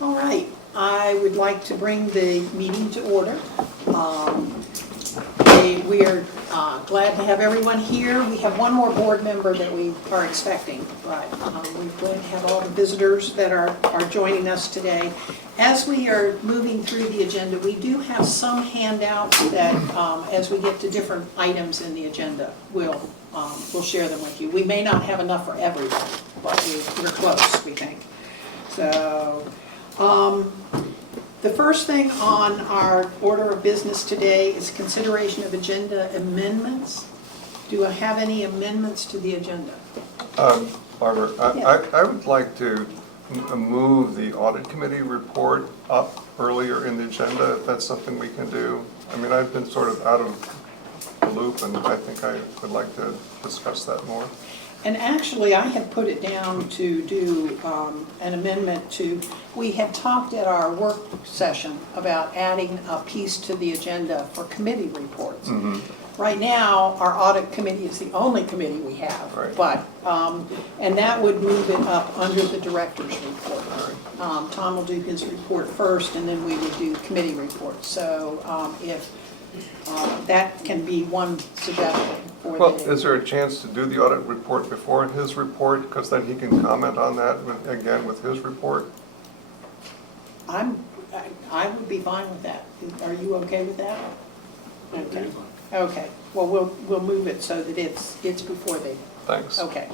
All right, I would like to bring the meeting to order. We are glad to have everyone here. We have one more board member that we are expecting, but we're going to have all the visitors that are joining us today. As we are moving through the agenda, we do have some handouts that, as we get to different items in the agenda, we'll share them with you. We may not have enough for everyone, but we're close, we think. So, the first thing on our order of business today is consideration of agenda amendments. Do I have any amendments to the agenda? Barbara, I would like to move the audit committee report up earlier in the agenda, if that's something we can do. I mean, I've been sort of out of the loop, and I think I would like to discuss that more. And actually, I had put it down to do an amendment to, we had talked at our work session about adding a piece to the agenda for committee reports. Mm-hmm. Right now, our audit committee is the only committee we have, right. But, and that would move it up under the director's report. Right. Tom will do his report first, and then we would do committee reports. So if that can be one suggestion for Well, the... is there a chance to do the audit report before his report, because then he can comment on that again with his report? I would be fine with that. Are you okay with that? Okay. Okay. Well, we'll move it so that it's before they. Thanks. Okay.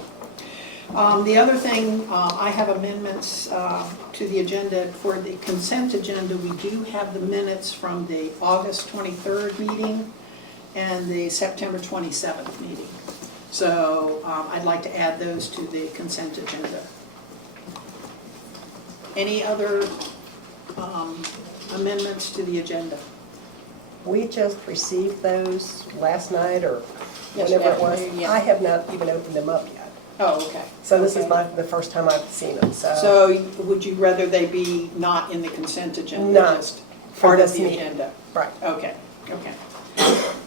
The other thing, I have amendments to the agenda. For the consent agenda, we do have the minutes from the August 23rd meeting and the September 27th meeting. So I'd like to add those to the consent agenda. Any other amendments to the agenda? We just received those last night or Yes, whenever it was. afternoon, yeah. I have not even opened them up yet. Oh, okay. So this is Okay. the first time I've seen them, so. So would you rather they be not in the consent agenda? Not Just for part of this the meeting. agenda? Right. Okay, okay.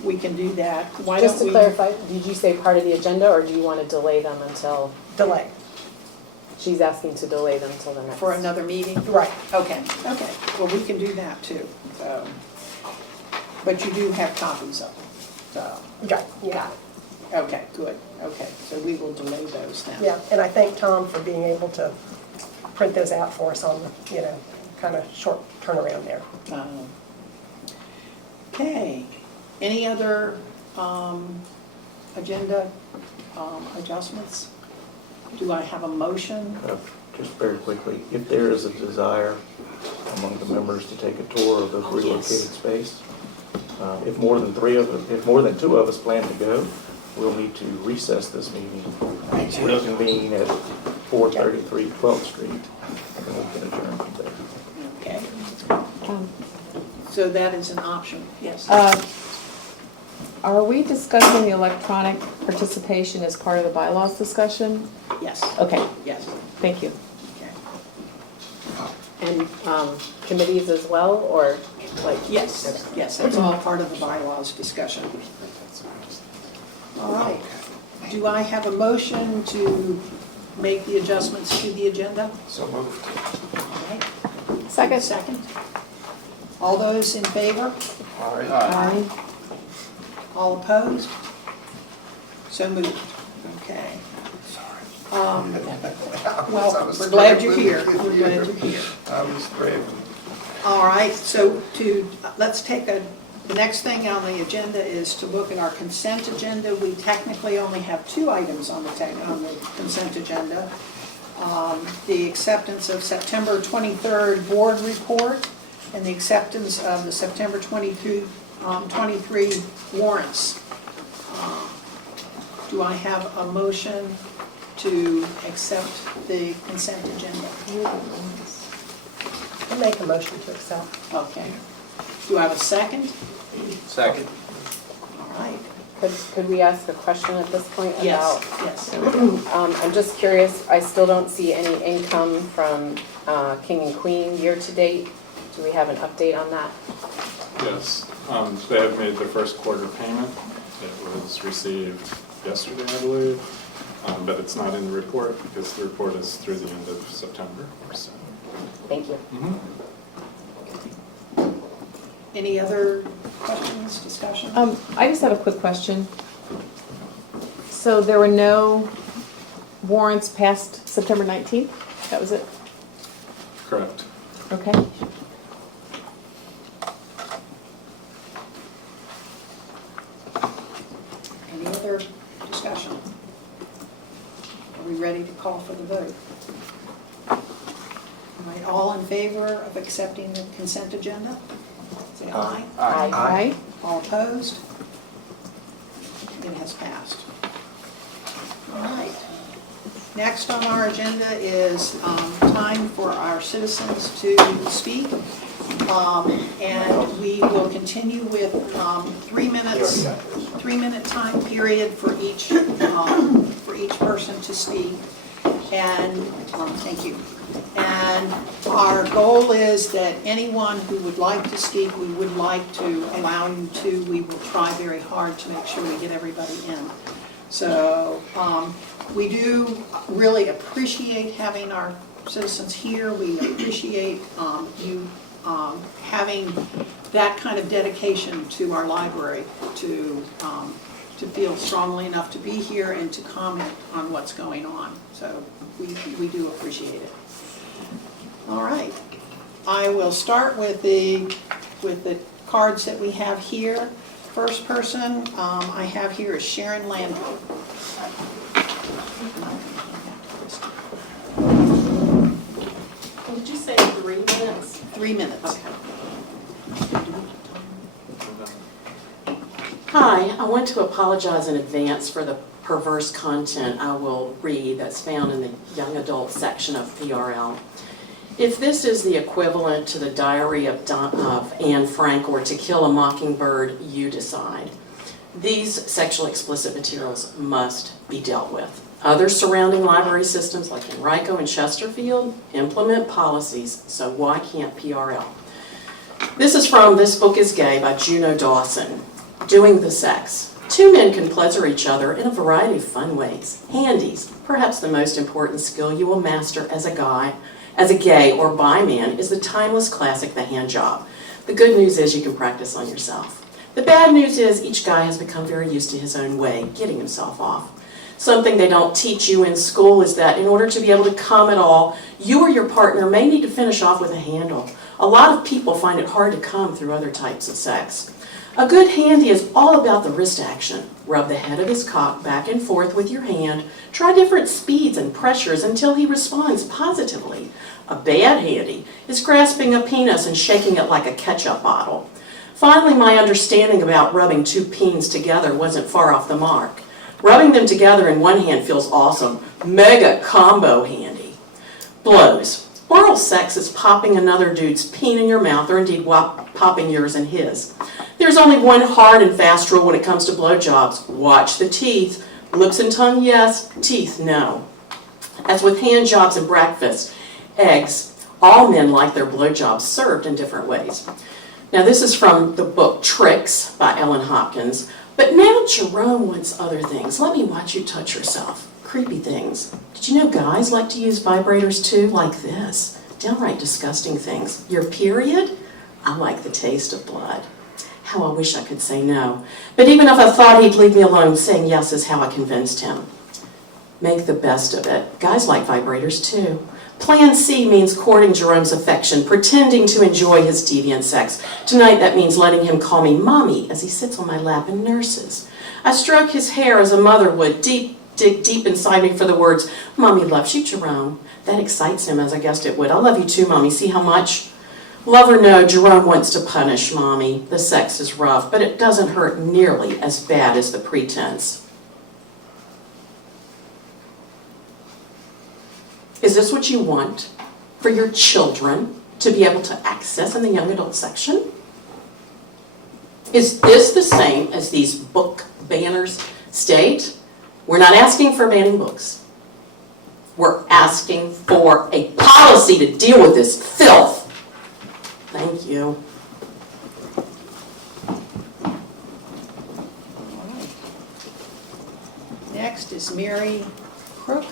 We can do that. Why Just don't to we? clarify, did you say part of the agenda, or do you want to delay them until, Delay. she's asking to delay them until the next? For another meeting? Right. Okay, okay. Well, we can do that too. So, but you do have copies of them, so. Right, yeah. Okay, good. Okay, so we will delay those then. Yeah, and I thank Tom for being able to print those out for us on, kind of short turnaround there. Okay. Any other agenda adjustments? Do I have a motion? Just very quickly, if there is a desire among the members to take a tour of the relocated space, if more than two of us plan to go, we'll need to recess this meeting, reconvene at 433 12th Street, and then we can adjourn from there. Okay. So that is an option, yes. Are we discussing the electronic participation as part of the bylaws discussion? Yes, Okay, yes. thank you. Okay. And committees as well, or like? Yes, yes, that's all part of the bylaws discussion. All right. Do I have a motion to make the adjustments to the agenda? So moved. All right. Second. Second. All those in favor? All right. Aye. All opposed? So moved. Okay. Well, we're glad you're here. We're glad you're here. I was brave. All right, so let's take the next thing on the agenda is to look at our consent agenda. We technically only have two items on the consent agenda. The acceptance of September 23rd board report and the acceptance of the September 23 warrants. Do I have a motion to accept the consent agenda? I make a motion to accept. Okay. Do I have a second? Second. All right. Could we ask a question at this point about? Yes. I'm just curious, I still don't see any income from King and Queen year to date. Do we have an update on that? Yes, they have made their first quarter payment. It was received yesterday, I believe, but it's not in the report because the report is through the end of September. So Thank you. Any other questions, discussion? I just have a quick question. So there were no warrants past September 19th? That was it? Correct. Okay. Any other discussion? Are we ready to call for the vote? All right, all in favor of accepting the consent agenda? Say aye. Aye. All opposed? It has passed. All right. Next on our agenda is time for our citizens to speak. And we will continue with 3 minutes, 3-minute time period for each person to speak. And, thank you. And our goal is that anyone who would like to speak, we would like to allow you to. We will try very hard to make sure we get everybody in. So we do really appreciate having our citizens here. We appreciate you having that kind of dedication to our library to feel strongly enough to be here and to comment on what's going on. So we do appreciate it. All right. I will start with the cards that we have here. First person I have here is Sharon Landry. Did you say 3 minutes? 3 minutes. Hi, I want to apologize in advance for the perverse content I will read that's found in the young adult section of PRL. If this is the equivalent to the Diary of Anne Frank or To Kill a Mockingbird, you decide. These sexually explicit materials must be dealt with. Other surrounding library systems like Enrico and Chesterfield implement policies, so why can't PRL? This is from This Book is Gay by Juno Dawson. Doing the sex. 2 men can pleasure each other in a variety of fun ways. Handies, perhaps the most important skill you will master as a gay or bi man, is the timeless classic, the hand job. The good news is you can practice on yourself. The bad news is each guy has become very used to his own way, getting himself off. Something they don't teach you in school is that in order to be able to come at all, you or your partner may need to finish off with a handle. A lot of people find it hard to come through other types of sex. A good handy is all about the wrist action. Rub the head of his cock back and forth with your hand. Try different speeds and pressures until he responds positively. A bad handy is grasping a penis and shaking it like a ketchup bottle. Finally, my understanding about rubbing 2 peens together wasn't far off the mark. Rubbing them together in one hand feels awesome. Mega combo handy. Blows. Oral sex is popping another dude's peen in your mouth, or indeed popping yours in his. There's only one hard and fast rule when it comes to blowjobs. Watch the teeth. Lips and tongue, yes. Teeth, no. As with hand jobs and breakfast, eggs, all men like their blowjobs served in different ways. Now this is from the book Tricks by Ellen Hopkins. But now Jerome wants other things. Let me watch you touch yourself. Creepy things. Did you know guys like to use vibrators too? Like this. Downright disgusting things. Your period? I like the taste of blood. How I wish I could say no. But even if I thought he'd leave me alone, saying yes is how I convinced him. Make the best of it. Guys like vibrators too. Plan C means courting Jerome's affection, pretending to enjoy his deviant sex. Tonight that means letting him call me mommy as he sits on my lap and nurses. I stroke his hair as a mother would, dig deep inside me for the words, Mommy loves you, Jerome. That excites him, as I guessed it would. I love you too, Mommy. See how much? Love or no, Jerome wants to punish Mommy. The sex is rough, but it doesn't hurt nearly as bad as the pretense. Is this what you want for your children to be able to access in the young adult section? Is this the same as these book banners state? We're not asking for banning books. We're asking for a policy to deal with this filth. Thank you. Next is Mary Crook.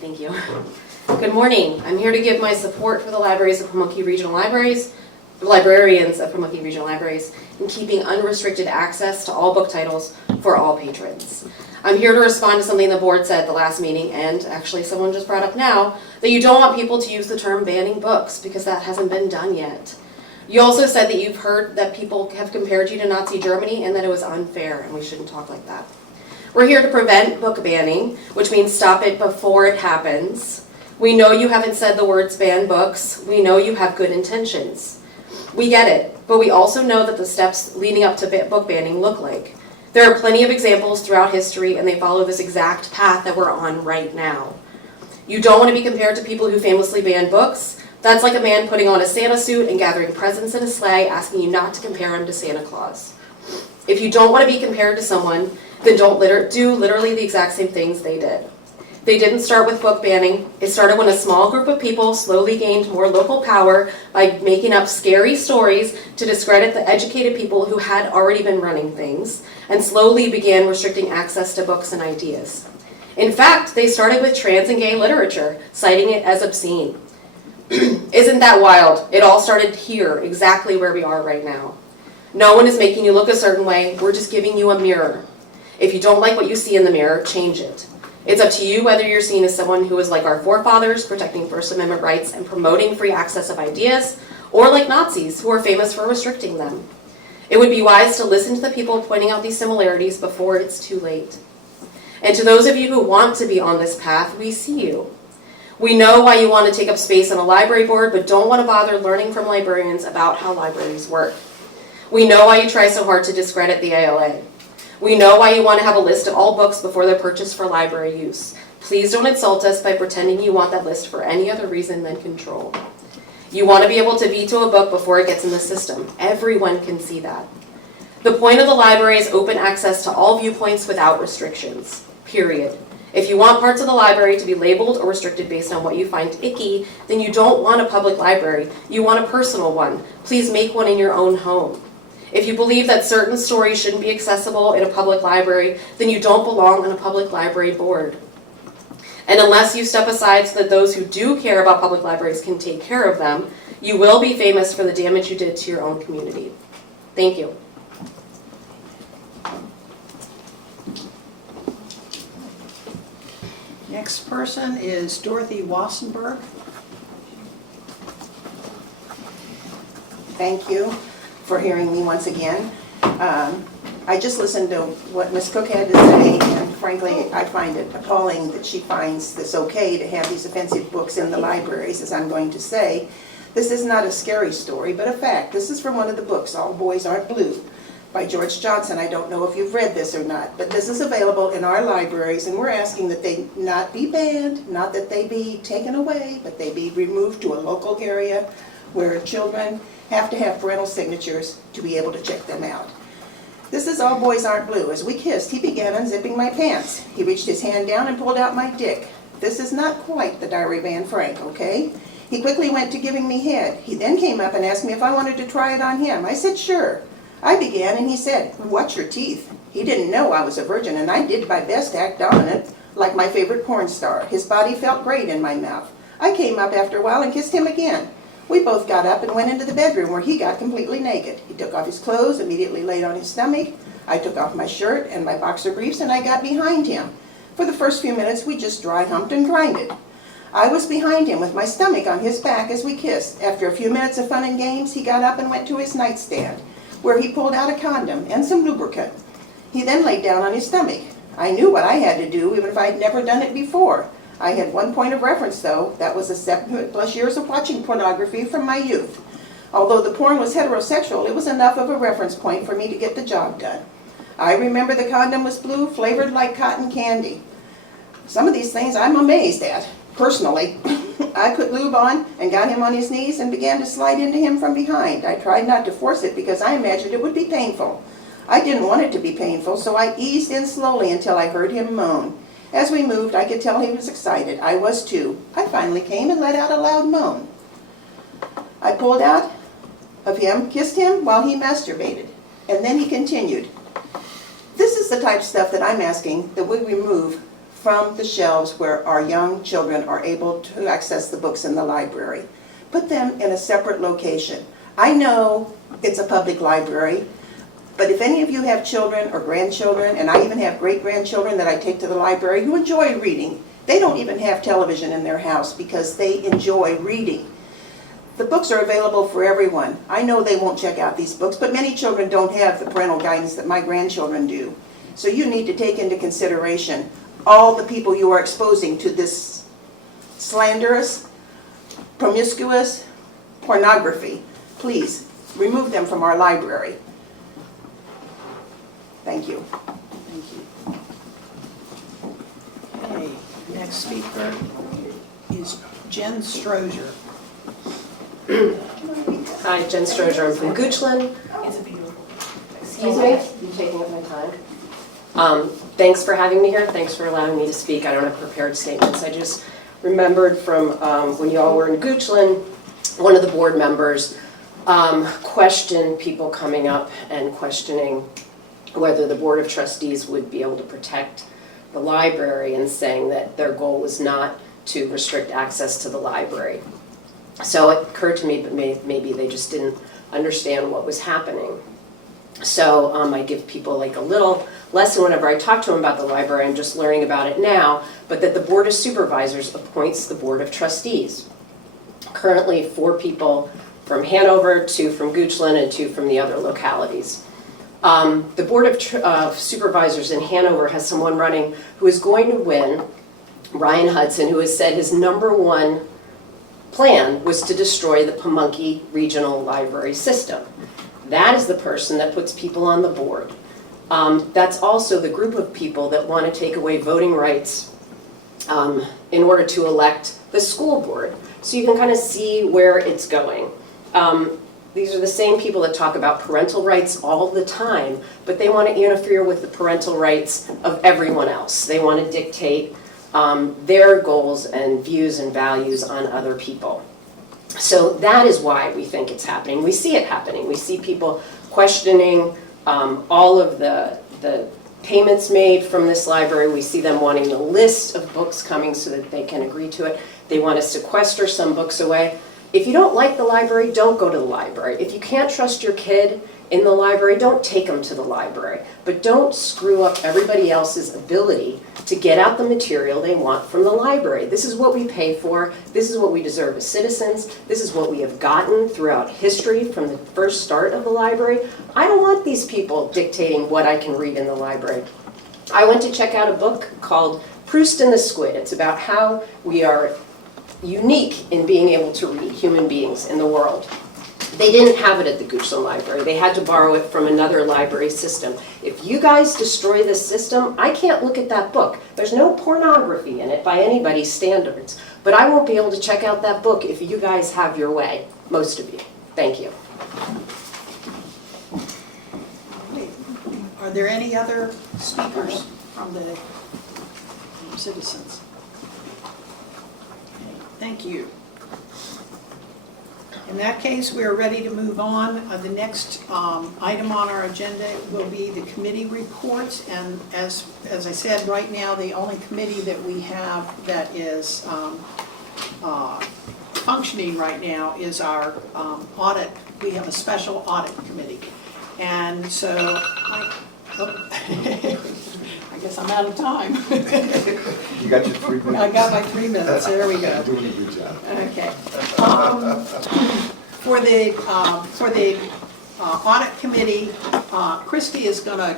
thank you. Good morning. I'm here to give my support for the libraries of Pamunkey Regional Libraries, librarians of Pamunkey Regional Libraries, in keeping unrestricted access to all book titles for all patrons. I'm here to respond to something the board said at the last meeting, and actually someone just brought up now, that you don't want people to use the term banning books because that hasn't been done yet. You also said that you've heard that people have compared you to Nazi Germany and that it was unfair and we shouldn't talk like that. We're here to prevent book banning, which means stop it before it happens. We know you haven't said the words ban books. We know you have good intentions. We get it, but we also know that the steps leading up to book banning look like. There are plenty of examples throughout history and they follow this exact path that we're on right now. You don't want to be compared to people who famously banned books. That's like a man putting on a Santa suit and gathering presents in a sleigh, asking you not to compare him to Santa Claus. If you don't want to be compared to someone, then don't do literally the exact same things they did. They didn't start with book banning. It started when a small group of people slowly gained more local power by making up scary stories to discredit the educated people who had already been running things, and slowly began restricting access to books and ideas. In fact, they started with trans and gay literature, citing it as obscene. Isn't that wild? It all started here, exactly where we are right now. No one is making you look a certain way. We're just giving you a mirror. If you don't like what you see in the mirror, change it. It's up to you whether you're seen as someone who is like our forefathers, protecting First Amendment rights and promoting free access of ideas, or like Nazis, who are famous for restricting them. It would be wise to listen to the people pointing out these similarities before it's too late. And to those of you who want to be on this path, we see you. We know why you want to take up space on a library board, but don't want to bother learning from librarians about how libraries work. We know why you try so hard to discredit the ALA. We know why you want to have a list of all books before they're purchased for library use. Please don't insult us by pretending you want that list for any other reason than control. You want to be able to veto a book before it gets in the system. Everyone can see that. The point of the library is open access to all viewpoints without restrictions, period. If you want parts of the library to be labeled or restricted based on what you find icky, then you don't want a public library. You want a personal one. Please make one in your own home. If you believe that certain stories shouldn't be accessible in a public library, then you don't belong on a public library board. And unless you step aside so that those who do care about public libraries can take care of them, you will be famous for the damage you did to your own community. Thank you. Next person is Dorothy Wassenberg. Thank you for hearing me once again. I just listened to what Ms. Cook had to say, and frankly, I find it appalling that she finds this okay to have these offensive books in the libraries, as I'm going to say. This is not a scary story, but a fact. This is from one of the books, All Boys Aren't Blue, by George Johnson. I don't know if you've read this or not, but this is available in our libraries, and we're asking that they not be banned, not that they be taken away, but they be removed to a local area where children have to have parental signatures to be able to check them out. This is All Boys Aren't Blue. As we kissed, he began unzipping my pants. He reached his hand down and pulled out my dick. This is not quite the Diary of Anne Frank, okay? He quickly went to giving me head. He then came up and asked me if I wanted to try it on him. I said, sure. I began and he said, watch your teeth. He didn't know I was a virgin and I did my best to act dominant, like my favorite porn star. His body felt great in my mouth. I came up after a while and kissed him again. We both got up and went into the bedroom where he got completely naked. He took off his clothes, immediately laid on his stomach. I took off my shirt and my boxer briefs and I got behind him. For the first few minutes we just dry humped and grinded. I was behind him with my stomach on his back as we kissed. After a few minutes of fun and games, he got up and went to his nightstand, where he pulled out a condom and some lubricant. He then laid down on his stomach. I knew what I had to do, even if I had never done it before. I had one point of reference, though. That was the 7+ years of watching pornography from my youth. Although the porn was heterosexual, it was enough of a reference point for me to get the job done. I remember the condom was blue, flavored like cotton candy. Some of these things I'm amazed at, personally. I put lube on and got him on his knees and began to slide into him from behind. I tried not to force it because I imagined it would be painful. I didn't want it to be painful, so I eased in slowly until I heard him moan. As we moved, I could tell he was excited. I was too. I finally came and let out a loud moan. I pulled out of him, kissed him while he masturbated, and then he continued. This is the type of stuff that I'm asking that we remove from the shelves where our young children are able to access the books in the library. Put them in a separate location. I know it's a public library, but if any of you have children or grandchildren, and I even have great-grandchildren that I take to the library who enjoy reading, they don't even have television in their house because they enjoy reading. The books are available for everyone. I know they won't check out these books, but many children don't have the parental guidance that my grandchildren do. So you need to take into consideration all the people you are exposing to this slanderous, promiscuous pornography. Please, remove them from our library. Thank you. Thank you. Okay, next speaker is Jen Strozier. Hi, Jen Strozier, I'm from Goochland. Excuse me, I'm taking up my time. Thanks for having me here, thanks for allowing me to speak. I don't have prepared statements. I just remembered from when you all were in Goochland, one of the board members questioned people coming up and questioning whether the Board of Trustees would be able to protect the library and saying that their goal was not to restrict access to the library. So it occurred to me that maybe they just didn't understand what was happening. So I give people like a little lesson whenever I talk to them about the library. I'm just learning about it now, but that the Board of Supervisors appoints the Board of Trustees. Currently 4 people from Hanover, 2 from Goochland, and 2 from the other localities. The Board of Supervisors in Hanover has someone running who is going to win, Ryan Hudson, who has said his #1 plan was to destroy the Pamunkey Regional Library System. That is the person that puts people on the board. That's also the group of people that want to take away voting rights in order to elect the school board. So you can kind of see where it's going. These are the same people that talk about parental rights all the time, but they want to interfere with the parental rights of everyone else. They want to dictate their goals and views and values on other people. So that is why we think it's happening. We see it happening. We see people questioning all of the payments made from this library. We see them wanting the list of books coming so that they can agree to it. They want to sequester some books away. If you don't like the library, don't go to the library. If you can't trust your kid in the library, don't take them to the library. But don't screw up everybody else's ability to get out the material they want from the library. This is what we pay for. This is what we deserve as citizens. This is what we have gotten throughout history from the first start of the library. I don't want these people dictating what I can read in the library. I went to check out a book called Proust and the Squid. It's about how we are unique in being able to read, human beings in the world. They didn't have it at the Goochland Library. They had to borrow it from another library system. If you guys destroy this system, I can't look at that book. There's no pornography in it by anybody's standards. But I won't be able to check out that book if you guys have your way, most of you. Thank you. Are there any other speakers from the citizens? Thank you. In that case, we are ready to move on. The next item on our agenda will be the committee reports. And as I said, right now, the only committee that we have that is functioning right now is our audit. We have a special audit committee. And so, I guess I'm out of time. You got your 3 minutes? I got my 3 minutes, there we go. You're doing a good job. Okay. For the audit committee, Christy is going to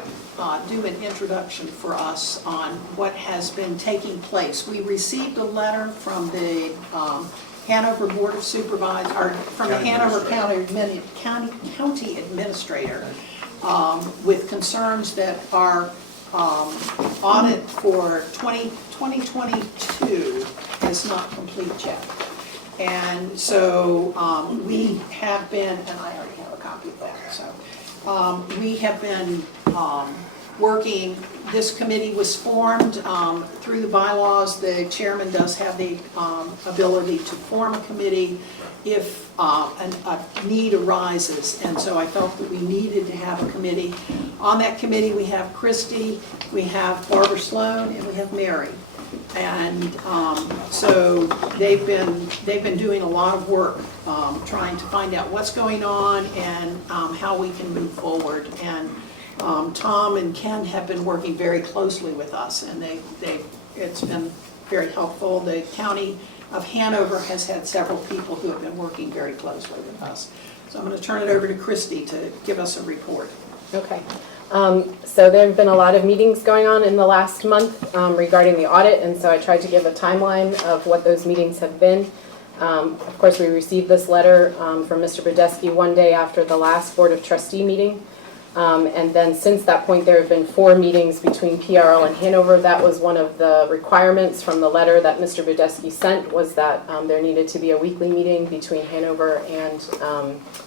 do an introduction for us on what has been taking place. We received a letter from the Hanover Board of Supervisors, or from the Hanover County Administrator with concerns that our audit for 2022 is not complete yet. And so we have been, and I already have a copy of that, so we have been working. This committee was formed through the bylaws. The chairman does have the ability to form a committee if a need arises, and so I felt that we needed to have a committee. On that committee, we have Christy, we have Barbara Sloan, and we have Mary. And so they've been doing a lot of work trying to find out what's going on and how we can move forward. And Tom and Ken have been working very closely with us, and it's been very helpful. The County of Hanover has had several people who have been working very closely with us. So I'm going to turn it over to Christy to give us a report. Okay. So there have been a lot of meetings going on in the last month regarding the audit, and so I tried to give a timeline of what those meetings have been. Of course, we received this letter from Mr. Badesky one day after the last Board of Trustee meeting. And then since that point, there have been 4 meetings between PRL and Hanover. That was one of the requirements from the letter that Mr. Badesky sent, was that there needed to be a weekly meeting between Hanover and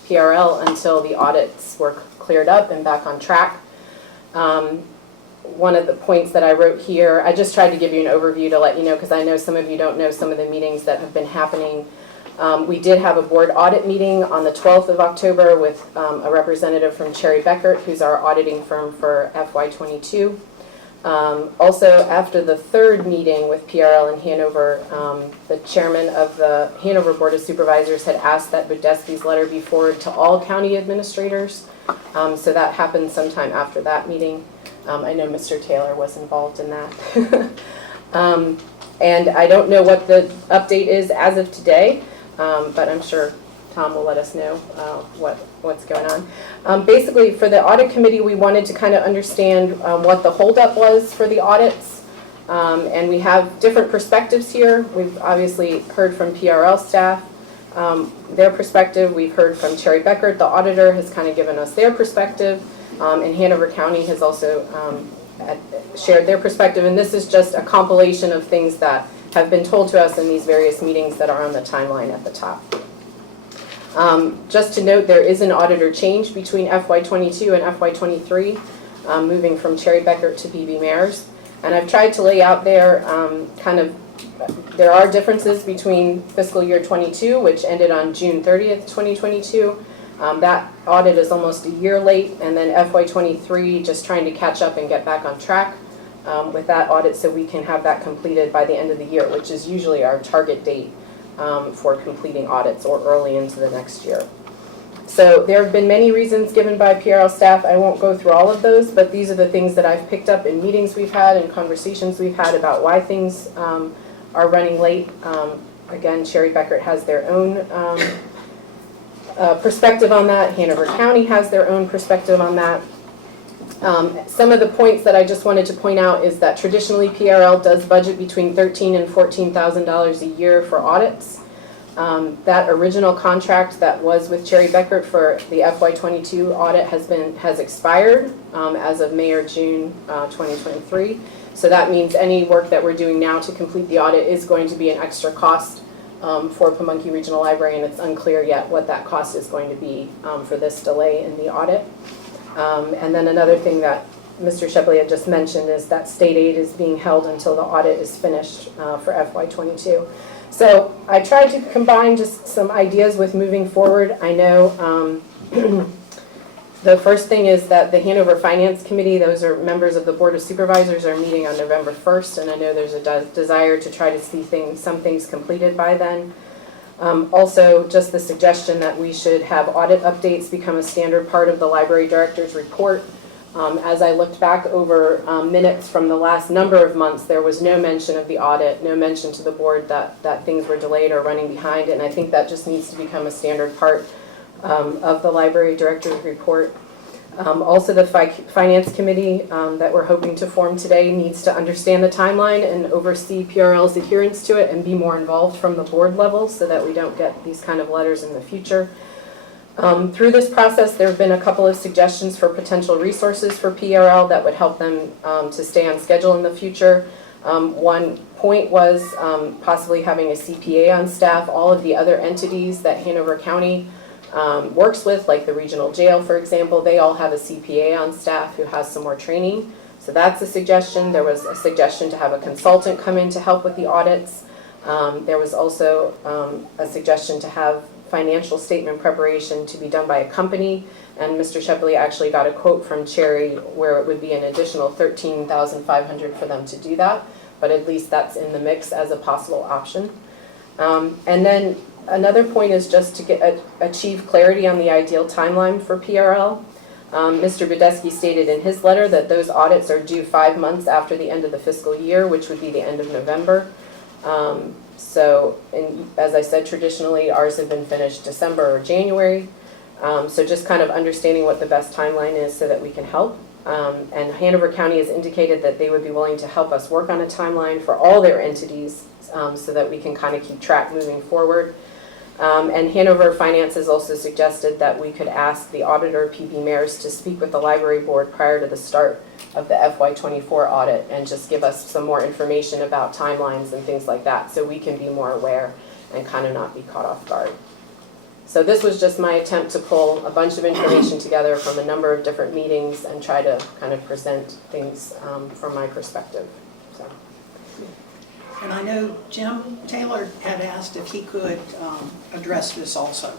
PRL until the audits were cleared up and back on track. One of the points that I wrote here, I just tried to give you an overview to let you know, because I know some of you don't know some of the meetings that have been happening. We did have a board audit meeting on the 12th of October with a representative from Cherry Beckert, who's our auditing firm for FY22. Also, after the 3rd meeting with PRL in Hanover, the chairman of the Hanover Board of Supervisors had asked that Badesky's letter be forwarded to all county administrators. So that happened sometime after that meeting. I know Mr. Taylor was involved in that. And I don't know what the update is as of today, but I'm sure Tom will let us know what's going on. Basically, for the audit committee, we wanted to kind of understand what the holdup was for the audits. And we have different perspectives here. We've obviously heard from PRL staff, their perspective. We've heard from Cherry Beckert, the auditor, has kind of given us their perspective. And Hanover County has also shared their perspective. And this is just a compilation of things that have been told to us in these various meetings that are on the timeline at the top. Just to note, there is an auditor change between FY22 and FY23, moving from Cherry Beckert to BB Mayers. And I've tried to lay out there there are differences between fiscal year 22, which ended on June 30th, 2022. That audit is almost a year late, and then FY23 just trying to catch up and get back on track with that audit so we can have that completed by the end of the year, which is usually our target date for completing audits or early into the next year. So there have been many reasons given by PRL staff. I won't go through all of those, but these are the things that I've picked up in meetings we've had and conversations we've had about why things are running late. Again, Cherry Beckert has their own perspective on that. Hanover County has their own perspective on that. Some of the points that I just wanted to point out is that traditionally PRL does budget between $13,000 and $14,000 a year for audits. That original contract that was with Cherry Beckert for the FY22 audit has expired as of May or June 2023. So that means any work that we're doing now to complete the audit is going to be an extra cost for Pamunkey Regional Library, and it's unclear yet what that cost is going to be for this delay in the audit. And then another thing that Mr. Shepley had just mentioned is that state aid is being held until the audit is finished for FY22. So I tried to combine just some ideas with moving forward. I know the first thing is that the Hanover Finance Committee, those are members of the Board of Supervisors, are meeting on November 1st, and I know there's a desire to try to see some things completed by then. Also, just the suggestion that we should have audit updates become a standard part of the library director's report. As I looked back over minutes from the last number of months, there was no mention of the audit, no mention to the board that things were delayed or running behind, and I think that just needs to become a standard part of the library director's report. Also, the Finance Committee that we're hoping to form today needs to understand the timeline and oversee PRL's adherence to it and be more involved from the board level so that we don't get these kind of letters in the future. Through this process, there have been a couple of suggestions for potential resources for PRL that would help them to stay on schedule in the future. One point was possibly having a CPA on staff. All of the other entities that Hanover County works with, like the regional jail, for example, they all have a CPA on staff who has some more training. So that's a suggestion. There was a suggestion to have a consultant come in to help with the audits. There was also a suggestion to have financial statement preparation to be done by a company, and Mr. Shepley actually got a quote from Cherry where it would be an additional $13,500 for them to do that. but at least that's in the mix as a possible option. And then another point is just to achieve clarity on the ideal timeline for PRL. Mr. Badesky stated in his letter that those audits are due 5 months after the end of the fiscal year, which would be the end of November. And as I said, traditionally, ours have been finished December or January. So just kind of understanding what the best timeline is so that we can help. And Hanover County has indicated that they would be willing to help us work on a timeline for all their entities so that we can kind of keep track moving forward. And Hanover Finance has also suggested that we could ask the auditor, PB Mares, to speak with the library board prior to the start of the FY24 audit and just give us some more information about timelines and things like that so we can be more aware and kind of not be caught off guard. So this was just my attempt to pull a bunch of information together from a number of different meetings and try to kind of present things from my perspective. So. And I know Jim Taylor had asked if he could address this also.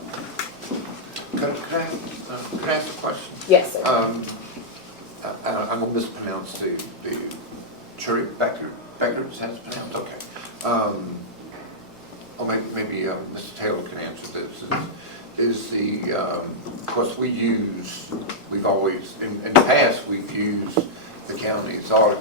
Could I ask a question? Yes, sir. I'm going to mispronounce the Cherry Becker, is that pronounced? Okay. Or maybe Mr. Taylor can answer this. Is the, of course, we've always, in the past, we've used the county's auditor.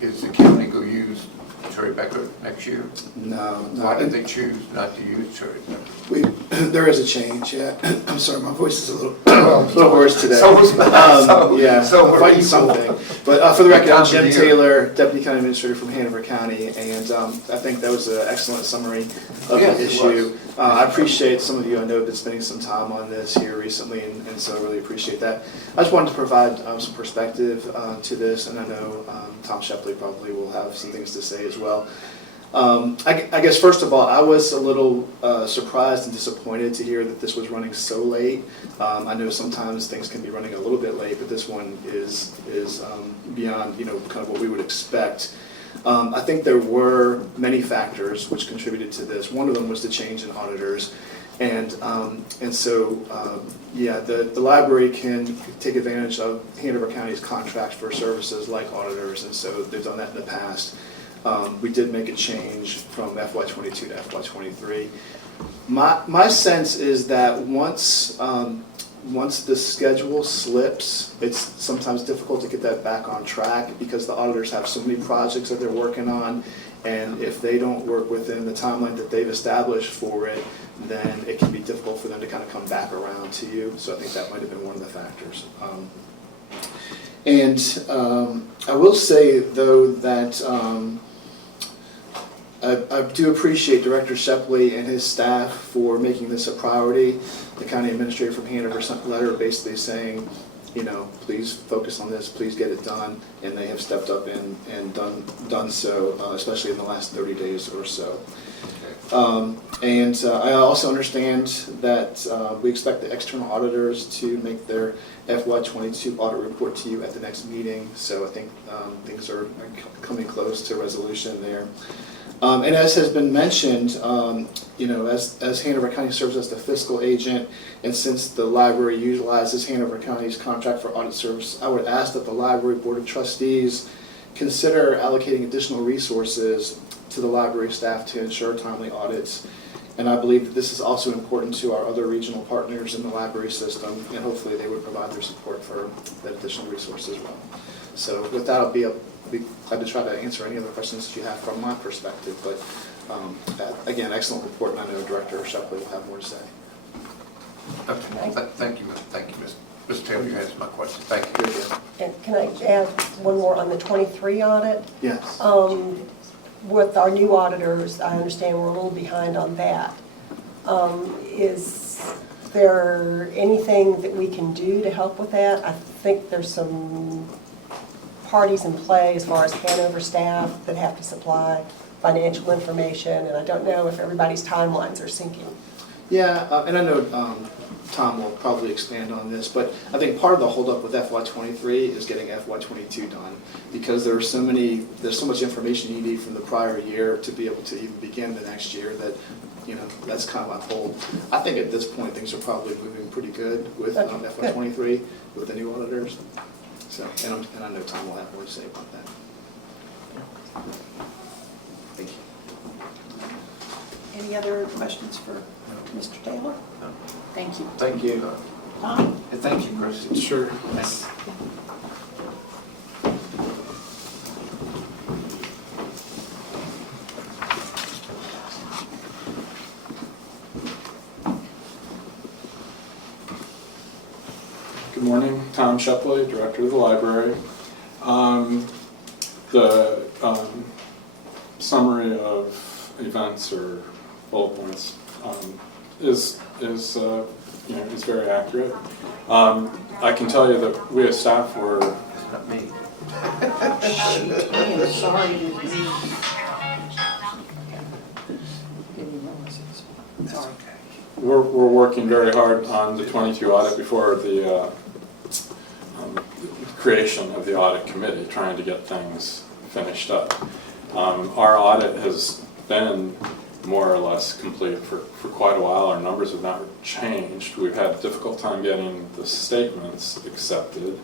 Is the county going to use Cherry Becker next year? No. Why did they choose not to use Cherry Becker? There is a change, yeah. I'm sorry, my voice is a little hoarse today. So was mine. I'm fighting something. But for the record, I'm Jim Continuity. Taylor, Deputy County Administrator from Hanover County, and I think that was an excellent summary of Yes, the it issue. I appreciate some of you, I know, have been spending some time on this here recently, and so I really appreciate that. I just wanted to provide some perspective to this, and I know Tom Shepley probably will have some things to say as well. I guess first of all, I was a little surprised and disappointed to hear that this was running so late. I know sometimes things can be running a little bit late, but this one is beyond kind of what we would expect. I think there were many factors which contributed to this. One of them was the change in auditors, and so the library can take advantage of Hanover County's contracts for services like auditors, and so they've done that in the past. We did make a change from FY22 to FY23. My sense is that once the schedule slips, it's sometimes difficult to get that back on track because the auditors have so many projects that they're working on, and if they don't work within the timeline that they've established for it, then it can be difficult for them to kind of come back around to you. So I think that might have been one of the factors. I will say, though, that I do appreciate Director Shepley and his staff for making this a priority. The county administrator from Hanover sent a letter basically saying, please focus on this, please get it done, and they have stepped up and done so, especially in the last 30 days or so. I also understand that we expect the external auditors to make their FY22 audit report to you at the next meeting, so I think things are coming close to resolution there. And as has been mentioned, as Hanover County serves as the fiscal agent, and since the library utilizes Hanover County's contract for audit service, I would ask that the Library Board of Trustees consider allocating additional resources to the library staff to ensure timely audits. And I believe that this is also important to our other regional partners in the library system, and hopefully they would provide their support for that additional resource as well. So with that, I'll be glad to try to answer any other questions that you have from my perspective. But again, excellent report, and I know Director Shepley will have more to say. Thank you, Mr. Taylor, you answered my question. Thank you. And can I add one more on the 23 audit? Yes. With our new auditors, I understand we're a little behind on that. Is there anything that we can do to help with that? I think there's some parties in play as far as Hanover staff that have to supply financial information, and I don't know if everybody's timelines are syncing. Yeah, and I know Tom will probably expand on this, but I think part of the holdup with FY23 is getting FY22 done, because there's so much information you need from the prior year to be able to even begin the next year that, that's kind of on hold. I think at this point things are probably moving pretty good with FY23 with the new auditors. So, and I know Tom will have more to say about that. Thank you. Any other questions for Mr. Taylor? No. Thank you. Thank you. Tom? And thank you, Chris. Sure. Thanks. Good morning, Tom Shepley, Director of the Library. The summary of events or bullet points is very accurate. I can tell you that we as staff were It's not me. Shoot, I am sorry it is me. Sorry. We're working very hard on the 22 audit before the creation of the audit committee, trying to get things finished up. Our audit has been more or less complete for quite a while. Our numbers have not changed. We've had a difficult time getting the statements accepted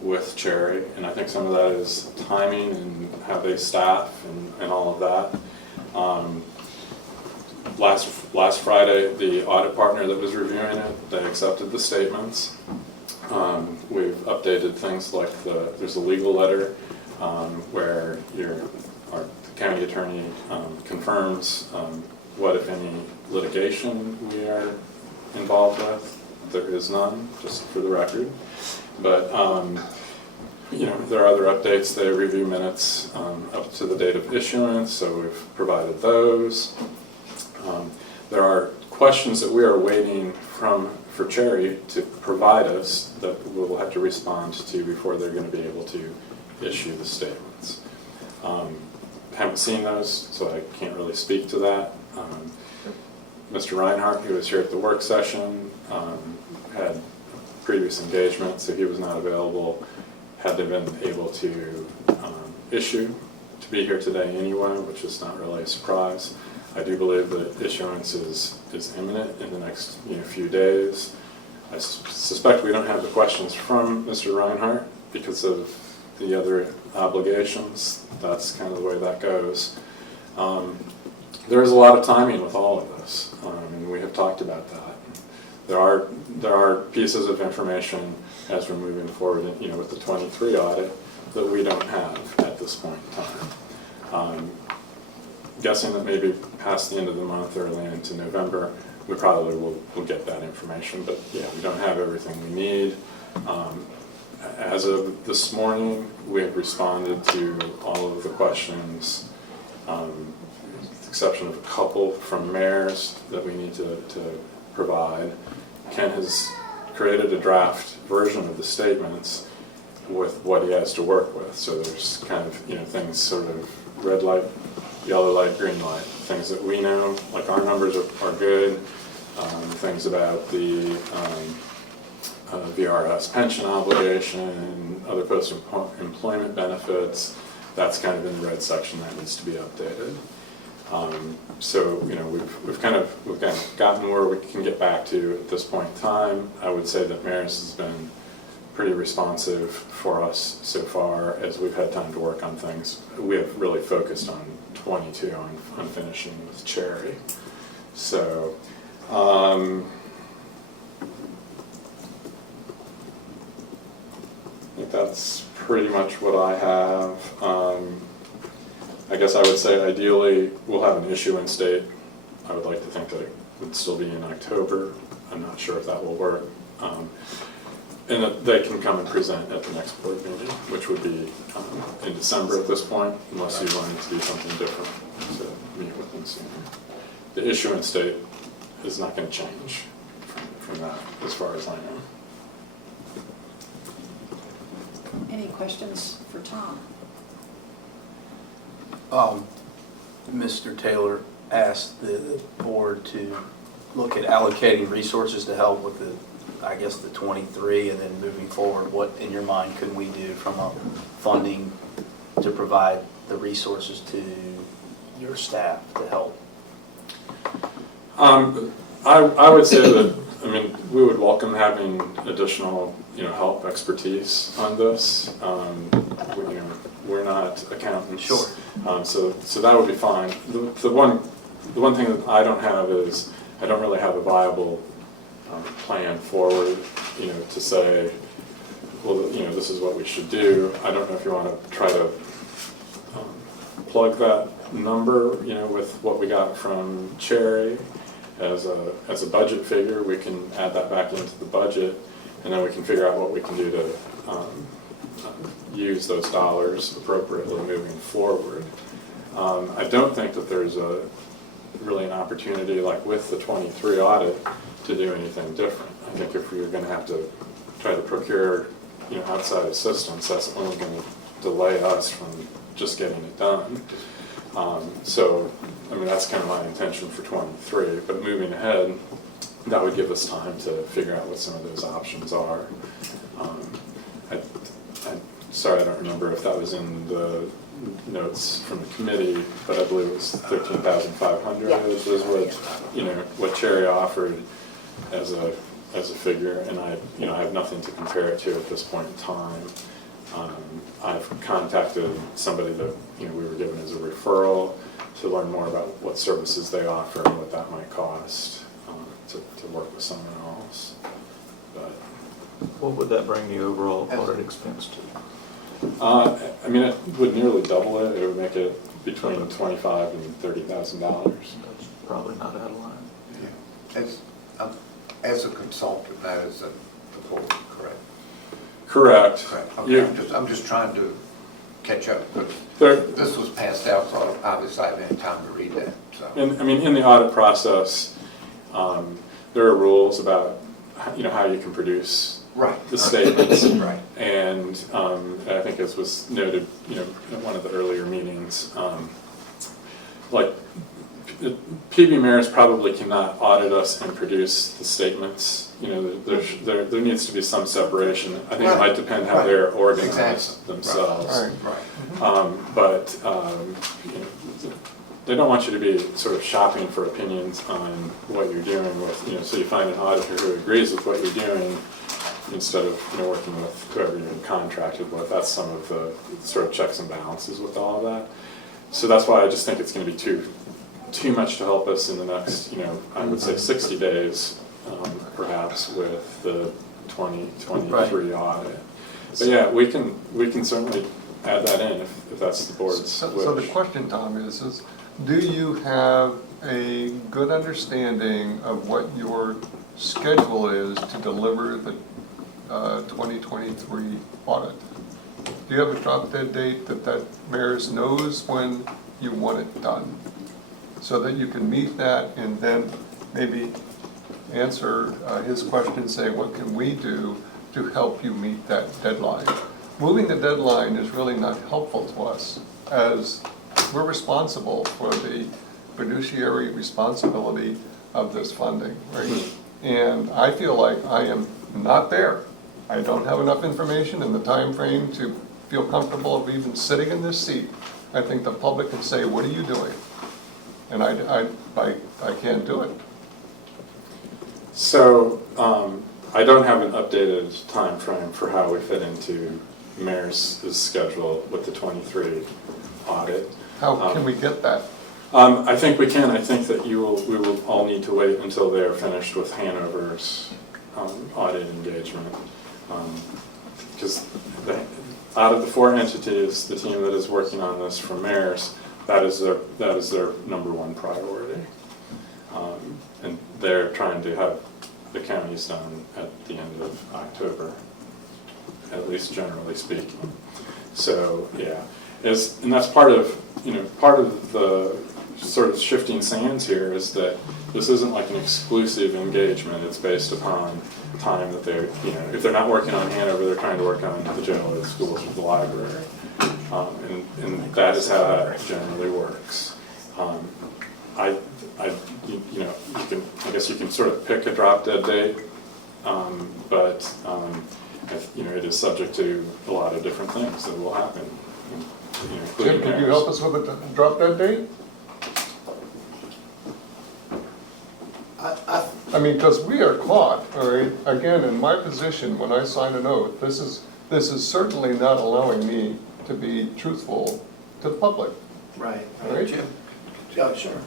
with Cherry, and I think some of that is timing and how they staff and all of that. Last Friday, the audit partner that was reviewing it, they accepted the statements. We've updated things like there's a legal letter where our county attorney confirms what, if any, litigation we are involved with. There is none, just for the record. But there are other updates. They review minutes up to the date of issuance, so we've provided those. There are questions that we are waiting for Cherry to provide us that we'll have to respond to before they're going to be able to issue the statements. Haven't seen those, so I can't really speak to that. Mr. Reinhardt, who was here at the work session, had previous engagement, so he was not available. Had they been able to issue to be here today anyway, which is not really a surprise. I do believe that issuance is imminent in the next few days. I suspect we don't have the questions from Mr. Reinhardt because of the other obligations. That's kind of the way that goes. There is a lot of timing with all of this, and we have talked about that. There are pieces of information as we're moving forward, with the 23 audit that we don't have at this point in time. Guessing that maybe past the end of the month, early into November, we probably will get that information. But yeah, we don't have everything we need. As of this morning, we have responded to all of the questions, with the exception of a couple from mayors that we need to provide. Ken has created a draft version of the statements with what he has to work with. So there's kind of, things sort of red light, yellow light, green light, things that we know, like our numbers are good, things about the VRS pension obligation, other post-employment benefits, that's kind of in the red section that needs to be updated. So we've kind of gotten where we can get back to at this point in time. I would say that Maris has been pretty responsive for us so far as we've had time to work on things. We have really focused on 22 on finishing with Cherry. So I think that's pretty much what I have. I guess I would say ideally we'll have an issuance date. I would like to think that it would still be in October. I'm not sure if that will work. And that they can come and present at the next board meeting, which would be in December at this point, unless you wanted to do something different to meet with them sooner. The issuance date is not going to change from that, as far as I know. Any questions for Tom? Mr. Taylor asked the board to look at allocating resources to help with the 23, and then moving forward, what in your mind could we do from a funding to provide the resources to your staff to help? I would say that, we would welcome having additional, help, expertise on this. We're not accountants. Sure. So that would be fine. The one thing that I don't have is, I don't really have a viable plan forward, to say, well, this is what we should do. I don't know if you want to try to plug that number, with what we got from Cherry as a budget figure. We can add that back into the budget, and then we can figure out what we can do to use those dollars appropriately moving forward. I don't think that there's really an opportunity, like with the 23 audit, to do anything different. I think if you're going to have to try to procure, outside assistance, that's only going to delay us from just getting it done. So, that's kind of my intention for 23. But moving ahead, that would give us time to figure out what some of those options are. Sorry, I don't remember if that was in the notes from the committee, but I believe it was 13,500 is what Cherry offered as a figure, and I have nothing to compare it to at this point in time. I've contacted somebody that we were given as a referral to learn more about what services they offer and what that might cost to work with someone else. But What would that bring the overall audit expense to? it would nearly double it. It would make it between $25,000 and $30,000. That's probably not out of line. Yeah. As a consultant, that is the board, correct? Correct. Correct. Okay. I'm just trying to catch up, but this was passed out, so obviously I haven't had time to read that. So. In the audit process, there are rules about how you can produce the statements. Right. And I think, as was noted, in one of the earlier meetings, like PB mayors probably cannot audit us and produce the statements. There needs to be some separation. I think it might depend how they're organized themselves. Right. But they don't want you to be sort of shopping for opinions on what you're doing with, so you find an auditor who agrees with what you're doing instead of working with whoever you're contracted with. That's some of the sort of checks and balances with all of that. So that's why I just think it's going to be too much to help us in the next, I would say 60 days, perhaps, with the 2023 audit. But yeah, we can certainly add that in if that's the board's wish. So the question, Tom, is do you have a good understanding of what your schedule is to deliver the 2023 audit? Do you have a drop dead date that mayors knows when you want it done, so that you can meet that and then maybe answer his question, saying what can we do to help you meet that deadline? Moving the deadline is really not helpful to us, as we're responsible for the fiduciary responsibility of this funding, right? And I feel like I am not there. I don't have enough information in the time frame to feel comfortable of even sitting in this seat. I think the public can say, what are you doing? And I can't do it. So I don't have an updated time frame for how we fit into mayor's schedule with the 23 audit. How can we get that? I think we can. I think that we will all need to wait until they are finished with Hanover's audit engagement. Because out of the 4 entities, the team that is working on this for mayors, that is their #1 priority. And they're trying to have the counties done at the end of October, at least generally speaking. So yeah, and that's part of the sort of shifting sands here, is that this isn't like an exclusive engagement. It's based upon time that they're, if they're not working on Hanover, they're trying to work on the jail, the schools, or the library. And that is how that generally works. I guess you can sort of pick a drop dead date, but it is subject to a lot of different things that will happen. Jim, can you help us with a drop dead date? I mean, because we are caught, all right, again, in my position, when I sign an oath, this is certainly not allowing me to be truthful to the public. Right. Jim? Yeah, sure.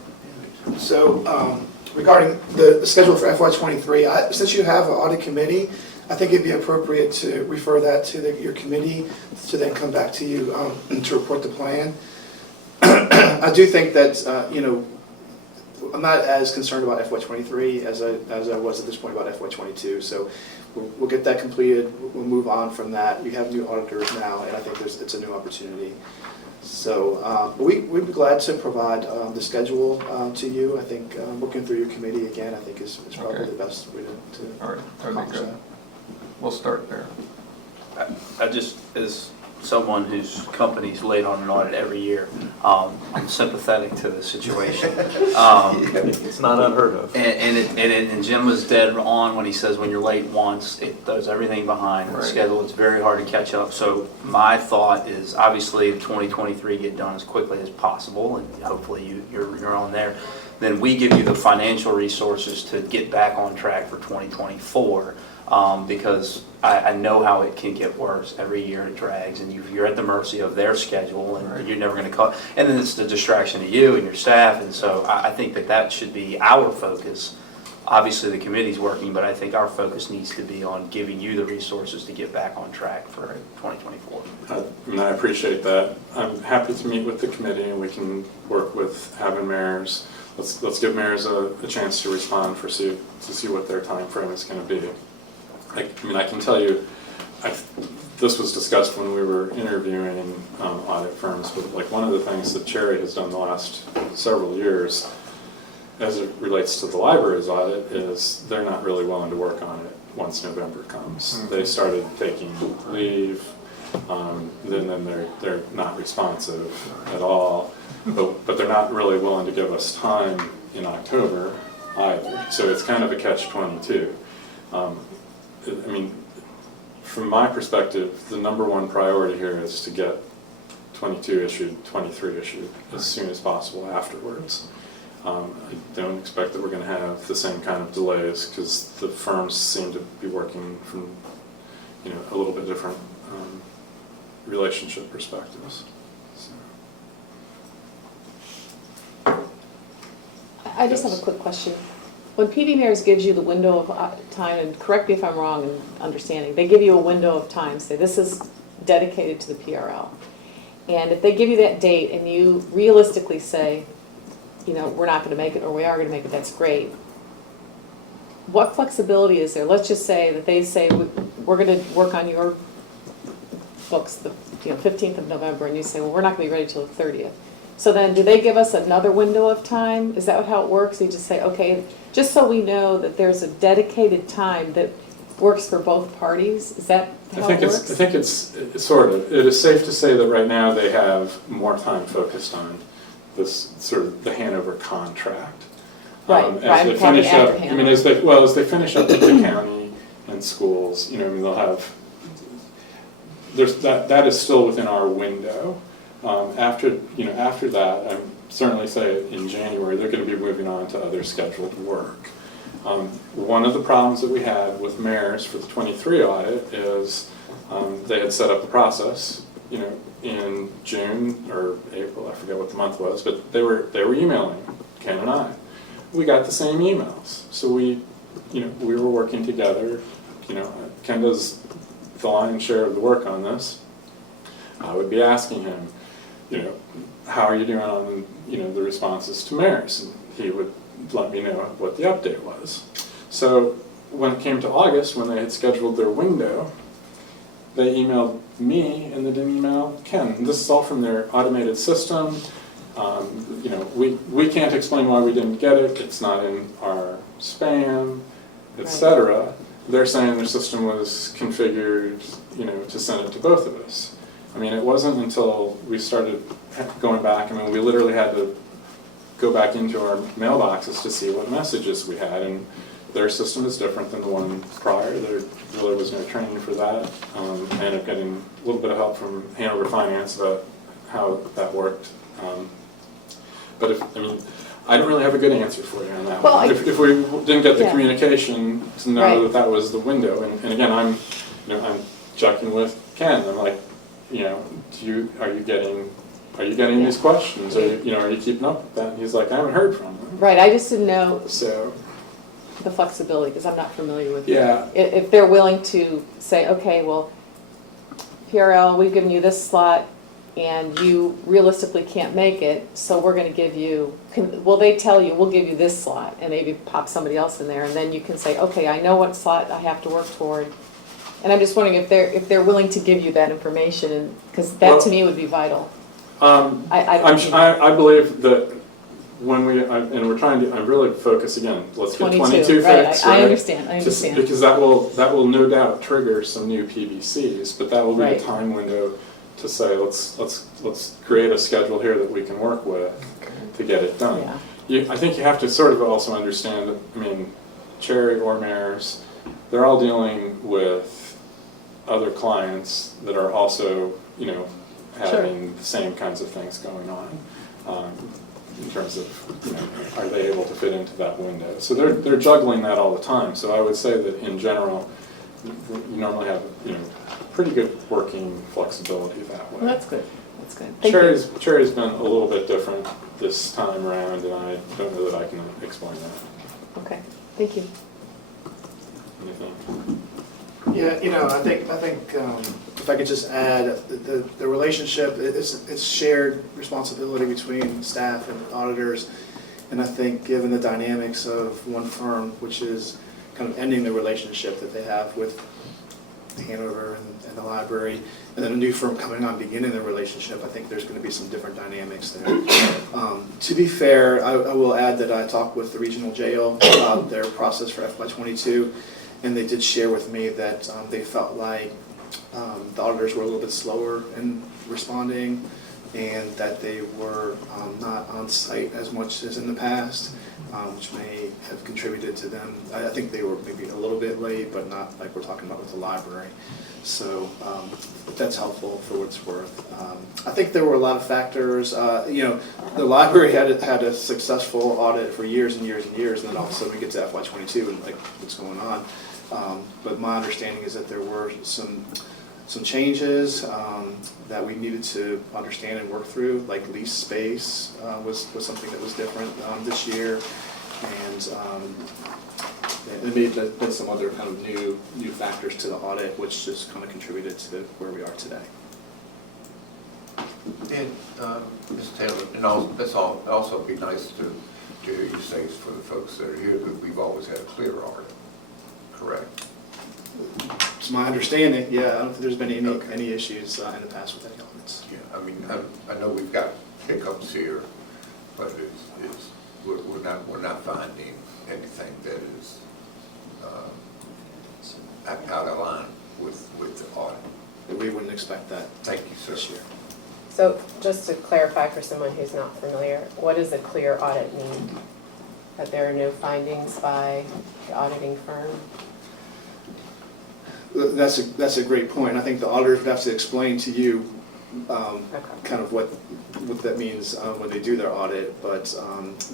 So regarding the schedule for FY '23, since you have an audit committee, I think it'd be appropriate to refer that to your committee to then come back to you to report the plan. I do think that, you know, I'm not as concerned about FY '23 as I was at this point about FY '22. So we'll get that completed. We'll move on from that. You have new auditors now, and I think it's a new opportunity. So we'd be glad to provide the schedule to you. I think working through your committee again, I think is probably Okay. the best way to All right, that'd be accomplish good. that. We'll start there. I just, as someone whose company's late on an audit every year, I'm sympathetic to the situation. It's not unheard of. And Jim was dead on when he says when you're late once, it throws everything behind the Right. schedule. It's very hard to catch up. So my thought is obviously 2023 get done as quickly as possible, and hopefully you're on there. Then we give you the financial resources to get back on track for 2024. Because I know how it can get worse. Every year it drags, and you're at the mercy of their schedule, and Right. you're never going to cut. And then it's the distraction to you and your staff, and so I think that should be our focus. Obviously, the committee's working, but I think our focus needs to be on giving you the resources to get back on track for 2024. I appreciate that. I'm happy to meet with the committee, and we can work with having mayors. Let's give mayors a chance to respond to see what their time frame is going to be. I mean, I can tell you, this was discussed when we were interviewing audit firms, but like one of the things that Cherry has done the last several years as it relates to the library's audit is they're not really willing to work on it once November comes. Mm-hmm. They started taking leave, then they're not responsive at all, but they're not really willing to give us time in October either. So it's kind of a catch-22. I mean, from my perspective, the number one priority here is to get 22 issued, 23 issued as soon as possible afterwards. I don't expect that we're going to have the same kind of delays because the firms seem to be working from, a little bit different relationship perspectives. So. I just have a quick question. When PD Mayors gives you the window of time, and correct me if I'm wrong in understanding, they give you a window of time, say this is dedicated to the PRL. And if they give you that date and you realistically say, we're not going to make it or we are going to make it, that's great. What flexibility is there? Let's just say that they say we're going to work on your books the 15th of November, and you say, well, we're not going to be ready till the 30th. So then do they give us another window of time? Is that how it works? You just say, okay, just so we know that there's a dedicated time that works for both parties? Is that how it works? I think it's sort of. It is safe to say that right now they have more time focused on this sort of the Hanover contract. Right, As they I'm talking finish up, after I mean, as they finish up with the county and schools, they'll have, that is still within our window. After that, I'm certainly say in January, they're going to be moving on to other scheduled work. One of the problems that we had with mayors for the 23 audit is they had set up a process, in June or April, I forget what the month was, but they were emailing Ken and I. We got the same emails, so we were working together. Ken does the lion's share of the work on this. I would be asking him, how are you doing on, the responses to mayors? And he would let me know what the update was. So when it came to August, when they had scheduled their window, they emailed me and they didn't email Ken. And this is all from their automated system. We can't explain why we didn't get it. It's not in our spam, etc. They're saying their system was configured, to send it to both of us. I mean, it wasn't until we started going back, we literally had to go back into our mailboxes to see what messages we had, and their system is different than the one prior. There really was no training for that. I ended up getting a little bit of help from Hanover Finance about how that worked. But I don't really have a good answer for you on that one. If we didn't get the communication to know that was the window, and again, I'm checking with Ken. I'm like, are you getting are you getting these questions? Are you keeping up with that? And he's like, I haven't heard from them. Right, I just didn't know So, the flexibility, because I'm not familiar with it. yeah, If they're willing to say, okay, well, PRL, we've given you this slot, and you realistically can't make it, so we're gonna give you, well, they tell you, we'll give you this slot, and maybe pop somebody else in there, and then you can say, okay, I know what slot I have to work toward. And I'm just wondering if they're willing to give you that information, because that to me would be vital. I believe that when and we're trying to, I'm really focused again, let's get 22 right, fixed, I right? understand, I understand. Because that will no doubt trigger some new PBCs, but that will be a Right. time window to say, let's create a schedule here that we can work with to get it done. Yeah. I think you have to sort of also understand that, I mean, Cherry or Mares, they're all dealing with other clients that are also, having the same kinds of things going on, in terms of, are they able to fit into that window? So they're juggling that all the time. So I would say that in general, you normally have, pretty good working flexibility that way. Well, that's good, that's good. Thank you. Cherry's been a little bit different this time around, and I don't know that I can explain that. Okay, thank you. Anything? Yeah, I think if I could just add, the relationship, it's shared responsibility between staff and auditors. And I think given the dynamics of one firm, which is kind of ending the relationship that they have with Hanover and the library, and then a new firm coming on beginning the relationship, I think there's going to be some different dynamics there. To be fair, I will add that I talked with the regional jail about their process for FY22, and they did share with me that they felt like the auditors were a little bit slower in responding, and that they were not on site as much as in the past, which may have contributed to them. I think they were maybe a little bit late, but not like we're talking about with the library. So that's helpful for what it's worth. I think there were a lot of factors. The library had a successful audit for years and years and years, and then all of a sudden we get to FY22 and like, what's going on? But my understanding is that there were some changes that we needed to understand and work through, like lease space was something that was different this year, and there may have been some other kind of new factors to the audit, which just kind of contributed to where we are today. And Ms. Taylor, and also be nice to hear you say for the folks that are here that we've always had a clear audit, correct? It's my understanding, yeah, I don't think there's been any issues in the past with any audits. Yeah, I mean, I know we've got hiccups here, but we're not finding anything that is out of line with the audit. We wouldn't expect that. Thank you, sir. This year. So just to clarify for someone who's not familiar, what does a clear audit mean? That there are no findings by the auditing firm? That's a great point. I think the auditors would have to explain to you kind of what that means when they do their audit. But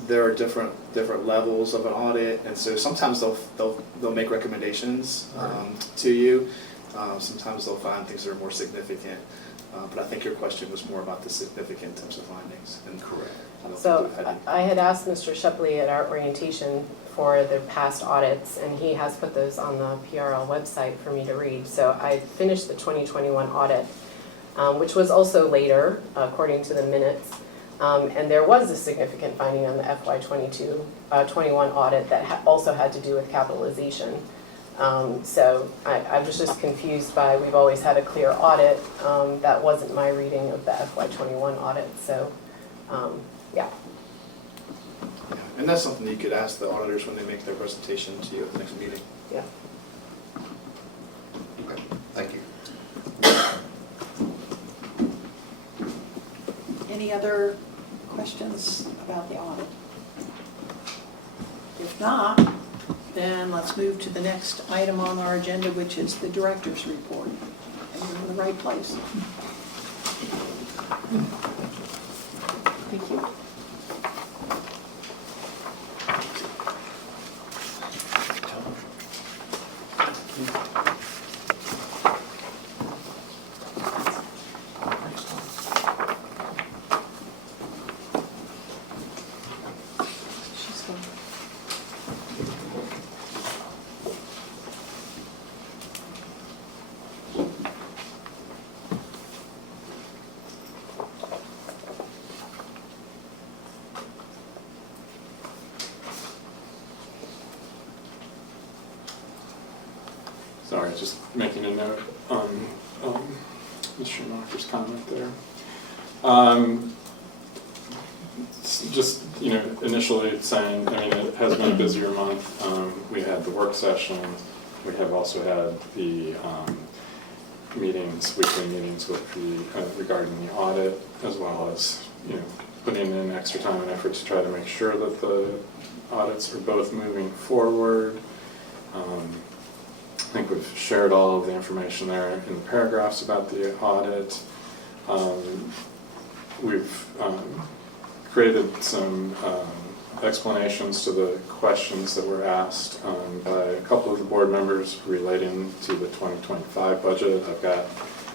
there are different levels of an audit, and so sometimes they'll make recommendations to you. Sometimes they'll find things that are more significant. But I think your question was more about the significant types of findings. And correct. So I had asked Mr. Shepley at our orientation for the past audits, and he has put those on the PRL website for me to read. So I finished the 2021 audit, which was also later, according to the minutes. And there was a significant finding on the FY21 audit that also had to do with capitalization. So I was just confused by, we've always had a clear audit. That wasn't my reading of the FY21 audit, so yeah. And that's something you could ask the auditors when they make their presentation to you at the next meeting. Yeah. Okay, thank you. Any other questions about the audit? If not, then let's move to the next item on our agenda, which is the director's report. And you're in the right place. Thank you. Sorry, just making a note on Ms. Schumacher's comment there. Just, initially saying, it has been a busier month. We had the work session. We have also had the weekly meetings with regarding the audit, as well as, putting in extra time and effort to try to make sure that the audits are both moving forward. I think we've shared all of the information there in the paragraphs about the audit. We've created some explanations to the questions that were asked by a couple of the board members relating to the 2025 budget. I've got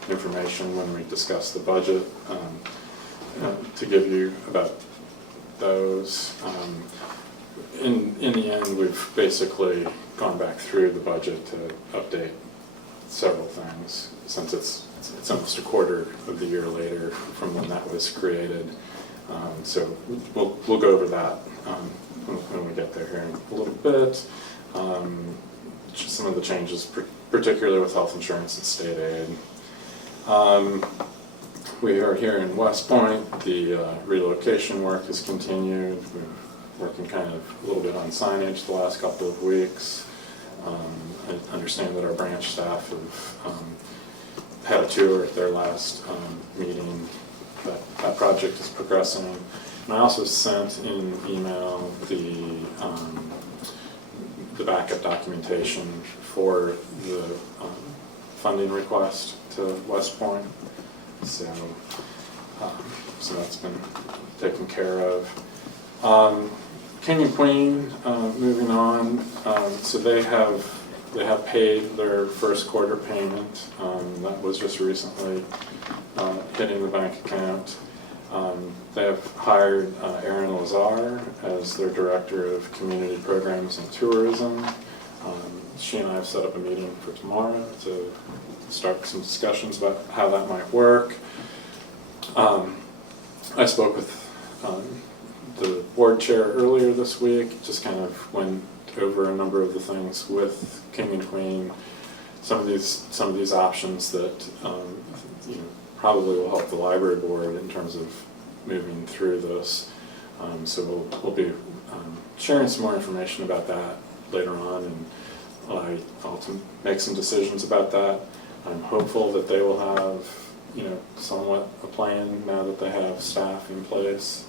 information when we discuss the budget to give you about those. In the end, we've basically gone back through the budget to update several things, since it's almost a quarter of the year later from when that was created. So we'll go over that when we get there here in a little bit. Some of the changes, particularly with health insurance and state aid. We are here in West Point. The relocation work has continued. We're working kind of a little bit on signage the last couple of weeks. I understand that our branch staff have had a tour at their last meeting. That project is progressing. And I also sent in email the backup documentation for the funding request to West Point. So that's been taken care of. King and Queen, moving on. So they have paid their first quarter payment. That was just recently hitting the bank account. They have hired Erin Lazar as their Director of Community Programs and Tourism. She and I have set up a meeting for tomorrow to start some discussions about how that might work. I spoke with the board chair earlier this week, just kind of went over a number of the things with King and Queen, some of these options that probably will help the library board in terms of moving through this. So we'll be sharing some more information about that later on, and I'll make some decisions about that. I'm hopeful that they will have somewhat a plan now that they have staff in place.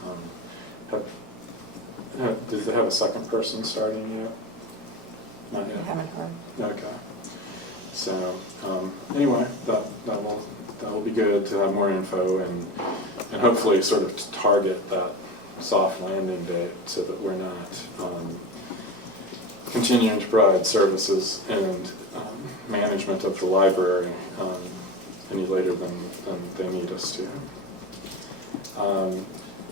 Did they have a second person starting yet? Not yet. I haven't heard. Okay. So anyway, that will be good to have more info and hopefully sort of to target that soft landing date so that we're not continuing to provide services and management of the library any later than they need us to.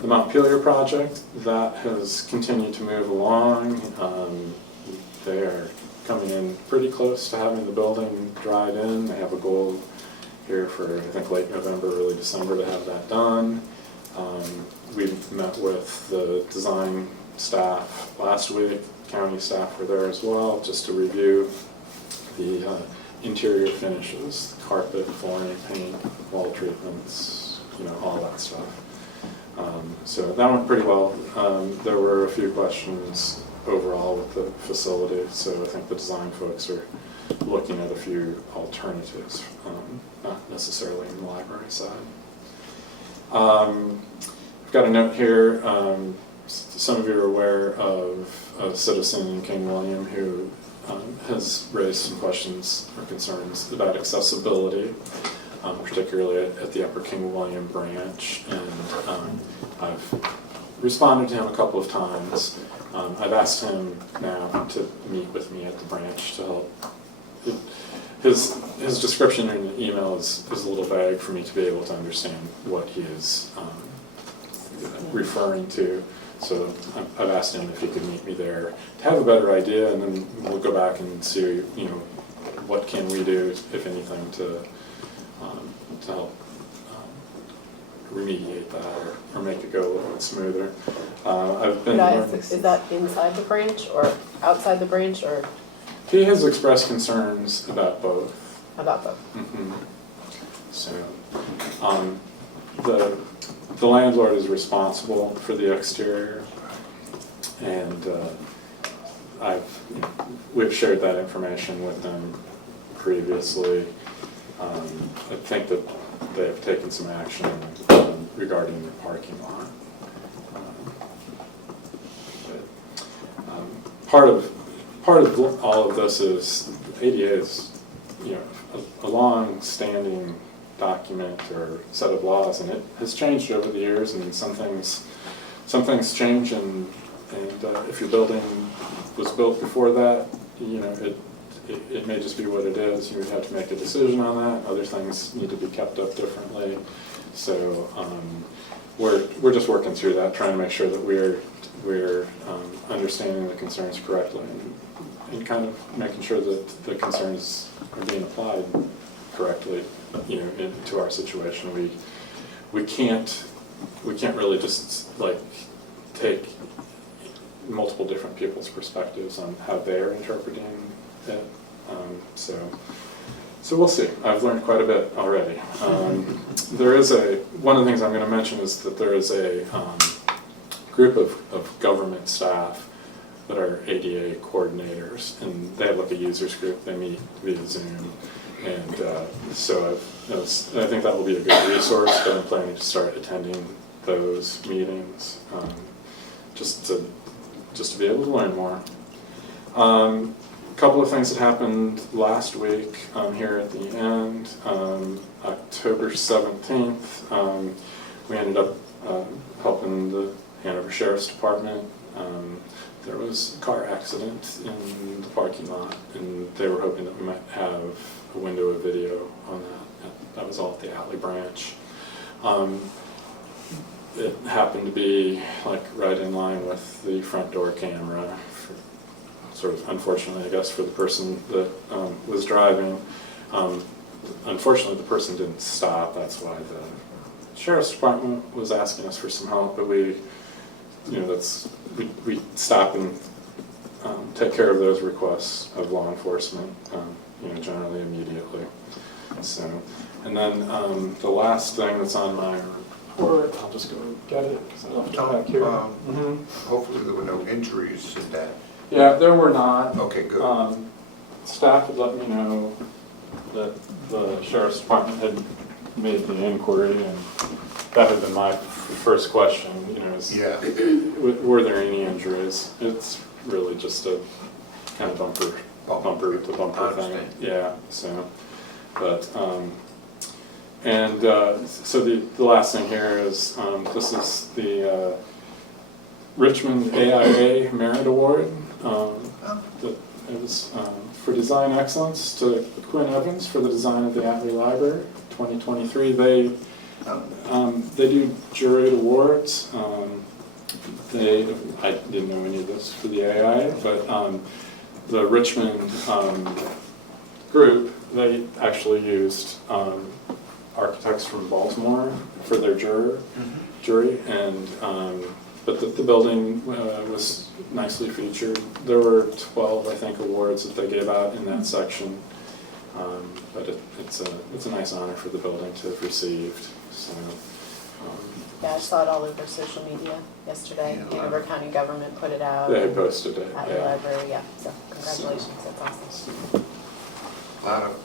The Montpelier project, that has continued to move along. They are coming in pretty close to having the building dried in. They have a goal here for, I think, late November, early December to have that done. We met with the design staff last week. County staff were there as well, just to review the interior finishes, carpet, flooring, paint, wall treatments, all that stuff. So that went pretty well. There were a few questions overall with the facility, so I think the design folks are looking at a few alternatives, not necessarily in the library side. I've got a note here. Some of you are aware of a citizen in King William who has raised some questions or concerns about accessibility, particularly at the Upper King William branch, and I've responded to him a couple of times. I've asked him now to meet with me at the branch to help. His description in the email is a little vague for me to be able to understand what he is referring to. So I've asked him if he could meet me there to have a better idea, and then we'll go back and see, what can we do, if anything, to help remediate that or make it go a little bit smoother. I've been Could I ask, is that inside the branch or outside the branch, or? He has expressed concerns about both. About both. Mhm. So, the landlord is responsible for the exterior, and we've shared that information with them previously. I think that they have taken some action regarding the parking lot. Part of all of this is ADA is, a long-standing document or set of laws, and it has changed over the years. And some things change, and if your building was built before that, it may just be what it is. You would have to make a decision on that. Other things need to be kept up differently. So we're just working through that, trying to make sure that we're understanding the concerns correctly, and kind of making sure that the concerns are being applied correctly, into our situation. We can't really just take multiple different people's perspectives on how they're interpreting it. So we'll see. I've learned quite a bit already. One of the things I'm going to mention is that there is a group of government staff that are ADA coordinators, and they have a users group. They meet via Zoom, and so I think that will be a good resource. But I'm planning to start attending those meetings, just to be able to learn more. A couple of things that happened last week here at the end. October 17th, we ended up helping the Hanover Sheriff's Department. There was a car accident in the parking lot, and they were hoping that we might have a window of video on that. That was all at the Alley branch. It happened to be right in line with the front door camera, sort of unfortunately, I guess, for the person that was driving. Unfortunately, the person didn't stop. That's why the Sheriff's Department was asking us for some help, but we stop and take care of those requests of law enforcement, generally immediately. So, and then the last thing that's on my report, I'll just go get it because I left it back here. Hopefully there were no injuries in that. Yeah, there were not. Okay, good. Staff had let me know that the Sheriff's Department had made the inquiry, and that had been my first question, were there any injuries? It's really just a kind of bumper to bumper thing. Yeah, so, but, so the last thing here is, this is the Richmond AIA Merit Award. That is for design excellence to Quinn Evans for the design of the Atlee Library 2023. They do juried awards. I didn't know any of this for the AIA, but the Richmond group, they actually used architects from Baltimore for their jury, and but the building was nicely featured. There were 12, I think, awards that they gave out in that section, but it's a nice honor for the building to have received. So, Yeah, I saw it all over social media yesterday. Hanover County government put it out. They posted it. At the library, yeah. So congratulations, that's awesome. A lot of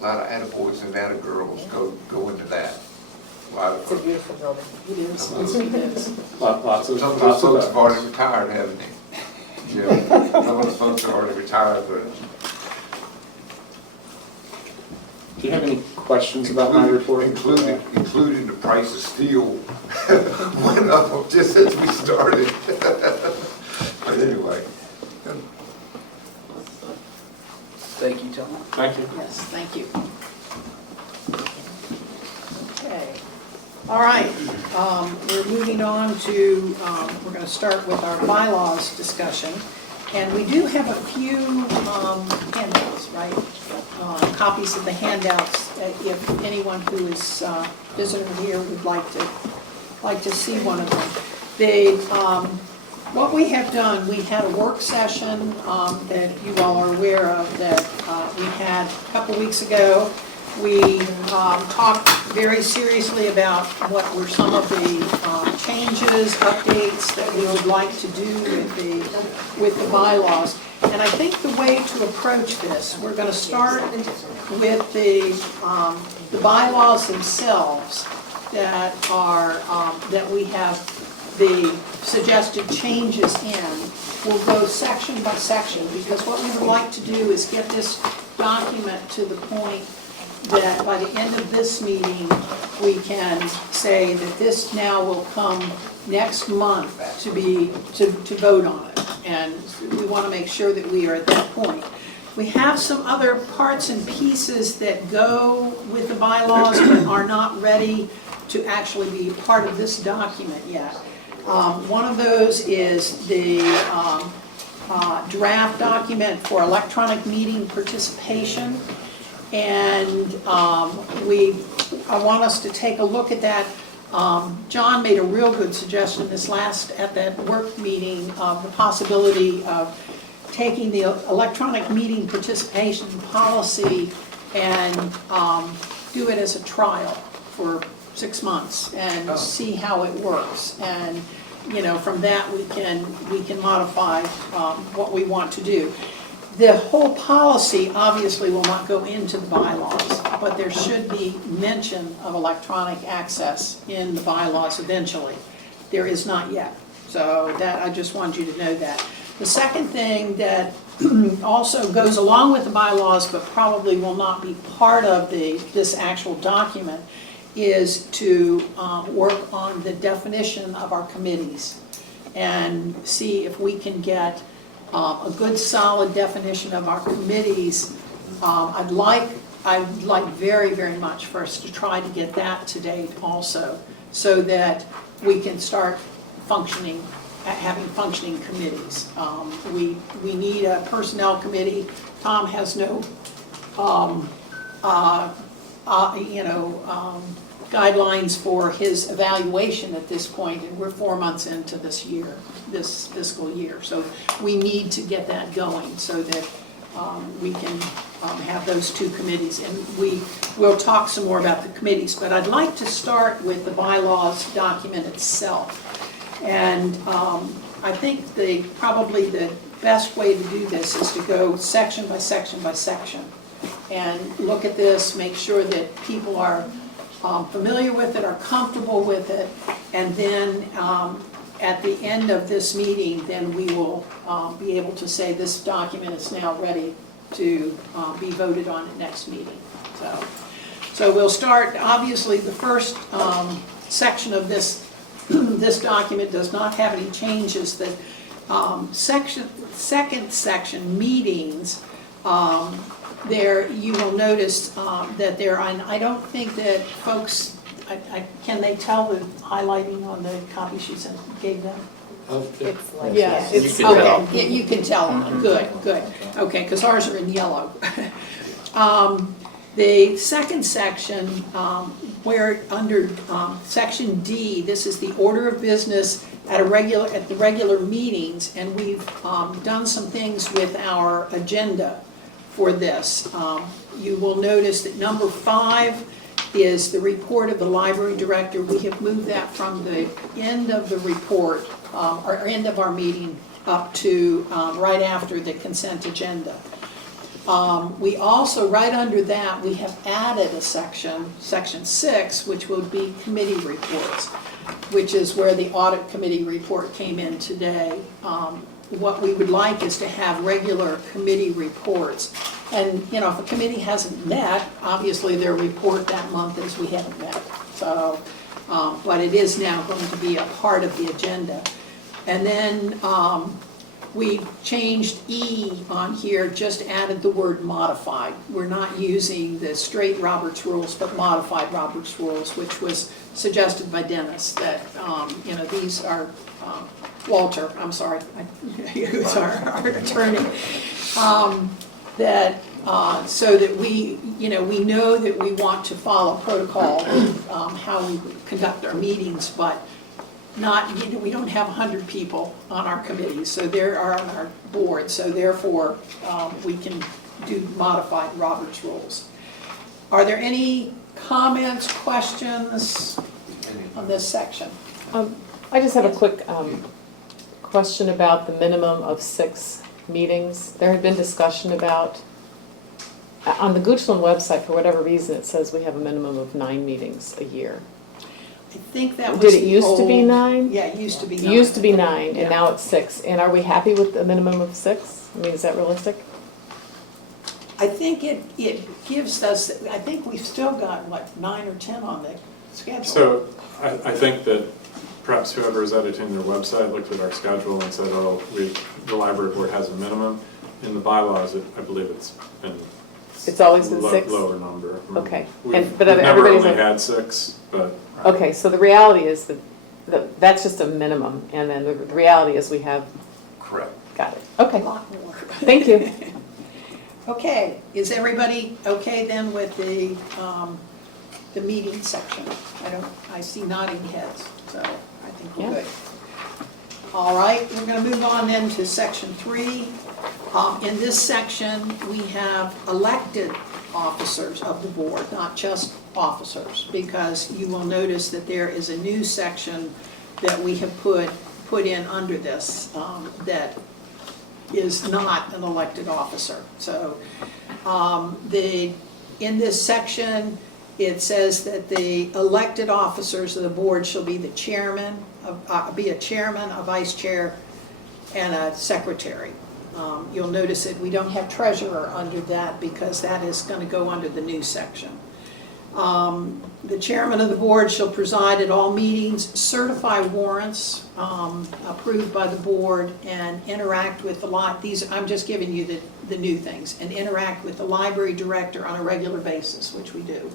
attaboys and attagirls go into that. It's a beautiful building. It is. It is. Lots of Some of those folks have already retired, haven't they? Yeah, some of those folks are already retired, but. Do you have any questions about my report? Including the price of steel went up just as we started. But anyway. Thank you, Tom. Thank you. Yes, thank you. Okay. All right, we're moving on to, we're going to start with our bylaws discussion. And we do have a few handouts, right? Copies of the handouts, if anyone who is visiting here would like to see one of them. What we have done, we had a work session that you all are aware of that we had a couple weeks ago. We talked very seriously about what were some of the changes, updates that we would like to do with the bylaws. And I think the way to approach this, we're going to start with the bylaws themselves that are that we have the suggested changes in. We'll go section by section, because what we would like to do is get this document to the point that by the end of this meeting, we can say that this now will come next month to vote on it. And we want to make sure that we are at that point. We have some other parts and pieces that go with the bylaws but are not ready to actually be part of this document yet. One of those is the draft document for electronic meeting participation. And I want us to take a look at that. John made a real good suggestion at that work meeting of the possibility of taking the electronic meeting participation policy and do it as a trial for 6 months and see how it works. And from that we can modify what we want to do. The whole policy obviously will not go into the bylaws, but there should be mention of electronic access in the bylaws eventually. There is not yet. So that, I just want you to know that. The second thing that also goes along with the bylaws but probably will not be part of this actual document is to work on the definition of our committees and see if we can get a good solid definition of our committees. I'd like very, very much for us to try to get that to date also, so that we can start having functioning committees. We need a personnel committee. Tom has no guidelines for his evaluation at this point, and we're 4 months into this fiscal year. So we need to get that going so that we can have those two committees. And we'll talk some more about the committees, but I'd like to start with the bylaws document itself. And I think probably the best way to do this is to go section by section by section and look at this, make sure that people are familiar with it, are comfortable with it, and then at the end of this meeting, then we will be able to say this document is now ready to be voted on at next meeting. So we'll start, obviously the first section of this document does not have any changes. The second section, meetings, there you will notice that there, and I don't think that folks, can they tell the highlighting on the copy she gave them? It's like, Yeah, You it's, can tell. Okay, you can tell, good, okay, because ours are in yellow. The second section, where under section D, this is the order of business at the regular meetings, and we've done some things with our agenda for this. You will notice that number 5 is the report of the library director. We have moved that from the end of the report, or end of our meeting, up to right after the consent agenda. We also, right under that, we have added a section 6, which will be committee reports, which is where the audit committee report came in today. What we would like is to have regular committee reports. And, if a committee hasn't met, obviously their report that month is we haven't met. So, but it is now going to be a part of the agenda. And then we changed E on here, just added the word modified. We're not using the straight Roberts rules, but modified Roberts rules, which was suggested by Dennis, that, these are, Walter, I'm sorry, who's our attorney, that, so that we know that we want to follow protocol with how we conduct our meetings, but not, we don't have 100 people on our committees, so there are on our board, so therefore, we can do modified Robert's rules. Are there any comments, questions on this section? I just have a quick question about the minimum of 6 meetings. There had been discussion about, on the Goochland website, for whatever reason, it says we have a minimum of 9 meetings a year. I think that was Did it the used to be old- 9? Yeah, it used to be It 9. used to be 9, Yeah. and now it's 6. And are we happy with a minimum of 6? I mean, is that realistic? I think it gives us, I think we've still got, what, 9 or 10 on the schedule. So I think that perhaps whoever is editing their website looked at our schedule and said, oh, the library board has a minimum. In the bylaws, I believe it's been. It's always been 6? Lower number. Okay. We've But never everybody's only like- had 6, but. Okay, so the reality is that that's just a minimum, and then the reality is we have, Correct. got it. A Okay, lot more. thank you. Okay, is everybody okay then with the meeting section? I see nodding heads, so I think we're Yeah. good. All right, we're gonna move on then to section 3. In this section, we have elected officers of the board, not just officers, because you will notice that there is a new section that we have put in under this that is not an elected officer. So in this section, it says that the elected officers of the board shall be the chairman, be a chairman, a vice chair, and a secretary. You'll notice that we don't have treasurer under that because that is going to go under the new section. The chairman of the board shall preside at all meetings, certify warrants approved by the board, and interact with I'm just giving you the new things, and interact with the library director on a regular basis, which we do.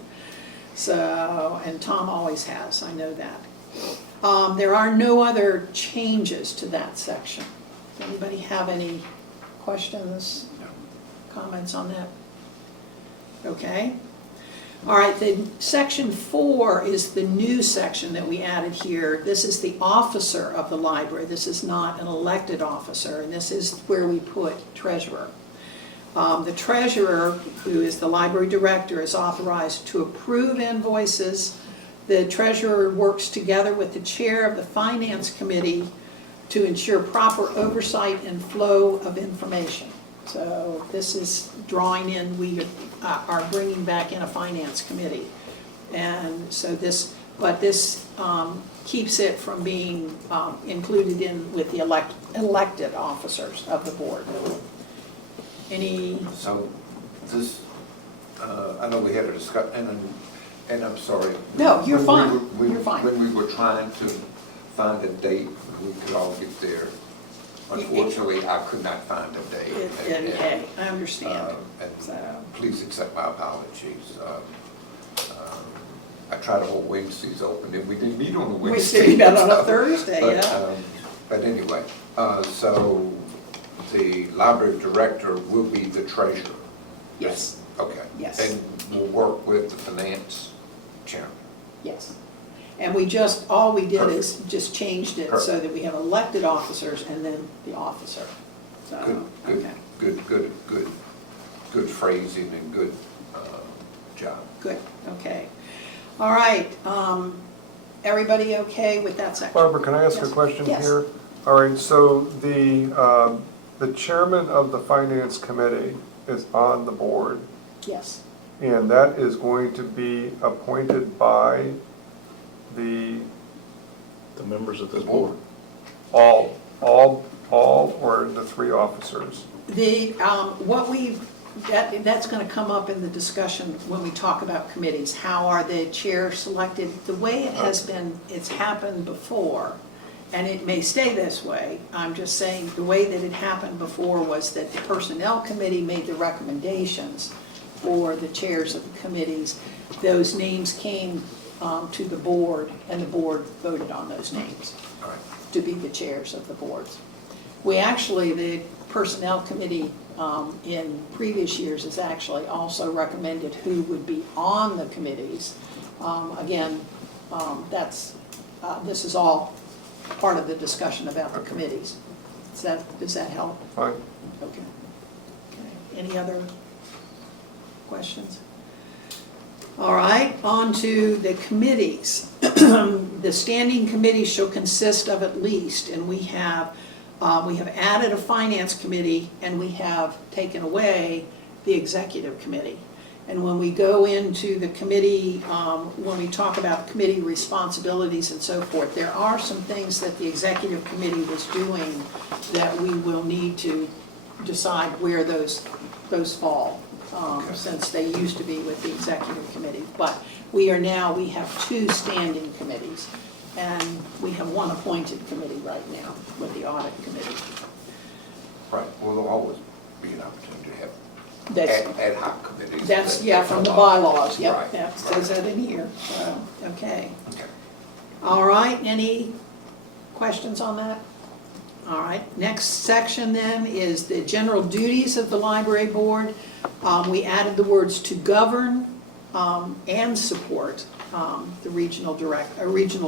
So, and Tom always has, I know that. There are no other changes to that section. Does anybody have any questions, comments on that? Okay. All right, then section 4 is the new section that we added here. This is the officer of the library. This is not an elected officer, and this is where we put treasurer. The treasurer, who is the library director, is authorized to approve invoices. The treasurer works together with the chair of the finance committee to ensure proper oversight and flow of information. So this is drawing in, we are bringing back in a finance committee. And so this keeps it from being included in with the elected officers of the board. So this, I know we had a discussion, and I'm sorry. No, you're When fine. we were- You're fine. When we were trying to find a date when we could all get there, unfortunately, I could not find a date. Okay, I understand. And So- please accept my apologies. I tried to hold Wednesdays open, and we didn't meet on a Wednesday. We met on a Thursday, But, yeah. But anyway, so the library director will be the treasurer? Yes. Okay. Yes. And we'll work with the finance chairman? Yes. And all we did is just changed it so that we have elected officers and then the officer. So, Good phrasing and good job. Good, okay. All right, everybody okay with that section? Barbara, can I ask a Yes. question Yes. here? All right, so the chairman of the finance committee is on the board, Yes. and that is going to be appointed by the members of this board. all, or the 3 officers? That's gonna come up in the discussion when we talk about committees. How are the chairs selected? The way it has been, it's happened before, and it may stay this way. I'm just saying, the way that it happened before was that the personnel committee made the recommendations for the chairs of the committees. Those names came to the board, and the board voted on those names All right. to be the chairs of the boards. The personnel committee in previous years has actually also recommended who would be on the committees. Again, this is all part of the discussion about the committees. Does that help? Fine. Okay. Any other questions? All right, on to the committees. The standing committee shall consist of at least, and we have added a finance committee and we have taken away the executive committee. And when we go into the committee, when we talk about committee responsibilities and so forth, there are some things that the executive committee was doing that we will need to decide where those fall, since they used to be with the executive committee. But we have two standing committees, and we have one appointed committee right now with the audit committee. Right, well, there'll always be an opportunity to have That's, ad hoc committees. that's, that- yeah, that from the come up. bylaws, yep, Right, that says that in here, so, okay. Okay. All right, any questions on that? All right, next section then is the general duties of the library board. We added the words "to govern" and support the regional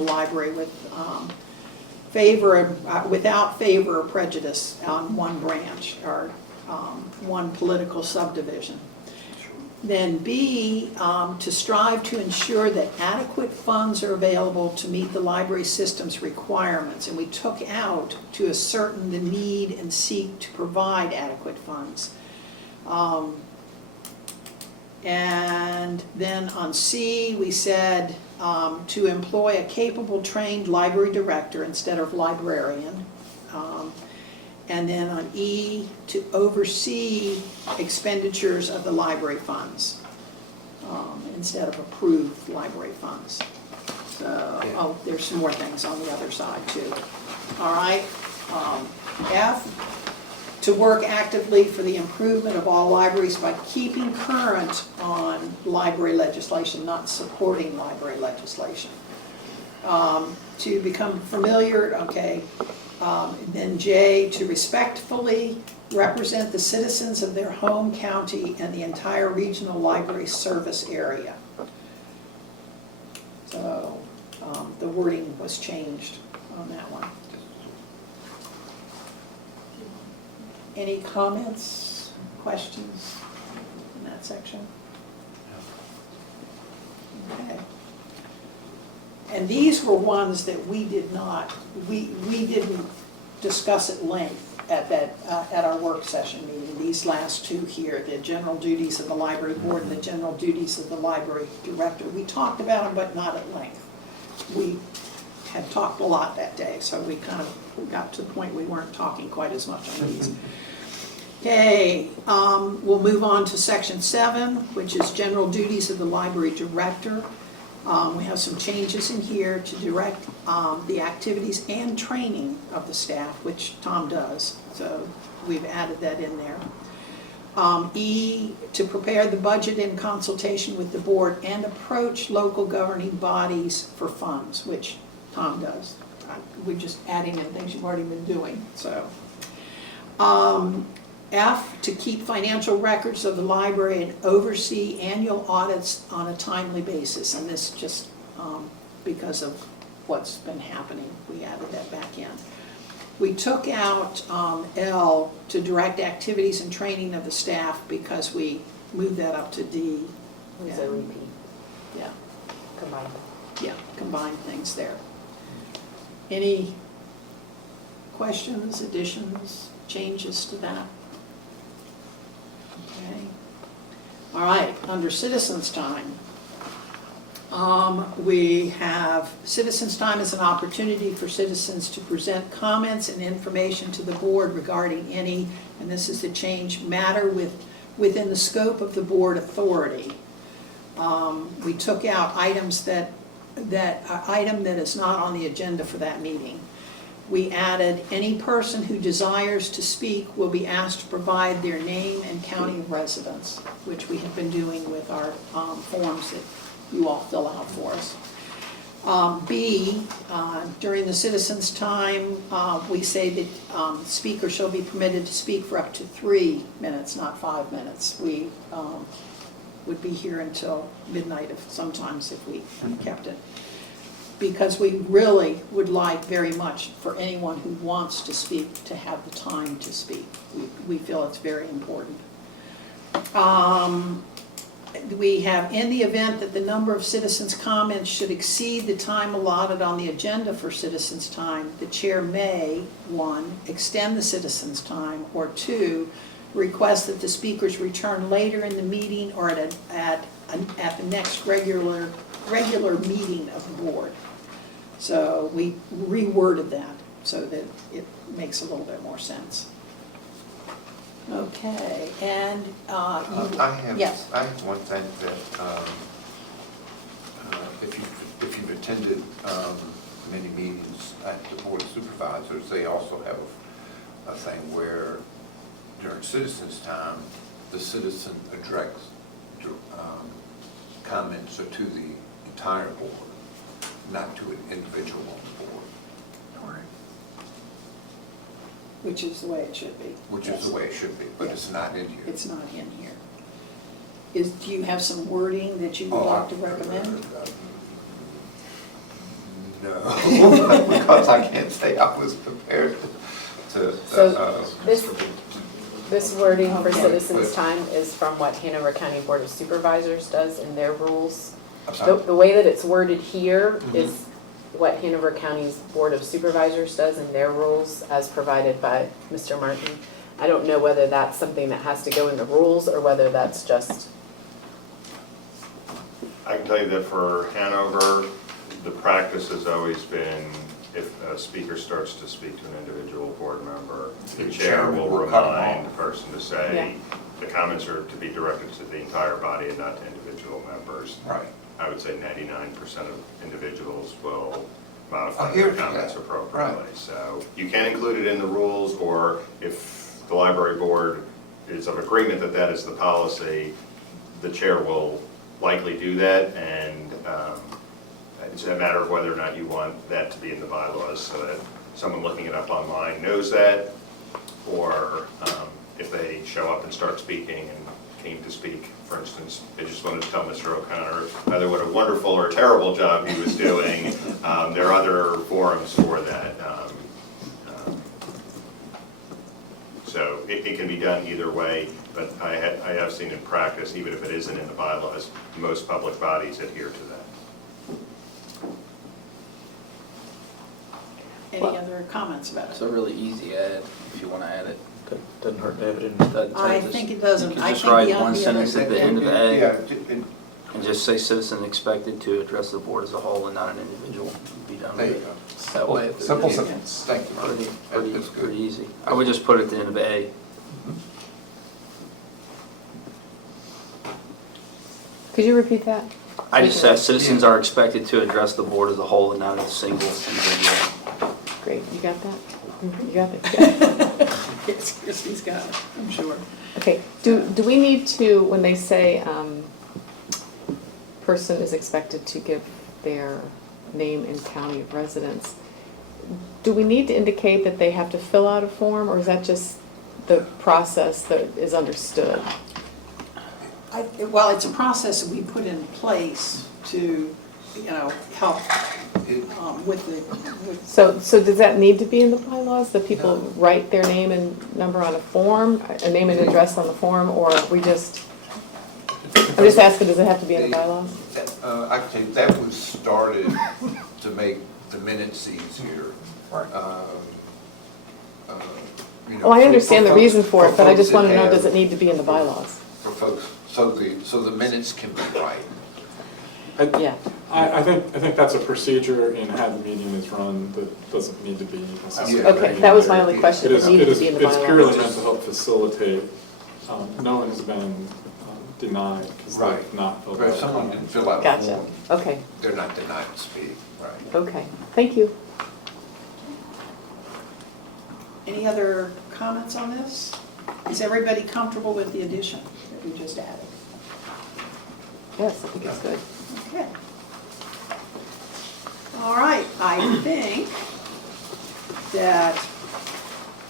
library with without favor or prejudice on one branch or one political subdivision. Then B, to strive to ensure that adequate funds are available to meet the library system's requirements. And we took out to ascertain the need and seek to provide adequate funds. And then on C, we said to employ a capable, trained library director instead of librarian. And then on E, to oversee expenditures of the library funds instead of approved library funds. So, there's some more things on the other side too. All right. F, to work actively for the improvement of all libraries by keeping current on library legislation, not supporting library legislation. To become familiar, okay. Then J, to respectfully represent the citizens of their home county and the entire regional library service area. So the wording was changed on that one. Any comments, questions in that section? Okay. And these were ones that we didn't discuss at length at our work session meeting. These last two here, the general duties of the library board and the general duties of the library director. We talked about them, but not at length. We had talked a lot that day, so we kind of got to the point we weren't talking quite as much on these. Okay, we'll move on to section 7, which is general duties of the library director. We have some changes in here to direct the activities and training of the staff, which Tom does. So we've added that in there. E, to prepare the budget in consultation with the board and approach local governing bodies for funds, which Tom does. We're just adding in things you've already been doing. So. F, to keep financial records of the library and oversee annual audits on a timely basis. And this just because of what's been happening, we added that back in. We took out L, to direct activities and training of the staff, because we moved that up to D. It's a repeat. Yeah, Combined. yeah, combined things there. Any questions, additions, changes to that? Okay. All right, under citizens' time, we have citizens' time as an opportunity for citizens to present comments and information to the board regarding any, and this is the change, matter within the scope of the board authority. We took out items item that is not on the agenda for that meeting. We added, any person who desires to speak will be asked to provide their name and county of residence, which we have been doing with our forms that you all fill out for us. B, during the citizens' time, we say that speakers shall be permitted to speak for up to 3 minutes, not 5 minutes. We would be here until midnight sometimes if we kept it. because we really would like very much for anyone who wants to speak to have the time to speak. We feel it's very important. We have, in the event that the number of citizens' comments should exceed the time allotted on the agenda for citizens' time, the chair may, 1, extend the citizens' time, or 2, request that the speakers return later in the meeting or at the next regular meeting of the board. So we reworded that so that it makes a little bit more sense. Okay, and yes. I have one thing that, if you've attended many meetings at the Board of Supervisors, they also have a thing where during citizens' time, the citizen address comments are to the entire board, not to an individual on the board. Which is the way it should be. Which is the way it should be, but it's not in here. It's not in here. Do you have some wording that you would like to recommend? No, because I can't say I was prepared to. So this wording for citizens' time is from what Hanover County Board of Supervisors does in their rules. The way that it's worded here is what Hanover County's Board of Supervisors does in their rules as provided by Mr. Martin. I don't know whether that's something that has to go in the rules or whether that's just... I can tell you that for Hanover, the practice has always been if a speaker starts to speak to an individual board member, the chair will remind the person to say the comments are to be directed to the entire body and not to individual members. Right. I would say 99% of individuals will modify their comments appropriately. Right. So you can include it in the rules, or if the library board is of agreement that that is the policy, the chair will likely do that, and it's a matter of whether or not you want that to be in the bylaws so that someone looking it up online knows that, or if they show up and start speaking and came to speak, for instance, they just wanted to tell Mr. O'Connor either what a wonderful or terrible job he was doing. There are other forums for that. So it can be done either way, but I have seen in practice, even if it isn't in the bylaws, most public bodies adhere to that. Any other comments about It's it? a really easy add, if you want to add it. Doesn't hurt to have it in the study. I think it doesn't. You could I just think write the one idea sentence at the end of A, Yeah, and just say citizen expected to address the board as a whole and not an individual. Be done there with you it. go. That way, Simple sentence. Thank you, Marty. That's pretty good. easy. I would just put it at the end of A. Could you repeat that? I just said citizens are expected to address the board as a whole and not as a single individual. Great, you got that? You got it? Yes, Christie's got it, I'm sure. Okay, do we need to, when they say person is expected to give their name and county of residence, do we need to indicate that they have to fill out a form, or is that just the process that is understood? Well, it's a process that we put in place to, help with the, So does that need to be in the bylaws, that people write their name and number on a form, a name and address on the form, or we just, I'm just asking, does it have to be in the bylaws? I can tell you, that was started to make the minutes easier. Well, I understand the reason for it, but I just want to know, does it need to be in the bylaws? For folks, so the minutes can be right. Yeah. I think that's a procedure in how the meeting is run that doesn't need to be necessarily. Okay, that was my only question, it needed to be in the bylaws. It's purely meant to help facilitate, no one's been denied because they've not filled out. But if someone didn't fill out a Gotcha, form, okay, they're not denied to speak, right? okay, thank you. any other comments on this? Is everybody comfortable with the addition that we just added? Yes, I think it's good. Okay. All right, I think that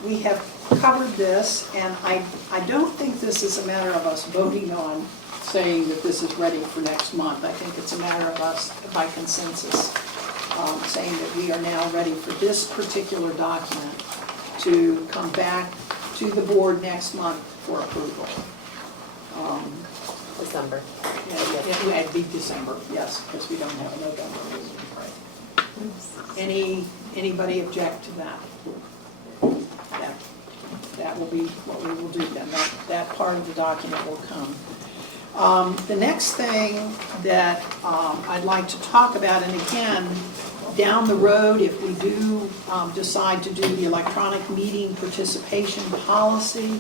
we have covered this, and I don't think this is a matter of us voting on saying that this is ready for next month. I think it's a matter of us, by consensus, saying that we are now ready for this particular document to come back to the board next month for approval. December. Yeah, it would be December, yes, because we don't have a November meeting. Anybody object to that? That will be what we will do then. That part of the document will come. The next thing that I'd like to talk about, and again, down the road, if we do decide to do the electronic meeting participation policy,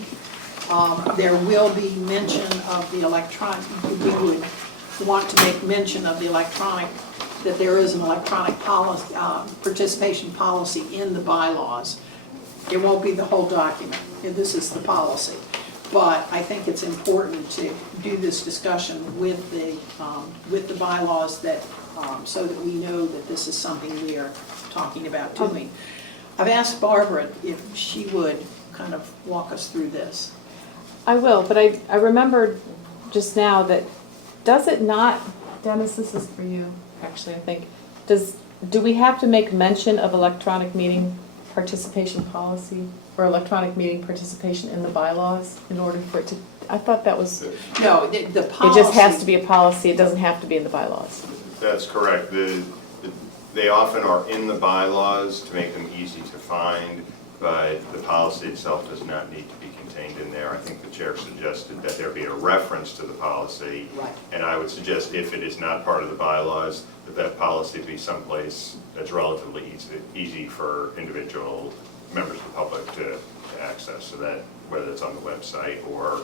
there will be mention of the electronic, we would want to make mention of the electronic, that there is an electronic policy, participation policy in the bylaws. It won't be the whole document, and this is the policy. But I think it's important to do this discussion with the bylaws that, so that we know that this is something we are talking about doing. I've asked Barbara if she would kind of walk us through this. I will, but I remembered just now that, does it not, Dennis, this is for you, actually, I think. Do we have to make mention of electronic meeting participation policy or electronic meeting participation in the bylaws in order for it to, I thought that was, No, the policy. it just has to be a policy, it doesn't have to be in the bylaws. That's correct. They often are in the bylaws to make them easy to find, but the policy itself does not need to be contained in there. I think the chair suggested that there be a reference to the policy. Right. And I would suggest if it is not part of the bylaws, that policy be someplace that's relatively easy for individual members of the public to access, so that whether it's on the website or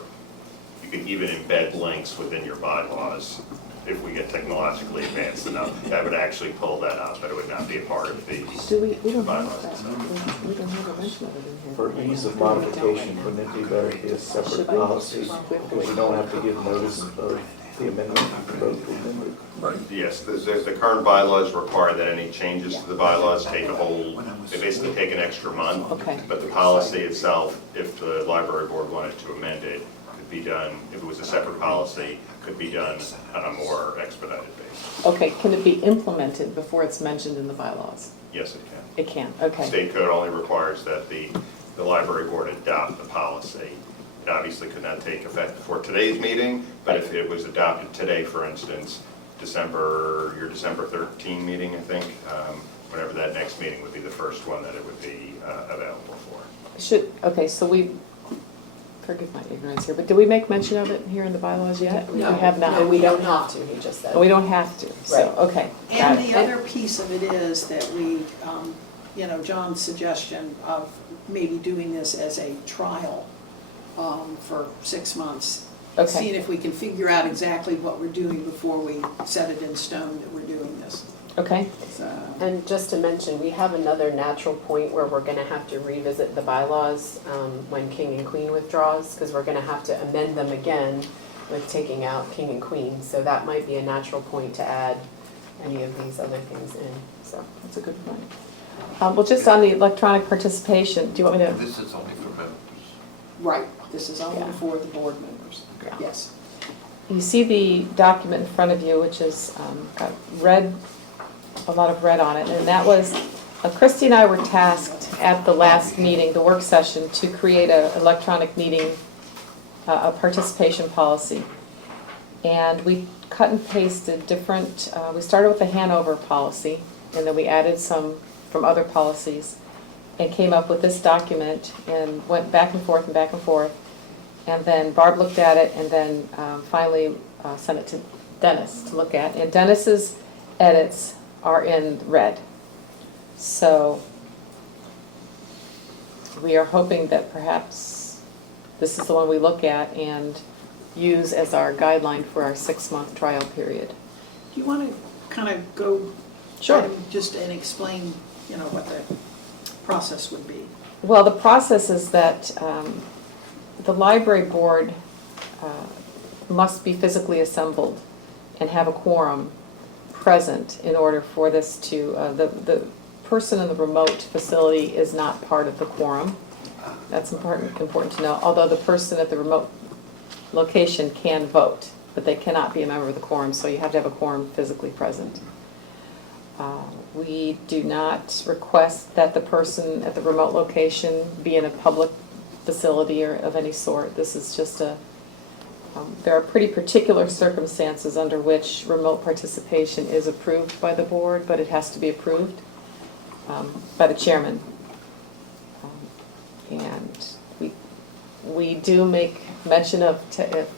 you can even embed links within your bylaws. If we get technologically advanced enough, that would actually pull that up, but it would not be a part of the We don't have bylaws that, itself. we don't have a mention of it in here. For ease of modification, wouldn't it be better to be a separate policy? Because you don't have to give notice of the amendment, you can vote to amend it. Yes, the current bylaws require that any changes to the bylaws take they basically take an extra month. Okay. But the policy itself, if the library board wanted to amend it, could be done, if it was a separate policy, could be done on a more expedited basis. Okay, can it be implemented before it's mentioned in the bylaws? Yes, it can. It can, okay. State code only requires that the library board adopt the policy. It obviously could not take effect before today's meeting, but if it was adopted today, for instance, your December 13 meeting, I think, whenever that next meeting would be the first one that it would be available for. Okay, so forgive my ignorance here, but did we make mention of it here in the bylaws yet? No. We have not. No, we don't have to, he just said. We don't have to, so, Right. okay. got And it. the other piece of it is that we, John's suggestion of maybe doing this as a trial for 6 months. Okay. Seeing if we can figure out exactly what we're doing before we set it in stone that we're doing this. Okay, So, And just to mention, we have another natural point where we're gonna have to revisit the bylaws when King and Queen withdraws, because we're gonna have to amend them again with taking out King and Queen. So that might be a natural point to add any of these other things in, so. that's a good point. Well, just on the electronic participation, do you want me to? This is only for members. right, this is only Yeah. for the board members. Yeah. Yes. You see the document in front of you, which is got a lot of red on it, and that was, Christy and I were tasked at the last meeting, the work session, to create an electronic meeting, a participation policy. And we cut and pasted different, we started with the Hanover policy, and then we added some from other policies, and came up with this document, and went back and forth and back and forth. And then Barb looked at it, and then finally sent it to Dennis to look at. And Dennis's edits are in red. So we are hoping that perhaps this is the one we look at and use as our guideline for our 6-month trial period. Do you want to kind of go? Sure. Just and explain, what the process would be. Well, the process is that the library board must be physically assembled and have a quorum present in order for this to, the person in the remote facility is not part of the quorum. That's important to know, although the person at the remote location can vote, but they cannot be a member of the quorum, so you have to have a quorum physically present. We do not request that the person at the remote location be in a public facility or of any sort. This is just there are pretty particular circumstances under which remote participation is approved by the board, but it has to be approved by the chairman. And we do make mention of if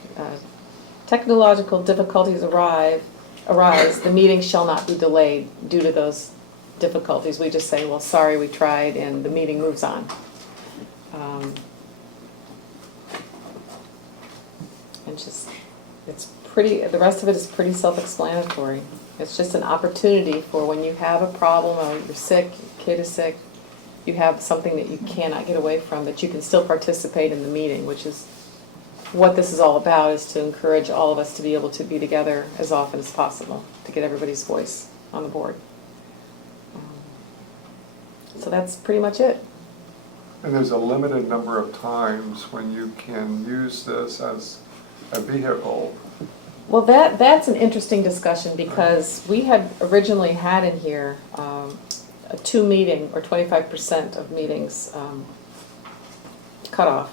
technological difficulties arise, the meeting shall not be delayed due to those difficulties. We just say, well, sorry, we tried, and the meeting moves on. And just, it's pretty, the rest of it is pretty self-explanatory. It's just an opportunity for when you have a problem, or you're sick, your kid is sick, you have something that you cannot get away from, that you can still participate in the meeting, which is what this is all about, is to encourage all of us to be able to be together as often as possible, to get everybody's voice on the board. So that's pretty much it. And there's a limited number of times when you can use this as a vehicle. Well, that's an interesting discussion, because we had originally had in here a 2-meeting or 25% of meetings cutoff.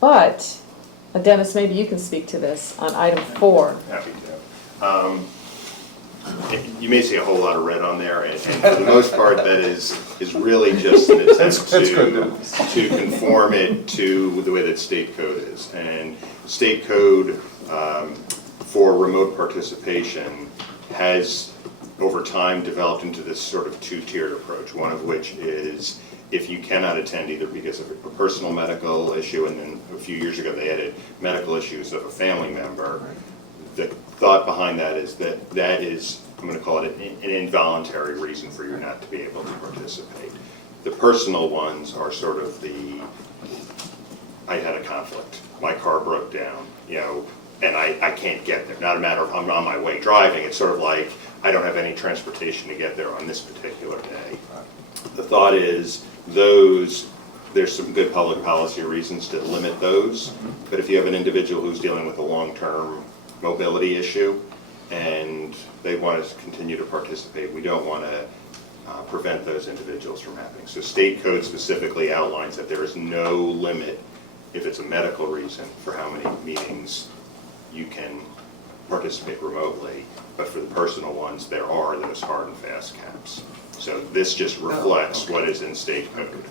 But, Dennis, maybe you can speak to this on item 4. Happy to. You may see a whole lot of red on there, and for the most part, that is really just an attempt to conform it to the way that state code is. And state code for remote participation has, over time, developed into this sort of 2-tiered approach, one of which is if you cannot attend either because of a personal medical issue, and then a few years ago they added medical issues of a family member. The thought behind that is that is, I'm going to call it an involuntary reason for you not to be able to participate. The personal ones are sort of I had a conflict, my car broke down, and I can't get there. Not a matter of I'm on my way driving, it's sort of like I don't have any transportation to get there on this particular day. The thought is there's some good public policy reasons to limit those, but if you have an individual who's dealing with a long-term mobility issue and they want to continue to participate, we don't want to prevent those individuals from happening. So state code specifically outlines that there is no limit, if it's a medical reason, for how many meetings you can participate remotely, but for the personal ones, there are those hard and fast caps. So this just reflects what is in state code.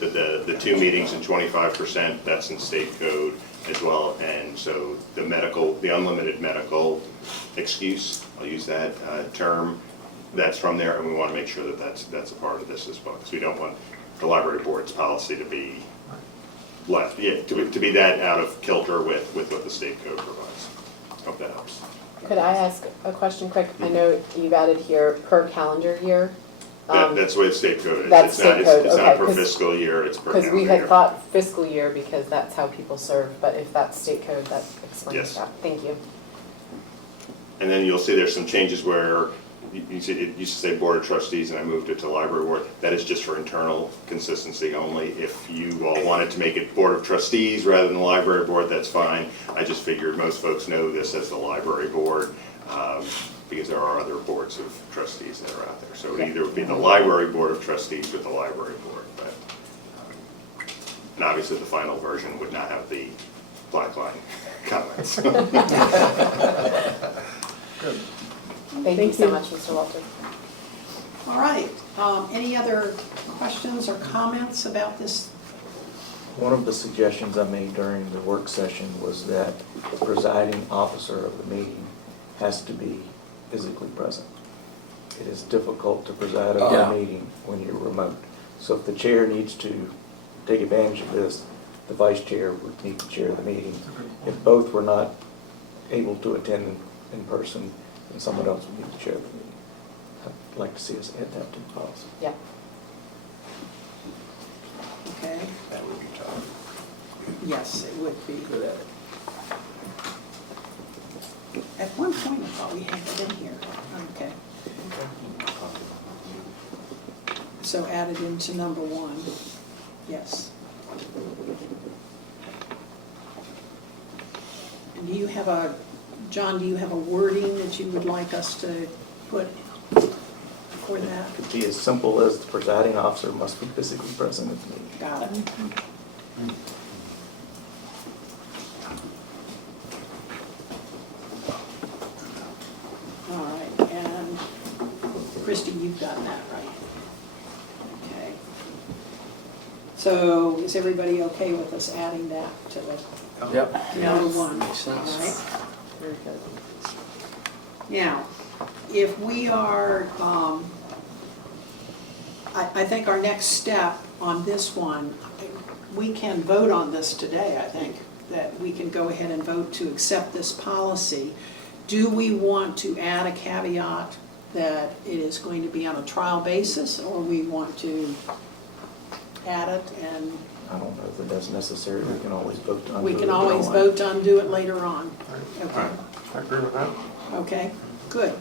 The 2 meetings and 25%, that's in state code as well, and so the unlimited medical excuse, I'll use that term, that's from there, and we want to make sure that that's a part of this as well, because we don't want the library board's policy to be left, to be that out of kilter with what the state code provides. Hope that helps. Could I ask a question quick? I know you've added here per calendar year. That's the way the state code is. That's state code, It's not okay, per fiscal year, it's per calendar Because we year. had thought fiscal year because that's how people serve, but if that's state code, that explains Yes. that. Thank you. And then you'll see there's some changes where you see, it used to say Board of Trustees, and I moved it to Library Board. That is just for internal consistency only. If you all wanted to make it Board of Trustees rather than the Library Board, that's fine. I just figured most folks know this as the Library Board, because there are other boards of trustees that are out there. So it either would be the Library Board of Trustees or the Library Board. But, and obviously the final version would not have the black line comments. Good. Thank you so much, Mr. Walter. All right, any other questions or comments about this? One of the suggestions I made during the work session was that the presiding officer of the meeting has to be physically present. It is difficult to preside over a meeting when you're remote. So if the chair needs to take advantage of this, the vice chair would need to chair the meeting. If both were not able to attend in person, then someone else would need to chair the meeting. I'd like to see us add that to the policy. Yeah. Okay, That would be tough. yes, it would be. At one point, I thought we had it in here. Okay. So added into number 1, yes. And do you have John, do you have a wording that you would like us to put for that? It could be as simple as the presiding officer must be physically present at the meeting. Got it. All right, and Christie, you've got that, right? Okay. So is everybody okay with us adding that to the Yep. number one? Makes All sense. right. Very good. Now, if we are, I think our next step on this one, we can vote on this today, I think, that we can go ahead and vote to accept this policy. Do we want to add a caveat that it is going to be on a trial basis, or we want to add it and I don't know that that's necessary. We can always vote to undo we it. can if we always don't like vote to undo it later on? Okay. I agree with that. Okay, good.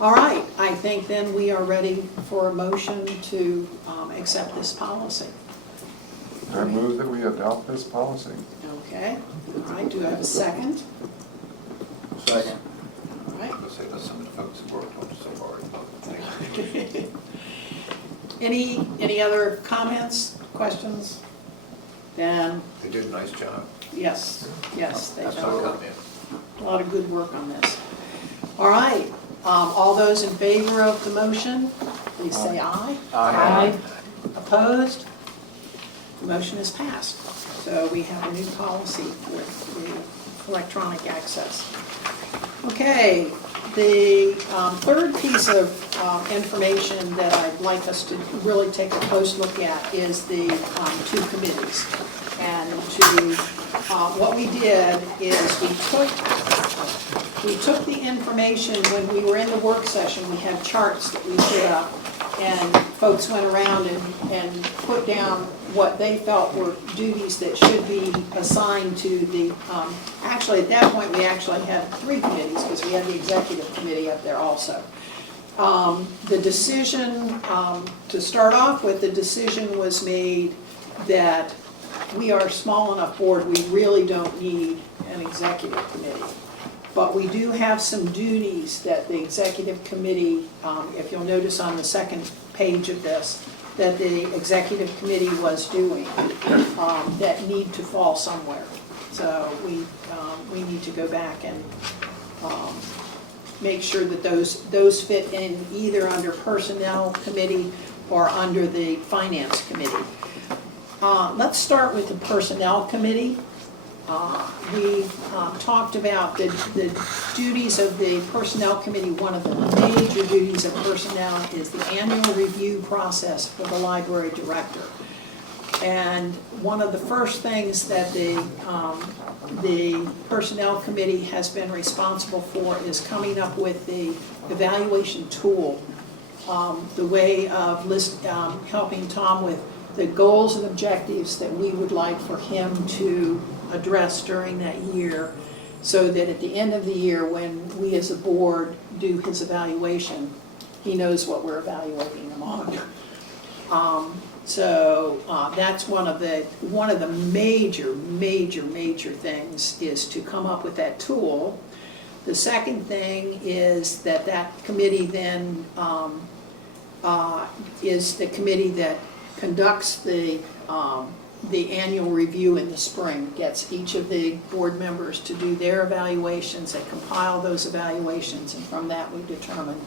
All right, I think then we are ready for a motion to accept this policy. I move that we adopt this policy. Okay, all right, do I have a second? Second. All right. Let's say that's some of the folks who worked on it so far. Any other comments, questions? Then, They did a nice job. yes, they've That's done my a lot. comment. A lot of good work on this. All right, all those in favor of the motion, please say aye. Aye. Opposed? The motion is passed. So we have a new policy for the electronic access. Okay, the third piece of information that I'd like us to really take a close look at is the two committees. And what we did is we took the information when we were in the work session, we had charts that we put up, and folks went around and put down what they felt were duties that should be assigned to the, actually at that point we actually had three committees because we had the executive committee up there also. The decision, to start off with, the decision was made that we are a small enough board, we really don't need an executive committee. But we do have some duties that the executive committee, if you'll notice on the second page of this, that the executive committee was doing, that need to fall somewhere. So we need to go back and make sure that those fit in either under personnel committee or under the finance committee. Let's start with the personnel committee. We talked about the duties of the personnel committee. One of the major duties of personnel is the annual review process for the library director. And one of the first things that the personnel committee has been responsible for is coming up with the evaluation tool, the way of helping Tom with the goals and objectives that we would like for him to address during that year, so that at the end of the year, when we as a board do his evaluation, he knows what we're evaluating him on. So that's one of the major things is to come up with that tool. The second thing is that committee then is the committee that conducts the annual review in the spring, gets each of the board members to do their evaluations, they compile those evaluations, and from that we determine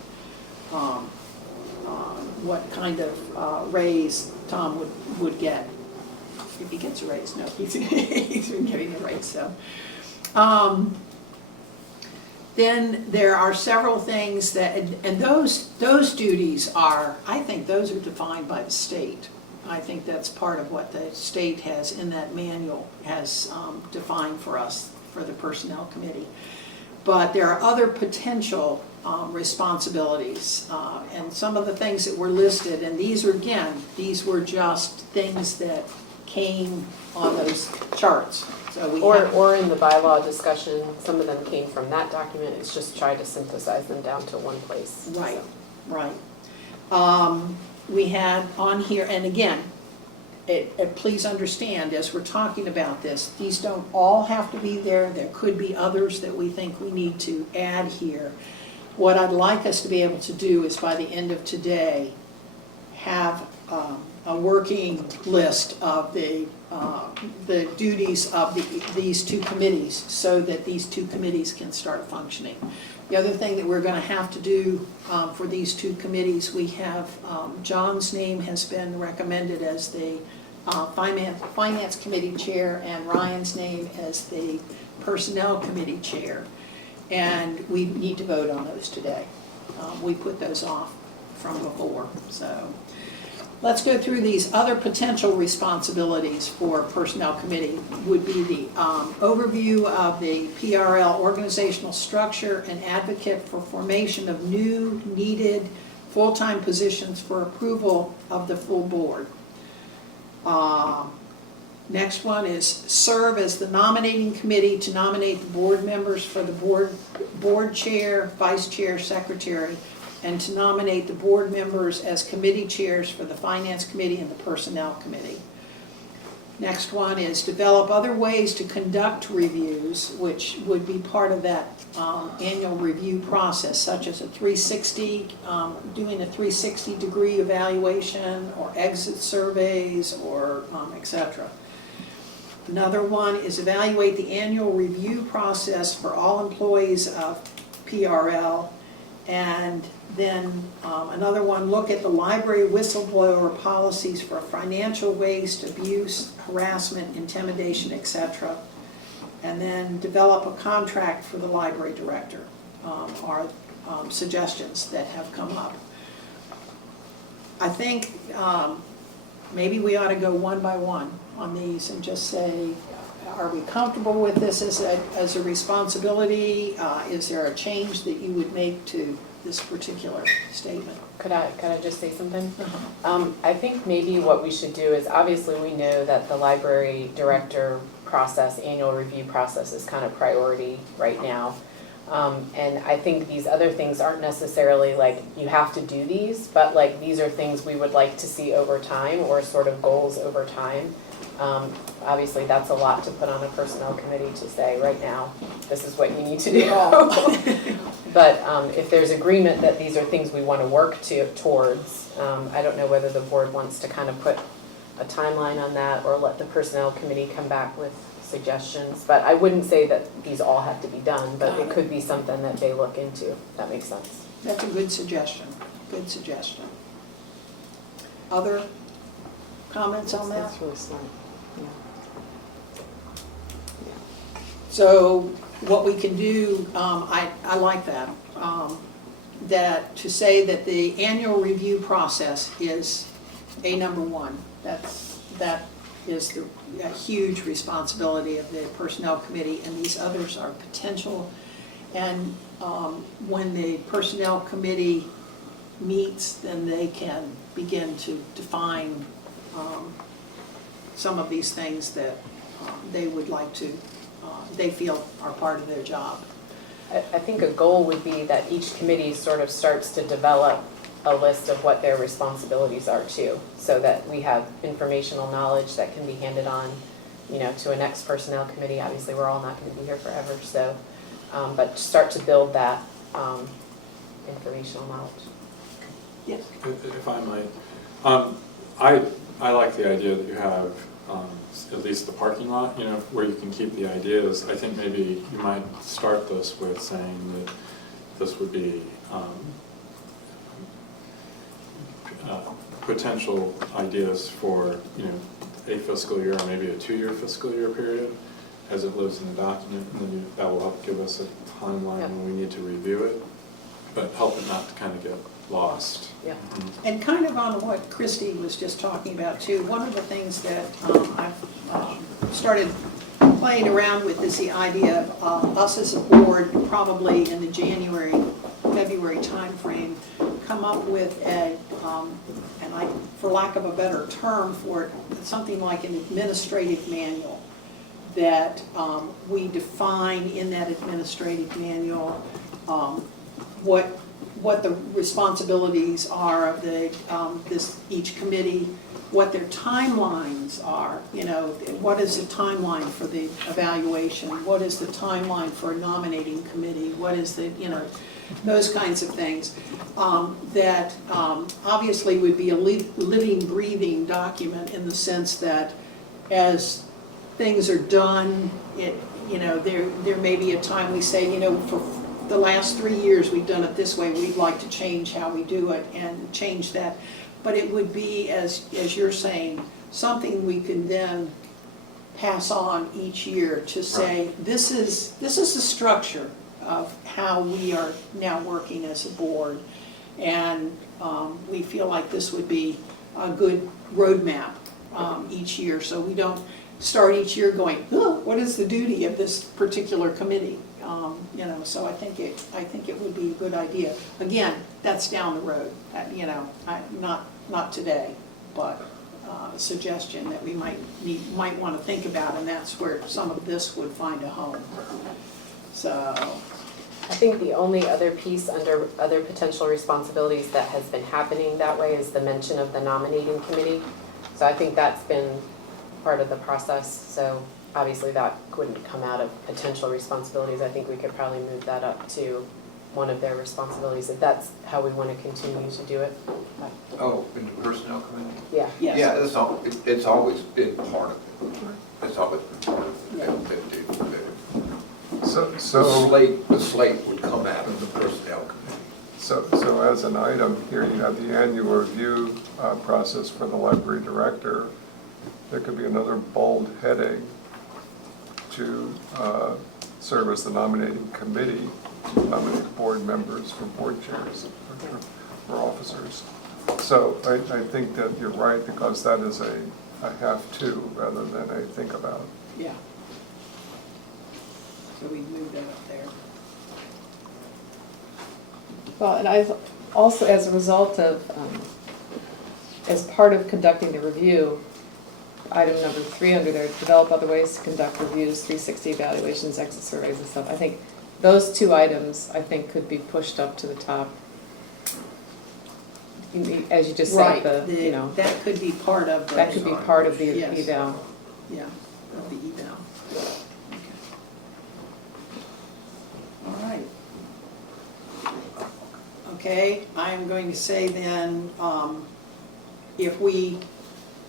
what kind of raise Tom would get. If he gets a raise, no, he's been getting a raise, so. Then there are several things that, and those duties are, I think those are defined by the state. I think that's part of what the state has in that manual has defined for us, for the personnel committee. But there are other potential responsibilities, and some of the things that were listed, and these were just things that came on those charts. So we have, Or in the bylaw discussion, some of them came from that document, it's just tried to synthesize them down to one place. right, So. right. We had on here, and again, please understand, as we're talking about this, these don't all have to be there. There could be others that we think we need to add here. What I'd like us to be able to do is by the end of today, have a working list of the duties of these two committees so that these two committees can start functioning. The other thing that we're going to have to do for these two committees, we have John's name has been recommended as the Finance Committee Chair and Ryan's name as the Personnel Committee Chair. And we need to vote on those today. We put those off from before, so. Let's go through these other potential responsibilities for Personnel Committee. Would be the overview of the PRL organizational structure and advocate for formation of new needed full-time positions for approval of the full board. Next one is serve as the nominating committee to nominate the board members for the board chair, vice chair, secretary, and to nominate the board members as committee chairs for the Finance Committee and the Personnel Committee. Next one is develop other ways to conduct reviews, which would be part of that annual review process, such as a 360, doing a 360-degree evaluation or exit surveys or etc. Another one is evaluate the annual review process for all employees of PRL. And then another one, look at the library whistleblower policies for financial waste, abuse, harassment, intimidation, etc. And then develop a contract for the library director, are suggestions that have come up. I think maybe we ought to go one by one on these and just say, are we comfortable with this as a responsibility? Is there a change that you would make to this particular statement? Could I just say something? I think maybe what we should do is, obviously we know that the library director process, annual review process is kind of priority right now. And I think these other things aren't necessarily like you have to do these, but like these are things we would like to see over time or sort of goals over time. Obviously that's a lot to put on a personnel committee to say right now, this is what you need to do. But if there's agreement that these are things we want to work towards, I don't know whether the board wants to kind of put a timeline on that or let the personnel committee come back with suggestions. But I wouldn't say that these all have to be done, but it could be something that they look into. That makes sense. That's a good suggestion. Good suggestion. Other comments on that? That's really smart. Yeah. So what we can do, I like that, that to say that the annual review process is number one. That is a huge responsibility of the Personnel Committee, and these others are potential. And when the Personnel Committee meets, then they can begin to define some of these things that they would like to, they feel are part of their job. I think a goal would be that each committee sort of starts to develop a list of what their responsibilities are too, so that we have informational knowledge that can be handed on, you know, to a next personnel committee. Obviously, we're all not going to be here forever, so, but start to build that informational knowledge. Yes. If I might, I like the idea that you have at least the parking lot, you know, where you can keep the ideas. I think maybe you might start this with saying that this would be potential ideas for, you know, a fiscal year or maybe a 2-year fiscal year period as it lives in the document, and then that will help give us a timeline when we need to review it, but help it not to kind of get lost. Yeah. And kind of on what Christy was just talking about too, one of the things that I've started playing around with is the idea of us as a board, probably in the January, February timeframe, come up with a, and I, for lack of a better term for it, something like an administrative manual that we define in that administrative manual what what the responsibilities are of each committee, what their timelines are, what is the timeline for the evaluation, what is the timeline for a nominating committee, what is the, those kinds of things, that obviously would be a living, breathing document in the sense that as things are done, there may be a time we say, for the last 3 years we've done it this way, we'd like to change how we do it and change that. But it would be, as you're saying, something we can then pass on each year to say, this is the structure of how we are now working as a board. And we feel like this would be a good roadmap each year, so we don't start each year going, what is the duty of this particular committee? So I think it would be a good idea. Again, that's down the road, not today, but a suggestion that we might want to think about, and that's where some of this would find a home. So I think the only other piece under other potential responsibilities that has been happening that way is the mention of the nominating committee. So I think that's been part of the process, so obviously that wouldn't come out of potential responsibilities. I think we could probably move that up to one of their responsibilities, if that's how we want to continue to do it. Oh, in the personnel committee? Yeah. yes. Yeah, it's always been part of it. It's always been part of it. The slate would come out of the personnel committee. So as an item here, you have the annual review process for the library director. There could be another bold heading to serve as the nominating committee, nominate board members for board chairs or officers. So I think that you're right, because that is a have to rather than a think about. Yeah. So we move that up there. Well, and I've also, as a result of, as part of conducting the review, item number 3 under there, develop other ways to conduct reviews, 360 evaluations, exit surveys and stuff. I think those 2 items, could be pushed up to the top. As you just said, Right, that could be part of the. that could be part of the Yes. eval. Yeah, of the eval. Okay. All right. Okay, I'm going to say then, if we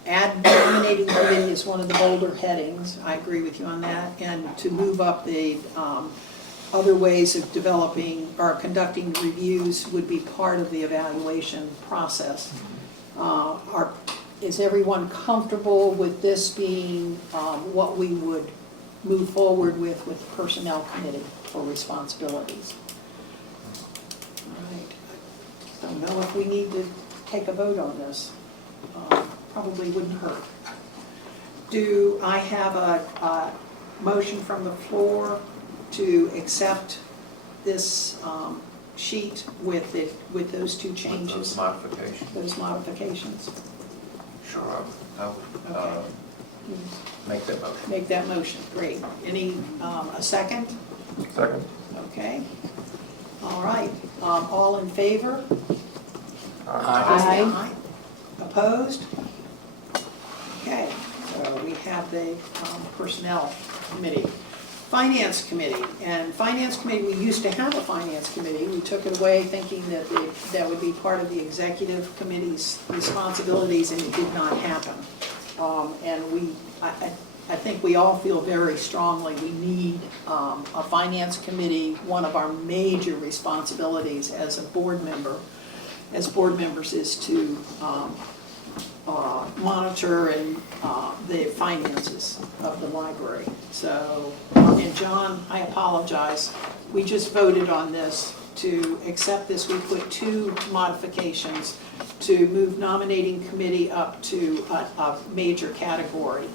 add nominating committee as one of the bolder headings, I agree with you on that, and to move up the other ways of developing or conducting reviews would be part of the evaluation process. Is everyone comfortable with this being what we would move forward with the personnel committee for responsibilities? All right. I don't know if we need to take a vote on this. Probably wouldn't hurt. Do I have a motion from the floor to accept this sheet with those 2 changes? Those modifications? Those modifications. Sure, I would Okay. make that motion. Make that motion, great. A second? Second. Okay. All right, all in favor? Aye. Opposed? Okay, so we have the personnel committee. Finance committee, and finance committee, we used to have a finance committee. We took it away thinking that that would be part of the executive committee's responsibilities, and it did not happen. And I think we all feel very strongly we need a finance committee. One of our major responsibilities as a board member, as board members, is to monitor and the finances of the library. So, and John, I apologize, we just voted on this to accept this. We put 2 modifications to move nominating committee up to a major category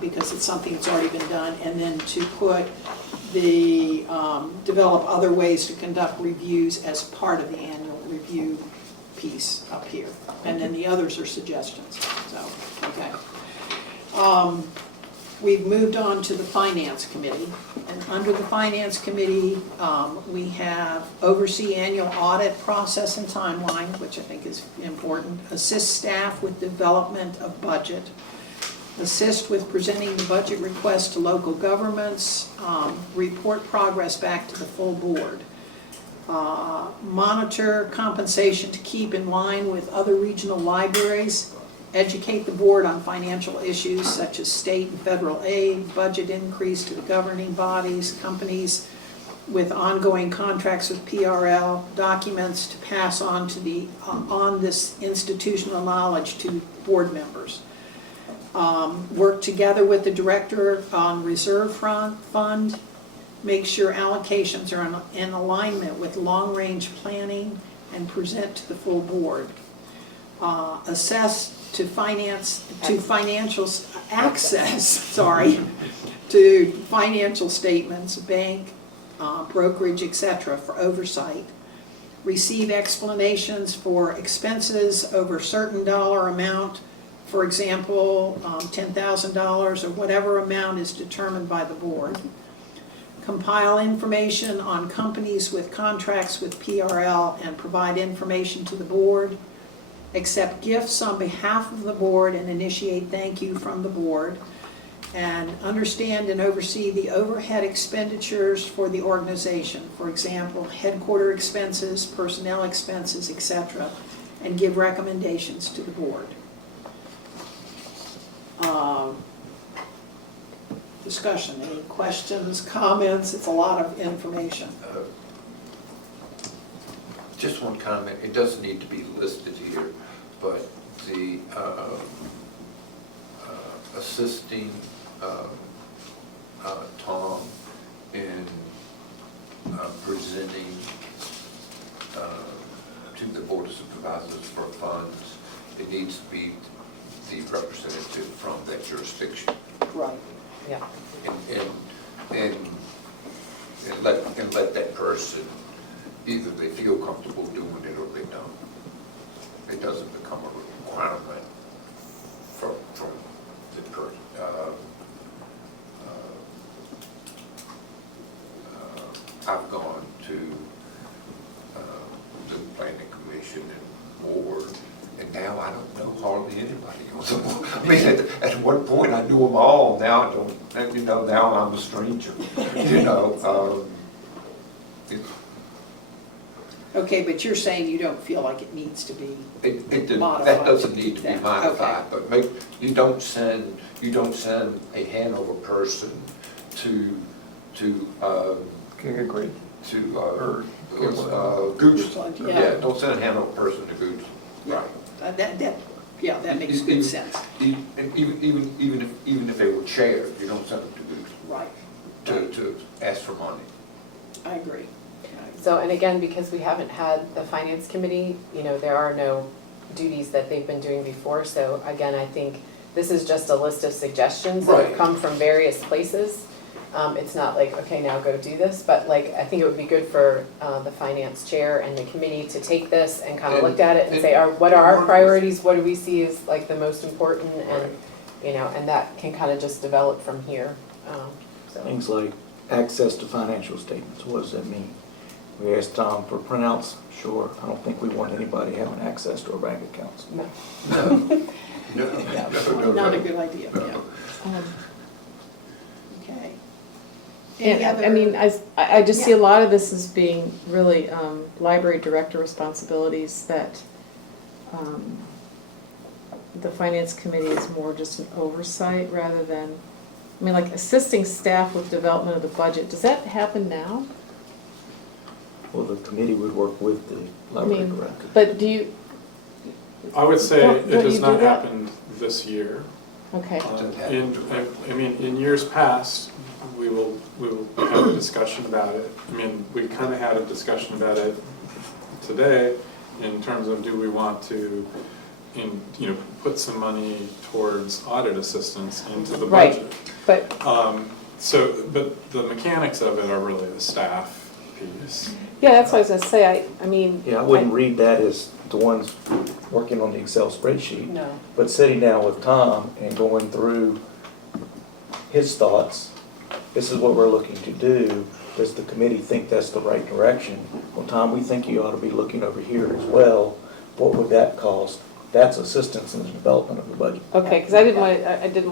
because it's something that's already been done, and then to put the develop other ways to conduct reviews as part of the annual review piece up here, and then the others are suggestions. So, okay. We've moved on to the Finance Committee. And under the Finance Committee, we have oversee annual audit process and timeline, which I think is important. Assist staff with development of budget. Assist with presenting the budget request to local governments. Report progress back to the full board. Monitor compensation to keep in line with other regional libraries. Educate the board on financial issues such as state and federal aid, budget increase to the governing bodies, companies with ongoing contracts with PRL, documents to pass on to on this institutional knowledge to board members. Work together with the director on reserve fund, make sure allocations are in alignment with long-range planning and present to the full board. Assess to financial access, sorry, to financial statements, bank, brokerage, etc. for oversight. Receive explanations for expenses over certain dollar amount, for example, $10,000 or whatever amount is determined by the board. Compile information on companies with contracts with PRL and provide information to the board. Accept gifts on behalf of the board and initiate thank you from the board. And understand and oversee the overhead expenditures for the organization. For example, headquarter expenses, personnel expenses, etc. And give recommendations to the board. Discussion, any questions, comments? It's a lot of information. Just one comment, it doesn't need to be listed here, but the assisting Tom in presenting to the Board of Supervisors for funds, it needs to be the representative from that jurisdiction. Right. Yeah. And let that person, either they feel comfortable doing it or they don't. It doesn't become a requirement from the person. I've gone to the planning commission and board, and now I don't know hardly anybody on the board. I mean, at one point I knew them all. Now I don't. You know, now I'm a stranger. You know. Okay, but you're saying you don't feel like it needs to be modified? That doesn't need to be modified, Okay. but you don't send a Hanover person to King agreed. Gooch. Yeah. Yeah, don't send a Hanover person to Gooch. Right. That makes good sense. Even if they were chairs, you don't send them to Gooch Right. to ask for money. I agree. So, and again, because we haven't had the finance committee, you know, there are no duties that they've been doing before. So again, I think this is just a list of suggestions that have Right. come from various places. It's not like, okay, now go do this, but like, I think it would be good for the finance chair and the committee to take this and kind of look at it and say, what are our priorities? What do we see as like the most important? And, you know, and that can kind of just develop from here. So. Things like access to financial statements, what does that mean? We asked Tom for printouts, sure. I don't think we want anybody having access to our bank accounts. No. No. Not a good idea, yeah. Okay. Any And, other? I mean, I just see a lot of this as being really library director responsibilities that the finance committee is more just an oversight rather than, I mean, like assisting staff with development of the budget. Does that happen now? Well, the committee would work with the I library mean, director. but do you, I would say Don't it has you do not that? happened this year. okay. In years past, we will have a discussion about it. I mean, we kind of had a discussion about it today in terms of do we want to, put some money towards audit assistance into the Right. budget. But, But the mechanics of it are really the staff piece. yeah, that's what I was gonna say, I mean. Yeah, I wouldn't read that as the ones working on the Excel spreadsheet. No. But sitting down with Tom and going through his thoughts. This is what we're looking to do. Does the committee think that's the right direction? Well, Tom, we think you ought to be looking over here as well. What would that cost? That's assistance in the development of the budget. Okay, because I didn't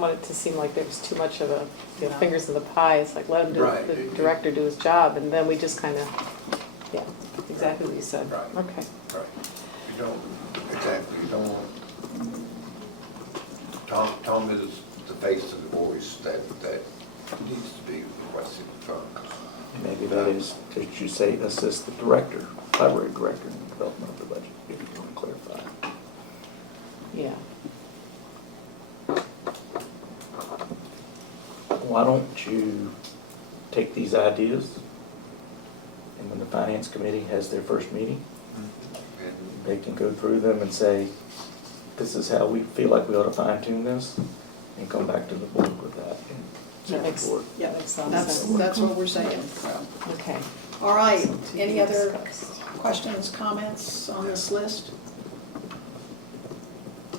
want it to seem like there was too much of a, you know, No. fingers in the pie. It's like, let him do, Right. the director do his job, and then we just kind of, yeah, exactly what you said. Right. Okay. Right. You don't, exactly, you don't want, Tom is the face of the voice that needs to be requesting funds. Maybe that is, did you say assist the director, library director in the development of the budget, if you want to clarify. Yeah. Why don't you take these ideas, and when the finance committee has their first meeting, And they can go through them and say, this is how we feel like we ought to fine tune this, and come back to the board with that. and That makes, Yeah, that makes some that's, sense. that's what we're saying, so. Okay. All right, any be other discussed. questions, comments on this list?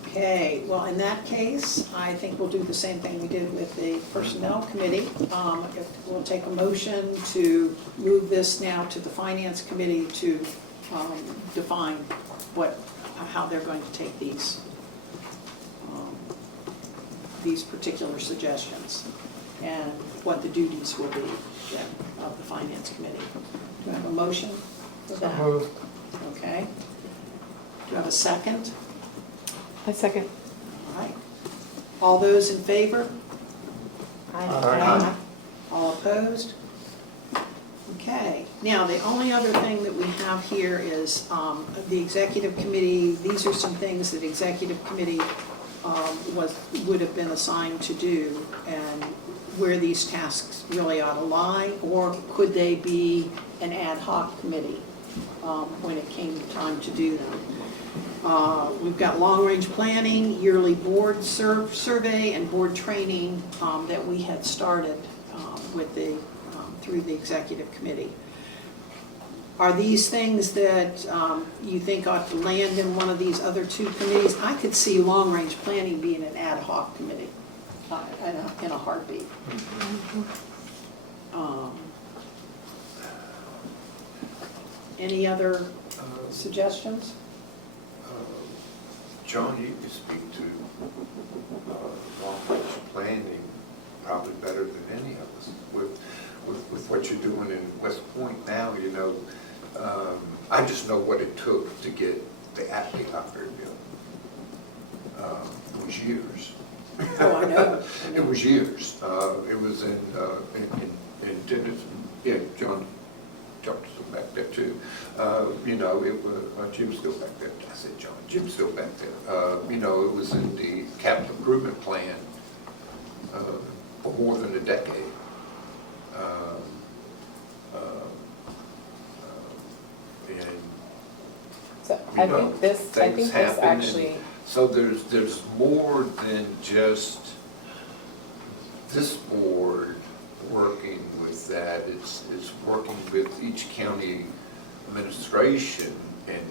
Okay, well, in that case, I think we'll do the same thing we did with the Personnel Committee. We'll take a motion to move this now to the Finance Committee to define how they're going to take these particular suggestions and what the duties will be then of the Finance Committee. Do I have a motion for that? Okay. Do I have a second? I second. All right. All those in favor? Aye. All opposed? Okay. Now, the only other thing that we have here is the Executive Committee. These are some things that Executive Committee would have been assigned to do, and where these tasks really ought to lie, or could they be an ad hoc committee when it came time to do them? We've got long-range planning, yearly board survey, and board training that we had started through the Executive Committee. Are these things that you think ought to land in one of these other two committees? I could see long-range planning being an ad hoc committee in a heartbeat. Any other suggestions? John, you can speak to long-range planning probably better than any of us. With what you're doing in West Point now, you know, I just know what it took to get the athlete operator bill. It was years. Oh, I know. It was years. It was in Denison. Yeah, John was still back there too. You know, it was, Jim's still back there. I said John, Jim's still back there. You know, it was in the capital improvement plan for more than a decade. And So you I know, think this things happen, and actually, so there's more than just this board working with that. It's working with each county administration, and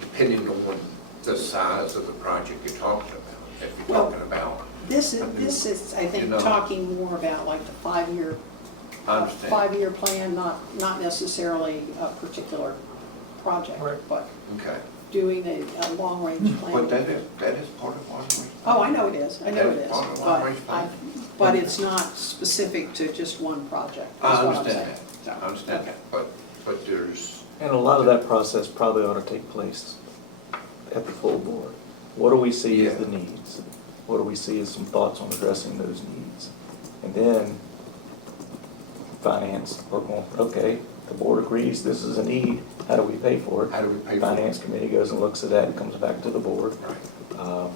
depending on the size of the project you're talking about, if you're Well, talking about. This is, I think, You know. talking more about like the five-year I understand. five-year plan, not necessarily a particular project, Right. but Okay. doing a long-range plan. But that is part of long-range. Oh, I know it is, I know That it is is, part of but long-range plan. but it's not specific to just one project, is I what I'm understand saying. that, I understand Okay. that, but there's, And a lot of that process probably ought to take place at the full board. What do we see as Yeah. the needs? What do we see as some thoughts on addressing those needs? And then finance, we're going, okay, the board agrees this is a need, how do we pay for it? how do we pay for it? Finance committee goes and looks at that and comes back to the board. Right.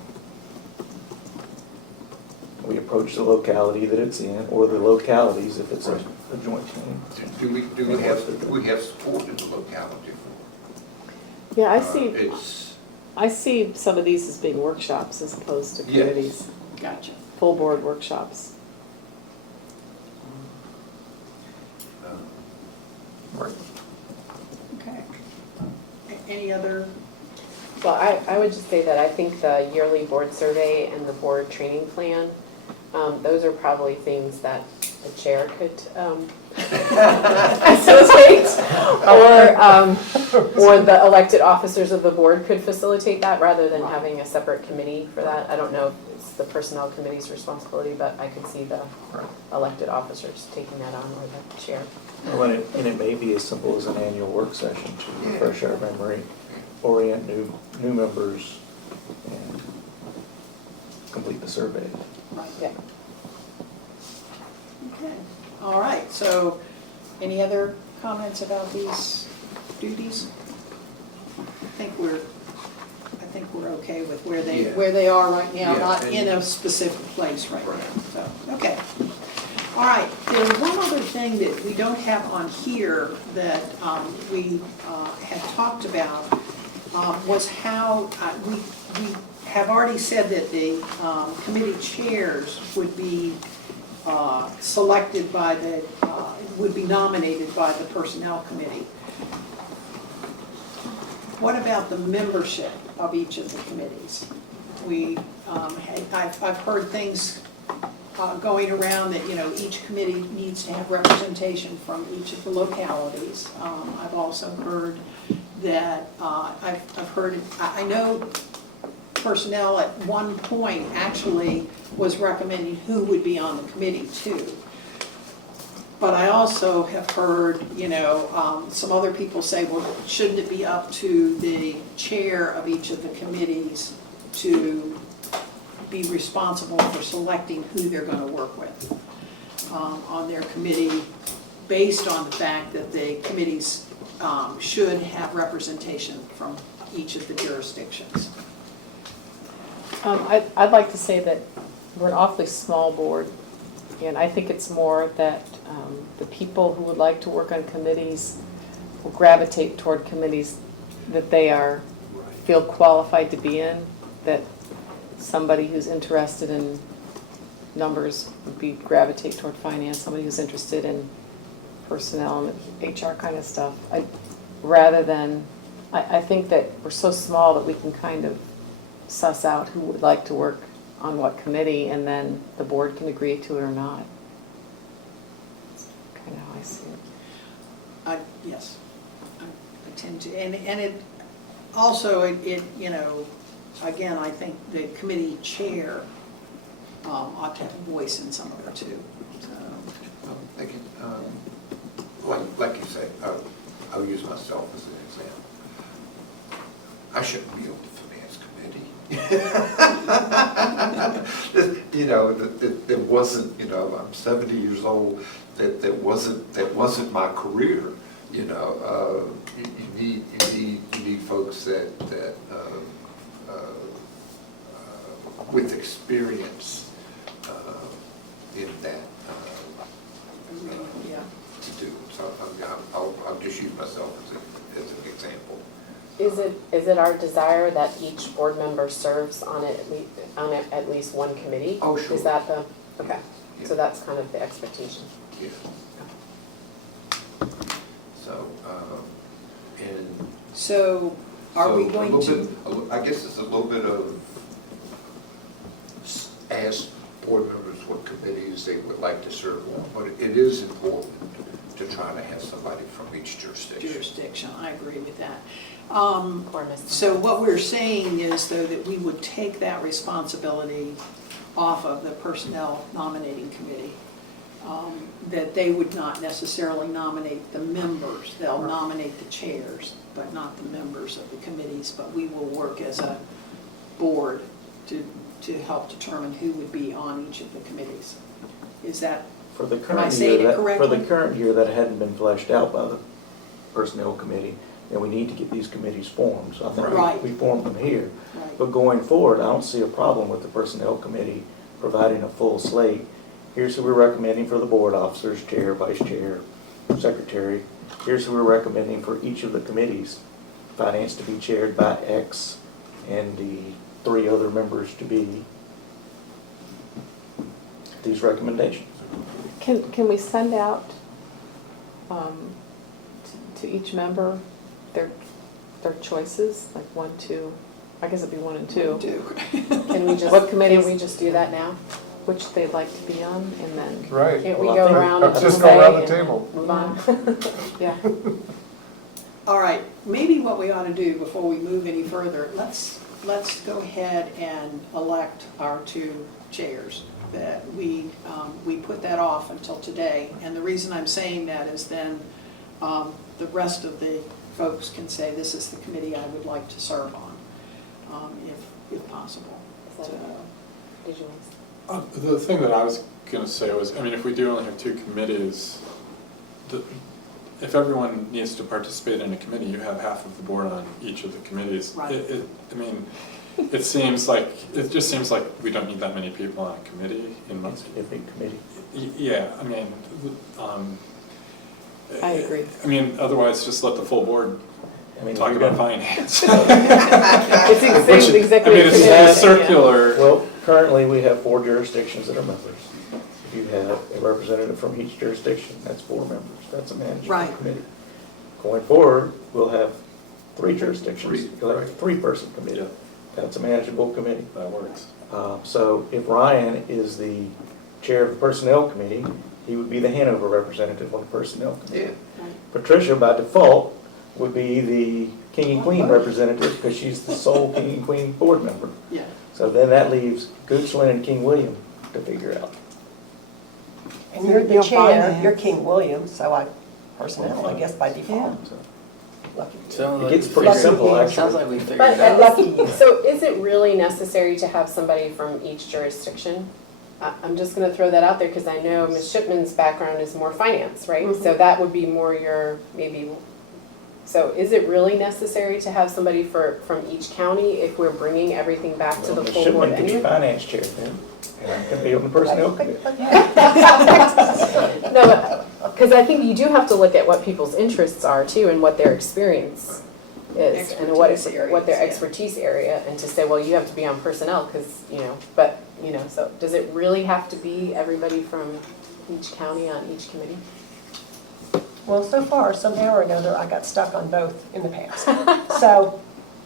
We approach the locality that it's in, or the localities if it's a joint team. Do we have support in the locality for it? Yeah, It's, I see some of these as being workshops as opposed to Yes. committees, Gotcha. full board workshops. Right. Okay. Any other, well, I would just say that I think the yearly board survey and the board training plan Those are probably things that the chair could facilitate, or the elected officers of the board could facilitate that, rather than having a separate committee for that. I don't know if it's the personnel committee's responsibility, but I could see the elected officers taking that on, or the chair. Well, and it may be as simple as an annual work session to refresh our memory, orient new members, and complete the survey. Right. Yeah. Okay, all right, so any other comments about these duties? I think we're okay with where they are right now, Yeah, not and- in a specific place right now, so, okay. All right, there's one other thing that we don't have on here that we had talked about, was how we have already said that the committee chairs would be selected by the, would be nominated by the personnel committee. What about the membership of each of the committees? I've heard things going around that, you know, each committee needs to have representation from each of the localities. I've also heard that, I know personnel at one point actually was recommending who would be on the committee too. But I also have heard, you know, some other people say, well, shouldn't it be up to the chair of each of the committees to be responsible for selecting who they're going to work with on their committee, based on the fact that the committees should have representation from each of the jurisdictions. I'd like to say that we're an awfully small board, and I think it's more that the people who would like to work on committees will gravitate toward committees that they feel qualified to be in, that somebody who's interested in numbers would gravitate toward finance, somebody who's interested in personnel and HR kind of stuff. Rather than, I think that we're so small that we can kind of suss out who would like to work on what committee, and then the board can agree to it or not. That's kind of how I see it. Yes, I tend to, and it also, it you know, again, I think the committee chair ought to have a voice in some of it too. So. Thank you. Like you say, I'll use myself as an example. I shouldn't be on the finance committee. You know, it wasn't, you know, I'm 70 years old, that wasn't my career. You know, you need folks that with experience in that Yeah. to do. So I'll just use myself as an example. Is it our desire that each board member serves on at least one committee? Oh, sure. Is that the, okay, Yeah. so that's kind of the expectation. Yeah. So, and. So are we So going a little to? bit, I guess it's a little bit of ask board members what committees they would like to serve on, but it is important to try to have somebody from each jurisdiction. I agree with that. Or miss So what we're saying is, though, that we would take that responsibility off of the personnel nominating committee, that they would not necessarily nominate the members. They'll nominate the chairs, but not the members of the committees, but we will work as a board to help determine who would be on each of the committees. Is that, For the am I current saying year, it correctly? for the current year that hadn't been fleshed out by the personnel committee, then we need to get these committees formed. So I think Right. we formed them here. Right. But going forward, I don't see a problem with the personnel committee providing a full slate. Here's who we're recommending for the board officers, chair, vice chair, secretary. Here's who we're recommending for each of the committees. Finance to be chaired by X, and the 3 other members to be these recommendations. Can we send out to each member their choices, like 1, 2, I guess it'd be 1 and 2. Do. Can we just, What committees? can we just do that now? which they'd like to be on, and then, Right. Can't we Well, I go think- around and Just say go around the and table. move on? yeah. All right, maybe what we ought to do before we move any further, let's go ahead and elect our two chairs. That we put that off until today, and the reason I'm saying that is then the rest of the folks can say, this is the committee I would like to serve on, if possible. So, Did you want to? The thing that I was gonna say was, I mean, if we do only have two committees, if everyone needs to participate in a committee, you have half of the board on each of the committees. Right. I mean, it just seems like we don't need that many people on a committee in most. It's a big committee. Yeah, I mean, I agree. I mean, otherwise, just let the full board I mean, talk if about you're gonna- finance. It's the same with executive I mean, it's committee. circular. Well, currently, we have 4 jurisdictions that are members. If you have a representative from each jurisdiction, that's 4 members. That's a management Right. committee. Going forward, we'll have 3 jurisdictions. Three, You'll have a right. 3-person committee. Yeah. That's a manageable committee. That works. So if Ryan is the chair of the Personnel Committee, he would be the Hanover representative on the Personnel Committee. Yeah. Patricia, by default, would be the King and Queen representative because she's the sole King and Queen board member. yeah, So then that leaves Goochland and King William to figure out. And you're the You're chair, fine. you're King William, so personnel, I guess by default. So Lucky. It gets pretty simple, actually. Sounds like we figured But it out. Lucky you. so is it really necessary to have somebody from each jurisdiction? I'm just gonna throw that out there because I know Ms. Shipman's background is more finance, right? So that would be more your, maybe, so is it really necessary to have somebody from each county if we're bringing everything back to the Well, Ms. full board Shipman can be anyway? finance chair then, and I can be on the Personnel Committee. No, because I think you do have to look at what people's interests are too and what their experience is and what Expertise areas, their yeah. expertise area, and to say, well, you have to be on personnel because, but, so does it really have to be everybody from each county on each committee? Well, so far, somehow or another, I got stuck on both in the past. So,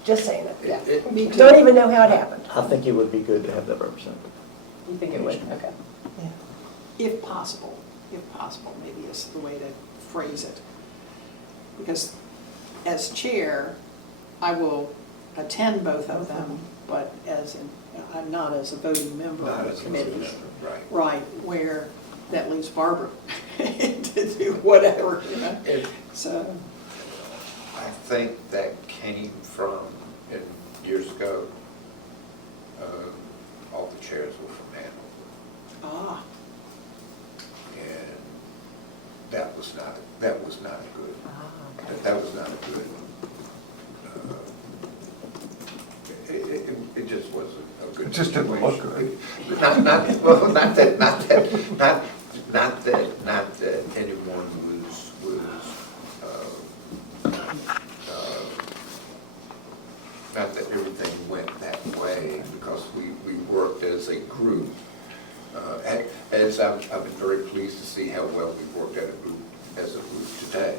just saying it. yeah, me too. Don't even know how it happened. I think it would be good to have that representative. You think it would? Okay. If possible, maybe is the way to phrase it. Because as chair, I will attend both of them, but I'm not as a voting member Not of as the a voting committees. member, right. Right, where that leaves Barbara to do whatever, so. I think that came from, years ago, all the chairs were from Hanover. Ah, And that was not a good, that was not a good, it just wasn't a good. It just didn't look situation. good. Not that anyone was, not that everything went that way, because we worked as a group. As I've been very pleased to see how well we worked as a group today.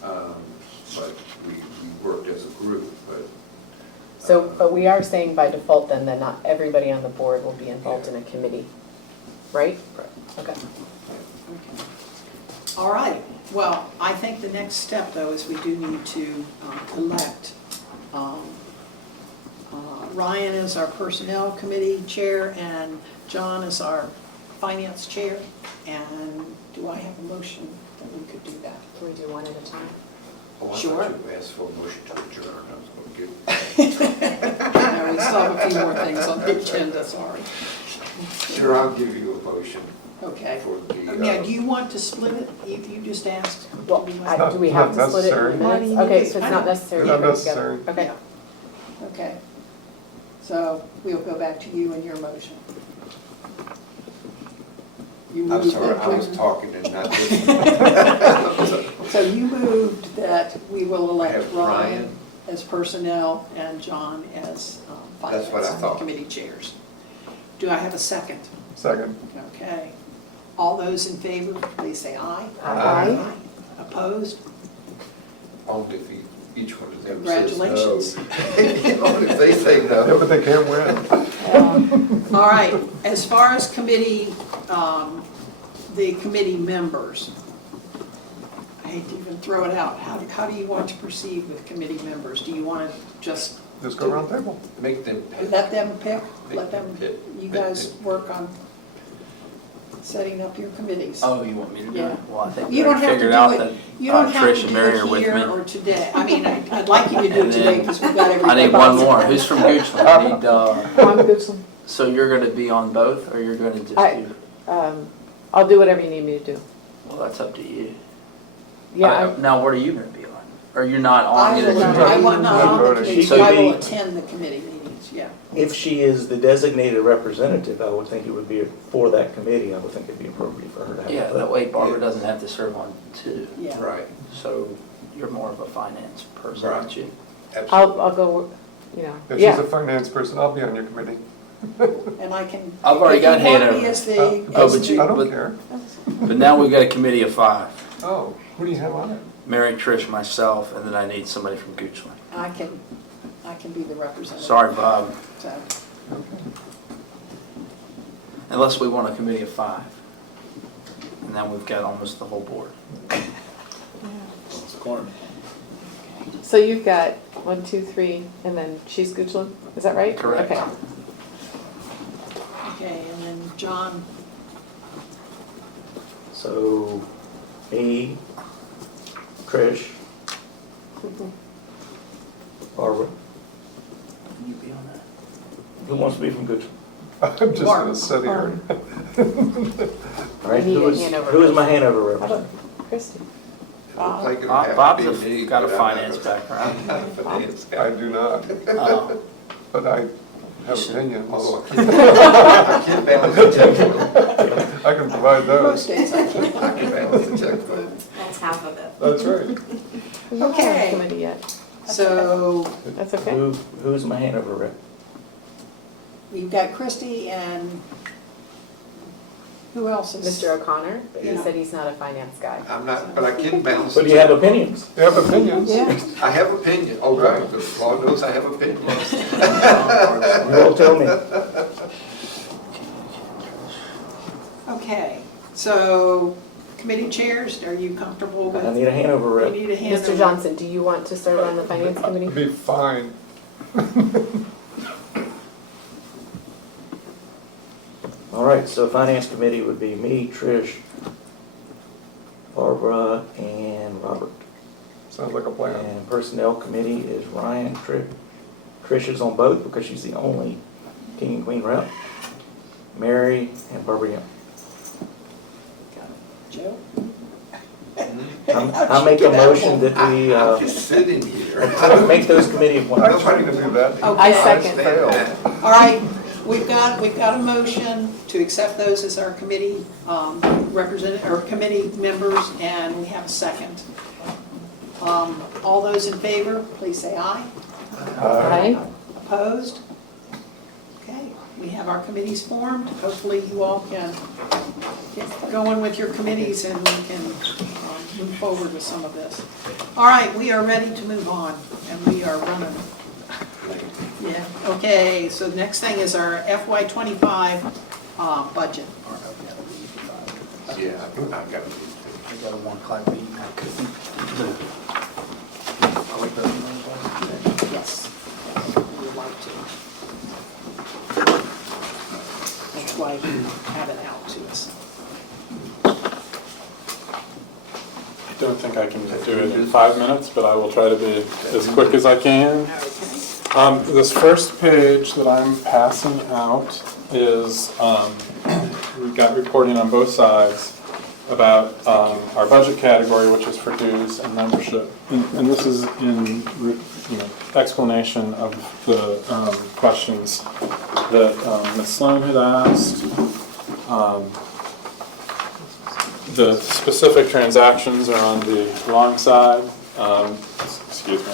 But we worked as a group, but. So, but we are saying by default then that not everybody on the board will be involved in a committee, right? Right. Okay. okay. All right, well, I think the next step, though, is we do need to elect Ryan as our Personnel Committee Chair and John as our Finance Chair. And do I have a motion that we could do that? Can we do one at a time? Oh, I Sure. thought you asked for a motion to adjourn. I was going to give. No, we still have a few more things on the agenda, sorry. Sure, I'll give you a motion Okay. for the. Now, do you want to split it? You just asked. Well, do we have to split it in Why do minutes? you need Okay, this? so it's I not know. necessary to Not bring it together. necessary. Okay. Yeah. Okay. So we'll go back to you and your motion. You I'm moved sorry, that I was we- talking and not listening. So you moved that we will elect have Ryan Ryan. as personnel and John as That's what I finance thought. committee chairs. Do I have a second? Second. Okay. All those in favor, please say aye. Aye. Opposed? On defeat. Each one of them Congratulations. says no. If they say Yeah, no. but they can't win. All right, as far as committee, the committee members, I hate to even throw it out, how do you want to proceed with committee members? Do you want to just Just go around the table. Make them pick. let them pick? Make Let them, pick. you guys work on setting up your committees? Oh, you want me to do Yeah. it? Well, I think You we don't already have to figured do out it, that you don't have Trish to and do Mary are it with here me. or today. I mean, I'd like you to do it And today then because we've got everything. I need one more. Who's from Goochland? I need, I'm Goochland. so you're gonna be on both, or you're gonna just I- do? I'll do whatever you need me to do. Well, that's up to you. Yeah, Now, what are you gonna be on? Or you're not I on either? will not, I want not on the committee, She but I could will be- attend the committee meetings, yeah. If she is the designated representative, I would think it would be for that committee, I would think it'd be appropriate for her to have. Yeah, a that vote. way Barbara doesn't have to serve on two. Yeah. Right, So you're more of a finance person, Right. aren't you? absolutely. I'll go, you know, If she's yeah. a finance person, I'll be on your committee. And I can. I've already got hand If you want me over. as the, Oh, as but you- I don't but- care. But now we've got a committee of 5. Oh, who do you have on it? Mary, Trish, myself, and then I need somebody from Goochland. I can be the representative. Sorry, Bob, So, unless we want a committee of 5. And then we've got almost the whole board. So you've got 1, 2, 3, and then she's Goochland, is that right? Correct. Okay. okay, and then John, So, me, Trish, Barbara, Can you be on that? who wants to be from Goodson? I'm just gonna sit here. All right, I need who a is, Hanover who is my Hanover How about representative? Christie? It looks like it'll Bob- have Bob's to a- be me, got a but I'm not finance background. I'm not a finance guy. I do not, Oh, but I have You should- opinions. Although I can't balance the checkbook. I can provide most those. days I can't. I can balance the checkbook. That's half of it. That's right. We don't have Okay. a committee yet, So that's okay. Who is my Hanover rep? we've got Christie and who else is? Mr. O'Connor, but he Yeah. said he's not a finance guy. I'm not, but I can balance the But do you have checkbook. opinions? You have opinions? Yeah. I have opinion, oh, right, the law knows I have opinions. You will tell me. Okay, so committee chairs, are you comfortable with? I need a Hanover You rep. need a hand. Mr. Johnson, do you want to serve on the finance It'd committee? be fine. All right, so finance committee would be me, Trish, Barbara, and Robert. Sounds like a plan. And personnel committee is Ryan, Trish is on both because she's the only king and queen rep. Mary and Barbara Young. Joe? I make a motion that we, I'm just sitting here. make those committee I appointments. tried to do that. I Okay. second. Failed. All right, we've got a motion to accept those as our committee representative, or committee members, and we have a second. All those in favor, please say aye. Aye. Opposed? Okay, we have our committees formed. Hopefully you all can get going with your committees and we can move forward with some of this. All right, we are ready to move on, and we are running. Yeah, okay, so the next thing is our FY '25 budget. Yeah, I got it. I got a 1 o'clock meeting. I couldn't do. Are we voting on the budget? Yes, we would like to. That's why you have it out to us. I don't think I can do it in 5 minutes, but I will try to be as quick as I can. This first page that I'm passing out is, we've got reporting on both sides about our budget category, which is for dues and membership. And this is in explanation of the questions that Ms. Sloan had asked. The specific transactions are on the wrong side, excuse me.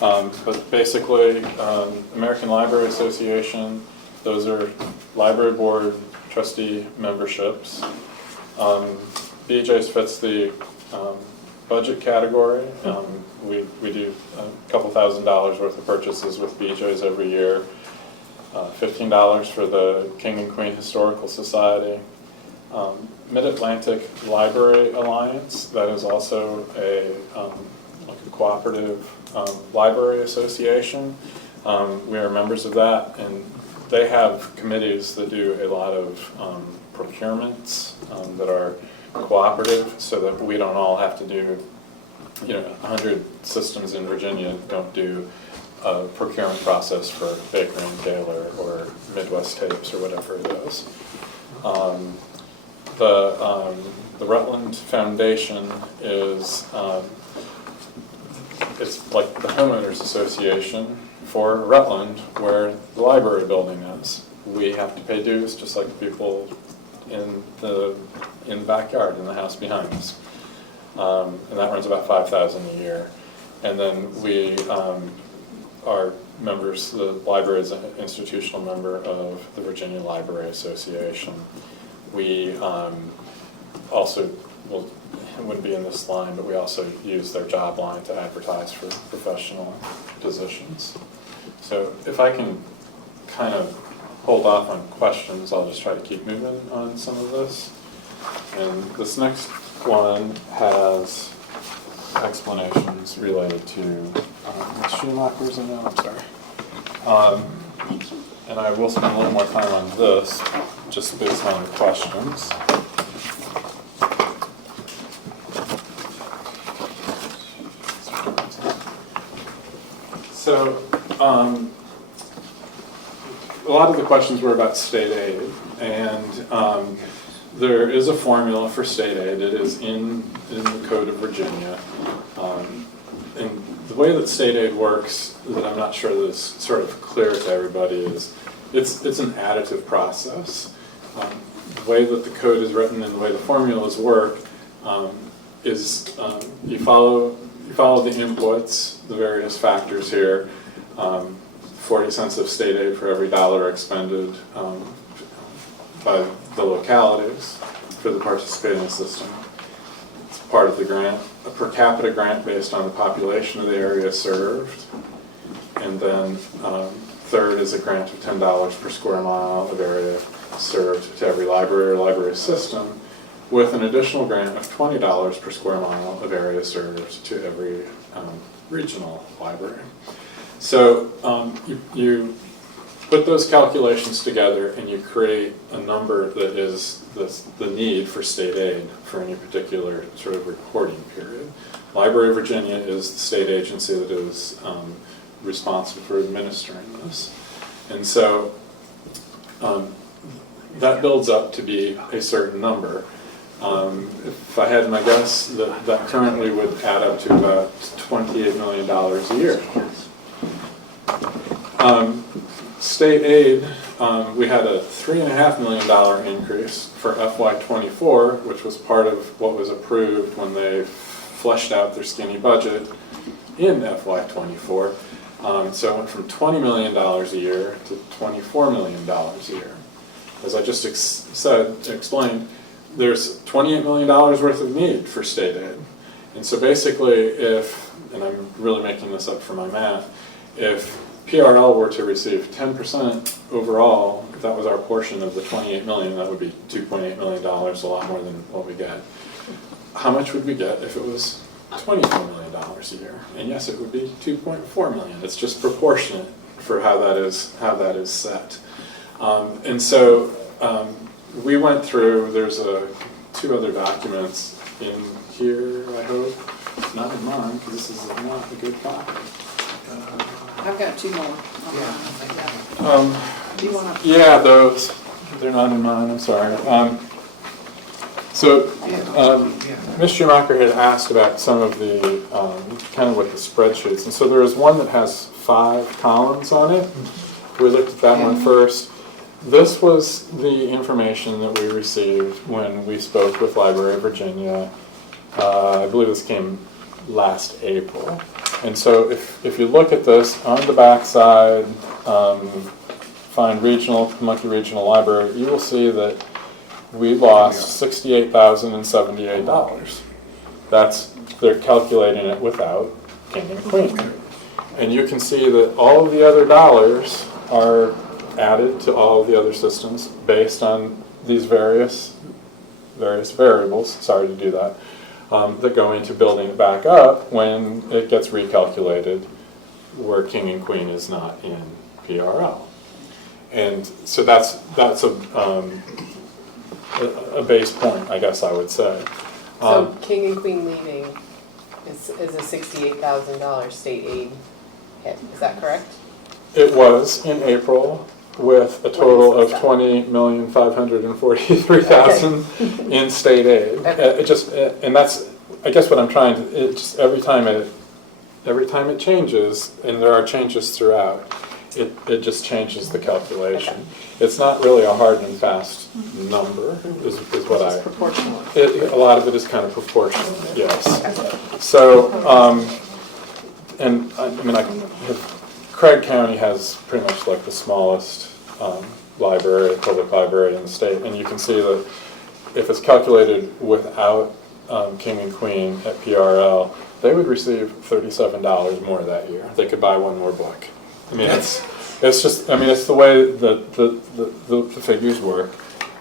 But basically, American Library Association, those are library board trustee memberships. BJ's fits the budget category. We do a couple $1,000s worth of purchases with BJ's every year. $15 for the King and Queen Historical Society. Mid-Atlantic Library Alliance, that is also like a cooperative library association. We are members of that, and they have committees that do a lot of procurements that are cooperative, so that we don't all have to do, 100 systems in Virginia don't do a procurement process for Baker and Taylor or Midwest Tapes or whatever it is. The Rutland Foundation is it's like the homeowners association for Rutland, where the library building is. We have to pay dues just like the people in the backyard in the house behind us, and that runs about $5,000 a year. And then we are members. The library is an institutional member of the Virginia Library Association. We also it wouldn't be in this line, but we also use their job line to advertise for professional positions. So if I can kind of hold off on questions, I'll just try to keep moving on some of this. And this next one has explanations related to Ms. Schumacher's in that, I'm sorry. And I will spend a little more time on this, just based on the questions. So, a lot of the questions were about state aid, and there is a formula for state aid. It is in the Code of Virginia. And the way that state aid works, that I'm not sure that is sort of clear to everybody, is it's an additive process. The way that the code is written and the way the formulas work is you follow the inputs, the various factors here. 40 cents of state aid for every dollar expended by the localities for the participating system. It's part of the grant, a per capita grant based on the population of the area served. And then third is a grant of $10 per square mile of area served to every library or library system, with an additional grant of $20 per square mile of area served to every regional library. So you put those calculations together and you create a number that is the need for state aid for any particular sort of reporting period. Library of Virginia is the state agency that is responsible for administering this. And so that builds up to be a certain number. If I had my guess, that currently would add up to about $28 million a year. State aid, we had a $3.5 million increase for FY24, which was part of what was approved when they fleshed out their skinny budget in FY24. So it went from $20 million a year to $24 million a year. As I just explained, there's $28 million worth of need for state aid. And so basically and I'm really making this up for my math, if PRL were to receive 10% overall, if that was our portion of the $28 million, that would be $2.8 million, a lot more than what we get. How much would we get if it was $24 million a year? And yes, it would be $2.4 million. It's just proportionate for how that is set. And so we went through, there's two other documents in here, I hope. Not in mine, because this is not a good copy. I've got two more. Do you want to? Yeah, those. They're not in mine, I'm sorry. Ms. Schumacher had asked about some of the, kind of what the spreadsheets. And so there is one that has 5 columns on it. We looked at that one first. This was the information that we received when we spoke with Library of Virginia. I believe this came last April. And so if you look at this, on the back side, find Monkey Regional Library, you will see that we lost $68,078. they're calculating it without king and queen. And you can see that all of the other dollars are added to all of the other systems based on these various variables, sorry to do that, that go into building it back up when it gets recalculated where king and queen is not in PRL. And so that's a base point, I guess I would say. So king and queen leaving is a $68,000 state aid hit, is that correct? It was in April with a total of $20,543,000 in state aid. And that's, I guess what I'm trying to, it just every time it changes, and there are changes throughout, it just changes the calculation. It's not really a hard and fast number, is what I. It's proportional. A lot of it is kind of proportional, yes. So, and I mean, Craig County has pretty much like the smallest library, public library in the state, and you can see that if it's calculated without king and queen at PRL, they would receive $37 more that year. They could buy one more book. I mean, it's just, I mean, it's the way that the figures work.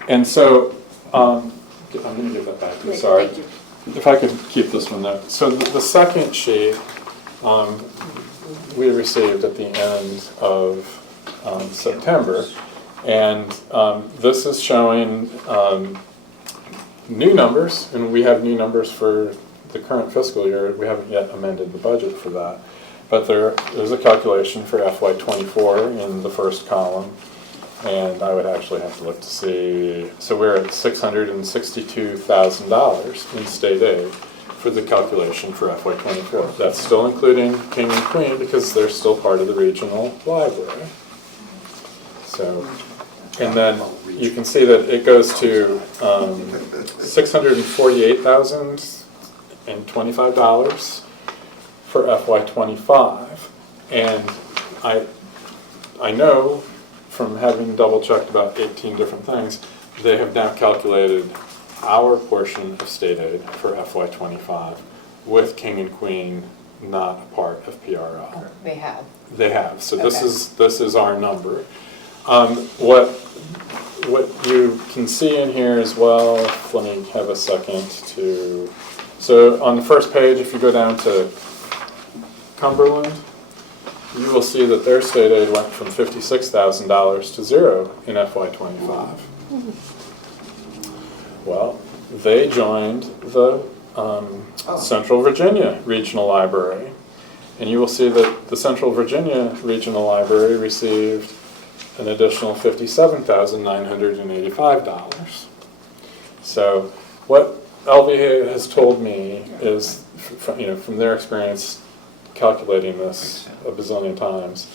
And so, I'm going to give that back to you, sorry. Thank you. If I could keep this one there. So the second sheet we received at the end of September. And this is showing new numbers, and we have new numbers for the current fiscal year. We haven't yet amended the budget for that. But there is a calculation for FY24 in the first column, and I would actually have to look to see. So we're at $662,000 in state aid for the calculation for FY24. That's still including king and queen because they're still part of the regional library. So, and then you can see that it goes to $648,025 for FY25, and I know from having double checked about 18 different things, they have now calculated our portion of state aid for FY25 with king and queen not a part of PRL. They have. They have. So Okay. this is our number. What you can see in here as well, let me have a second to, so on the first page, if you go down to Cumberland, you will see that their state aid went from $56,000 to zero in FY25. Well, they joined the Central Virginia Regional Library, and you will see that the Central Virginia Regional Library received an additional $57,985. So what LVA has told me is, from their experience calculating this a bazillion times,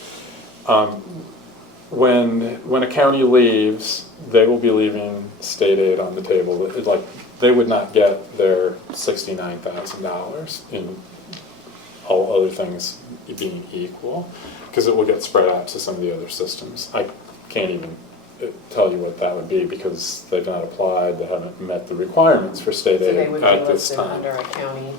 when a county leaves, they will be leaving state aid on the table. Like, they would not get their $69,000 in all other things being equal, because it will get spread out to some of the other systems. I can't even tell you what that would be because they've not applied, they haven't met the requirements for state So they aid would be at this listed time. under a county,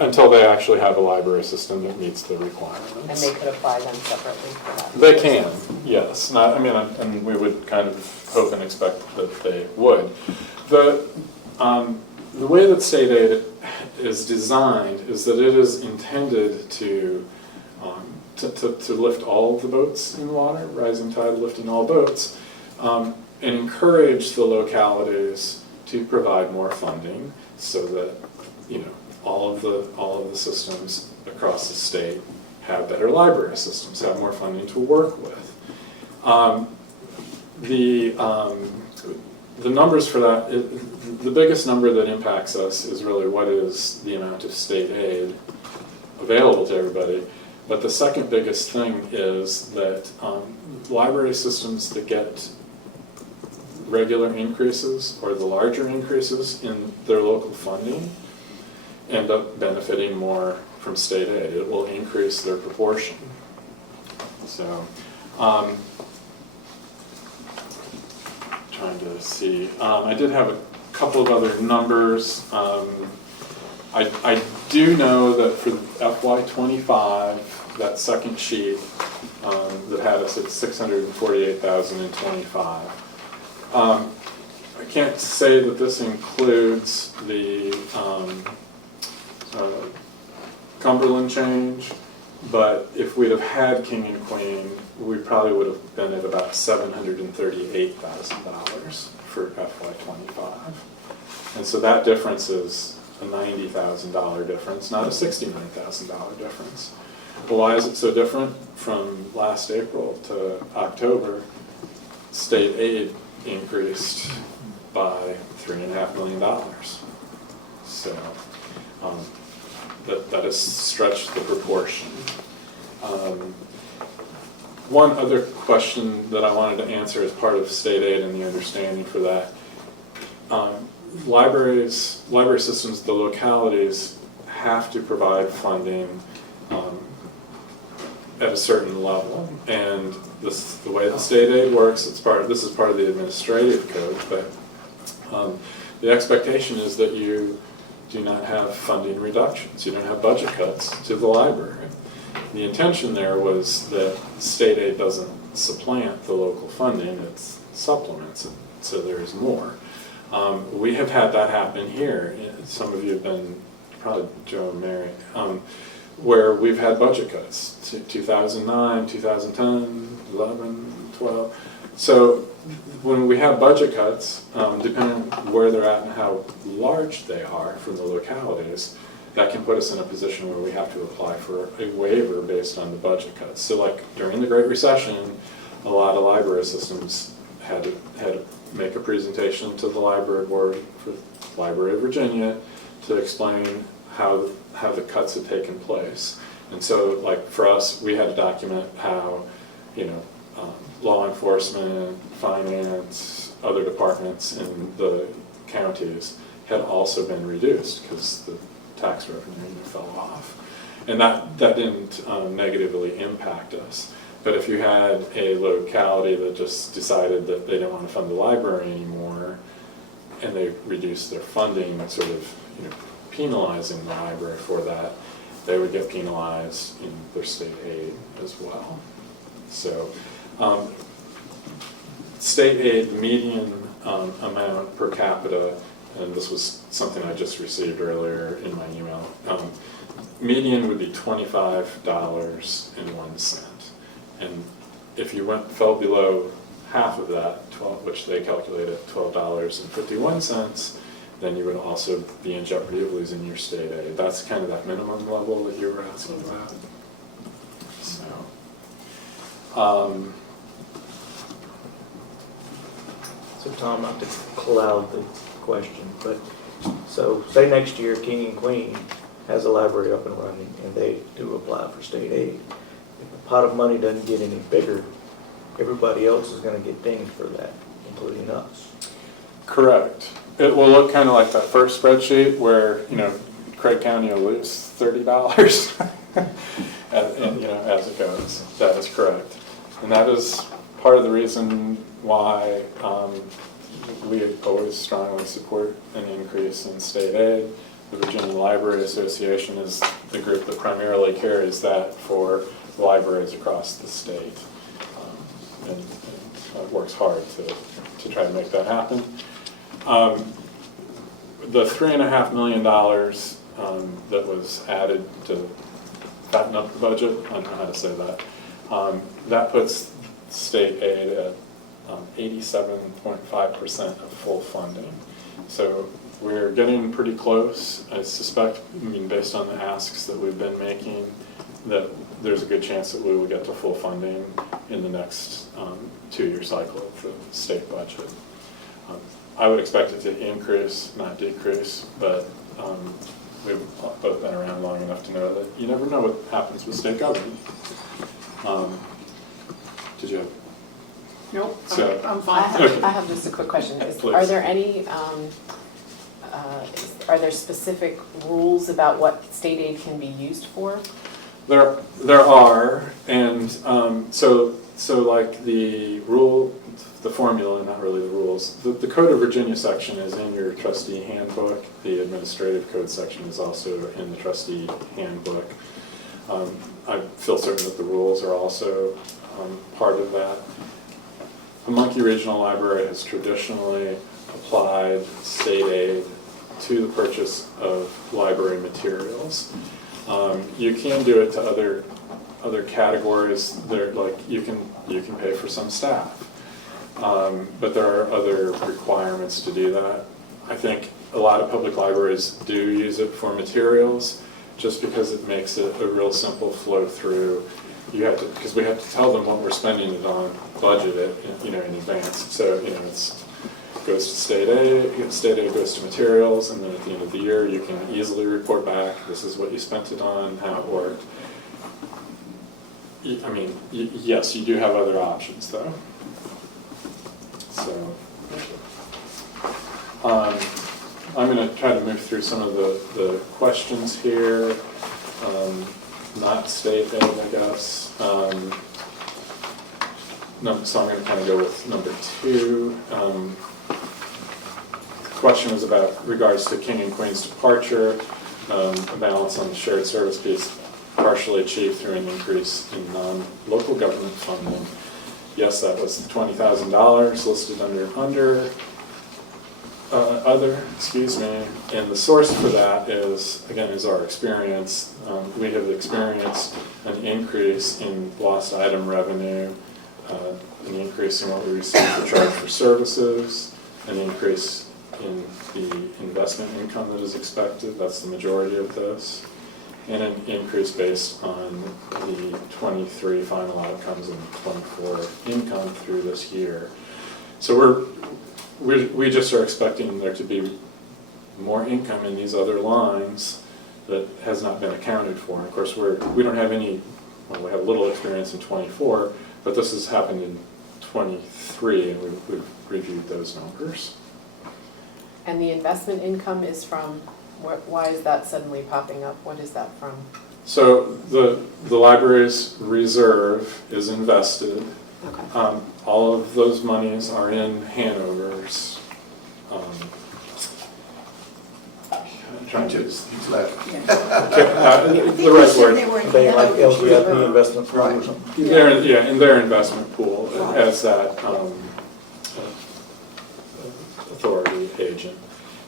Until they actually have a library system that meets the and requirements. they could apply them separately for that. They can, yes. Not, I mean, and we would kind of hope and expect that they would. The way that state aid is designed is that it is intended to lift all of the boats in the water, rising tide lifting all boats, and encourage the localities to provide more funding so that, all of the systems across the state have better library systems, have more funding to work with. The numbers for that, the biggest number that impacts us is really what is the amount of state aid available to everybody. But the second biggest thing is that library systems that get regular increases or the larger increases in their local funding end up benefiting more from state aid. It will increase their proportion. So, trying to see. I did have a couple of other numbers. I do know that for FY '25, that second sheet that had us at $648,025. I can't say that this includes the Cumberland change, but if we'd have had King and Queen, we probably would have been at about $738,000 for FY '25. And so that difference is a $90,000 difference, not a $69,000 difference. Well, why is it so different from last April to October? State aid increased by $3.5 million. So that has stretched the proportion. One other question that I wanted to answer as part of state aid and the understanding for that. Library systems, the localities have to provide funding at a certain level, and the way that state aid works, this is part of the administrative code, but the expectation is that you do not have funding reductions, you don't have budget cuts to the library. The intention there was that state aid doesn't supplant the local funding, it supplements it, so there is more. We have had that happen here. Some of you have been, probably Joe and Mary, where we've had budget cuts, 2009, 2010, 11, 12. So when we have budget cuts, depending on where they're at and how large they are from the localities, that can put us in a position where we have to apply for a waiver based on the budget cuts. So like during the Great Recession, a lot of library systems had to make a presentation to the library board for the Library of Virginia to explain how the cuts had taken place. And so like for us, we had to document how, law enforcement, finance, other departments in the counties had also been reduced because the tax revenue fell off. And that didn't negatively impact us. But if you had a locality that just decided that they didn't want to fund the library anymore, and they reduced their funding, sort of penalizing the library for that, they would get penalized in their state aid as well. So state aid median amount per capita, and this was something I just received earlier in my email, median would be $25.01. And if you fell below half of that, which they calculated $12.51, then you would also be in jeopardy of losing your state aid. That's kind of that minimum level that you were asking about. So, So Tom, not to cloud the question, but so say next year King and Queen has a library up and running and they do apply for state aid. If the pot of money doesn't get any bigger, everybody else is going to get dinged for that, including us. correct. It will look kind of like that first spreadsheet where, Craig County will lose $30 as it goes. That is correct. And that is part of the reason why we always strongly support an increase in state aid. The Virginia Library Association is the group that primarily carries that for libraries across the state. And works hard to try to make that happen. The $3.5 million that was added to fatten up the budget, I don't know how to say that, that puts state aid at 87.5% of full funding. So we're getting pretty close. I suspect, based on the asks that we've been making, that there's a good chance that we will get to full funding in the next 2-year cycle of the state budget. I would expect it to increase, not decrease, but we've both been around long enough to know that you never know what happens with state government. Did you have? Nope, So, I'm fine. Okay. I have just a quick question. Please. Are there any, are there specific rules about what state aid can be used for? There are, and so like the rule, the formula, not really the rules, the Code of Virginia section is in your trustee handbook. The administrative code section is also in the trustee handbook. I feel certain that the rules are also part of that. Pamunkey Regional Library has traditionally applied state aid to the purchase of library materials. You can do it to other categories. There, like you can pay for some staff, but there are other requirements to do that. I think a lot of public libraries do use it for materials, just because it makes it a real simple flow through. You have to, because we have to tell them what we're spending it on, budget it, in advance. So it's goes to state aid goes to materials, and then at the end of the year you can easily report back, this is what you spent it on, how it worked. I mean, yes, you do have other options though. So I'm going to try to move through some of the questions here. Not state aid, I guess. No, so I'm going to kind of go with number 2. The question was about regards to King and Queen's departure, a balance on the shared service piece partially achieved through an increase in non-local government funding. Yes, that was the $20,000 listed under other, and the source for that is, again, is our experience. We have experienced an increase in lost item revenue, an increase in what we receive for charge for services, an increase in the investment income that is expected, that's the majority of this, and an increase based on the 23 final outcomes and 24 income through this year. So we just are expecting there to be more income in these other lines that has not been accounted for. And of course, we don't have any, well, we have little experience in 24, but this has happened in 23, and we've reviewed those numbers. And the investment income is from, why is that suddenly popping up? What is that from? So the library's reserve is invested. Okay. All of those monies are in Hanover's. I'm trying to He's left. the right word. They like LGIP investment pool or something? In their investment pool as that authority agent.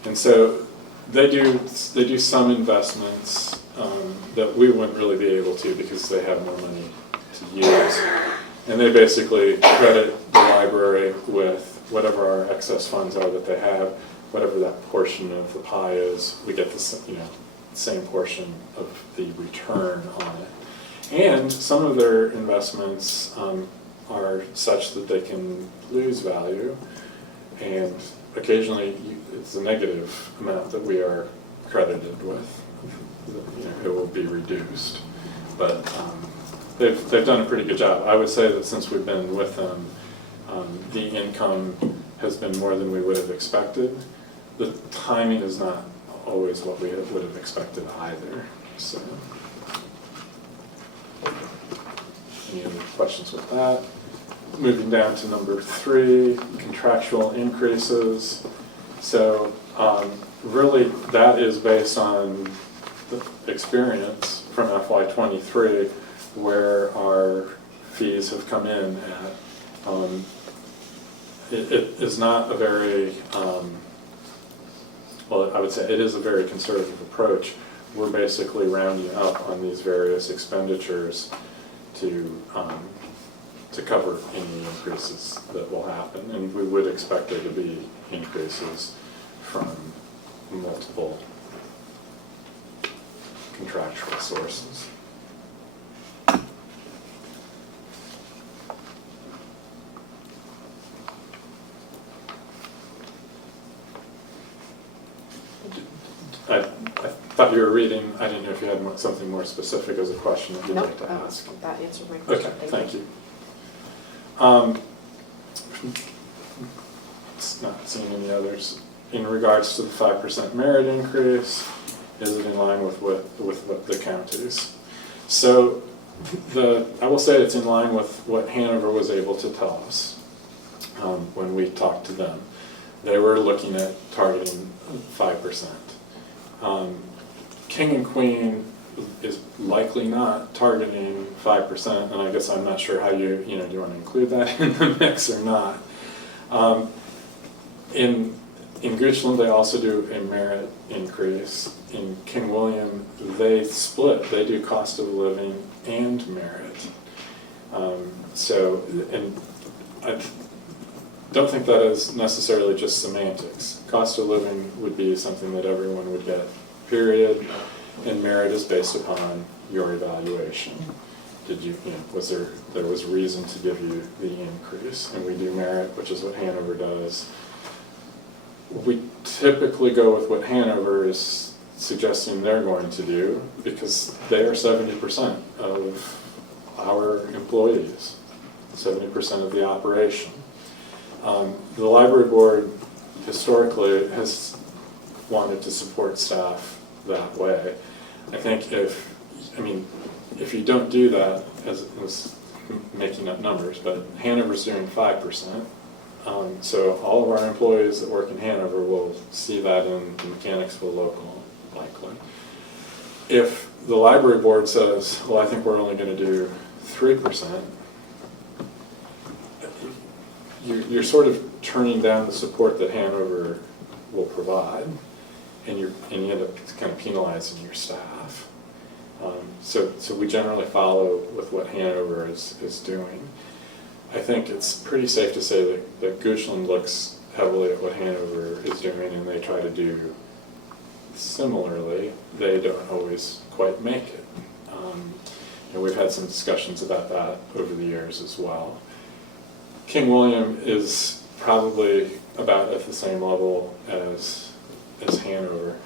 And so they do some investments that we wouldn't really be able to because they have more money to use. And they basically credit the library with whatever our excess funds are that they have, whatever that portion of the pie is, we get the same portion of the return on it. And some of their investments are such that they can lose value, and occasionally it's a negative amount that we are credited with. It will be reduced, but they've done a pretty good job. I would say that since we've been with them, the income has been more than we would have expected. The timing is not always what we would have expected either. So, any other questions with that? Moving down to number 3, contractual increases. So really that is based on the experience from FY23 where our fees have come in at. It is not a very, well, I would say it is a very conservative approach. We're basically rounding up on these various expenditures to cover any increases that will happen. And we would expect there to be increases from multiple contractual sources. I thought you were reading, I didn't know if you had something more specific as a question that you'd like to ask. That answered my question. Okay, thank you. Not seeing any others. In regards to the 5% merit increase, is it in line with what the counties? So I will say it's in line with what Hanover was able to tell us when we talked to them. They were looking at targeting 5%. King and Queen is likely not targeting 5%, and I guess I'm not sure how do you want to include that in the mix or not. In Goochland, they also do a merit increase. In King William, they split. They do cost of living and merit. And I don't think that is necessarily just semantics. Cost of living would be something that everyone would get, period, and merit is based upon your evaluation. Did you was there was reason to give you the increase, and we do merit, which is what Hanover does. We typically go with what Hanover is suggesting they're going to do because they are 70% of our employees, 70% of the operation. The library board historically has wanted to support staff that way. I think if you don't do that, as making up numbers, but Hanover's doing 5%. So all of our employees that work in Hanover will see that in the Mechanicsville local, likely. If the library board says, well, I think we're only going to do 3%, you're sort of turning down the support that Hanover will provide, and you end up kind of penalizing your staff. So we generally follow with what Hanover is doing. I think it's pretty safe to say that Goochland looks heavily at what Hanover is doing, and they try to do similarly. They don't always quite make it. And we've had some discussions about that over the years as well. King William is probably about at the same level as Hanover.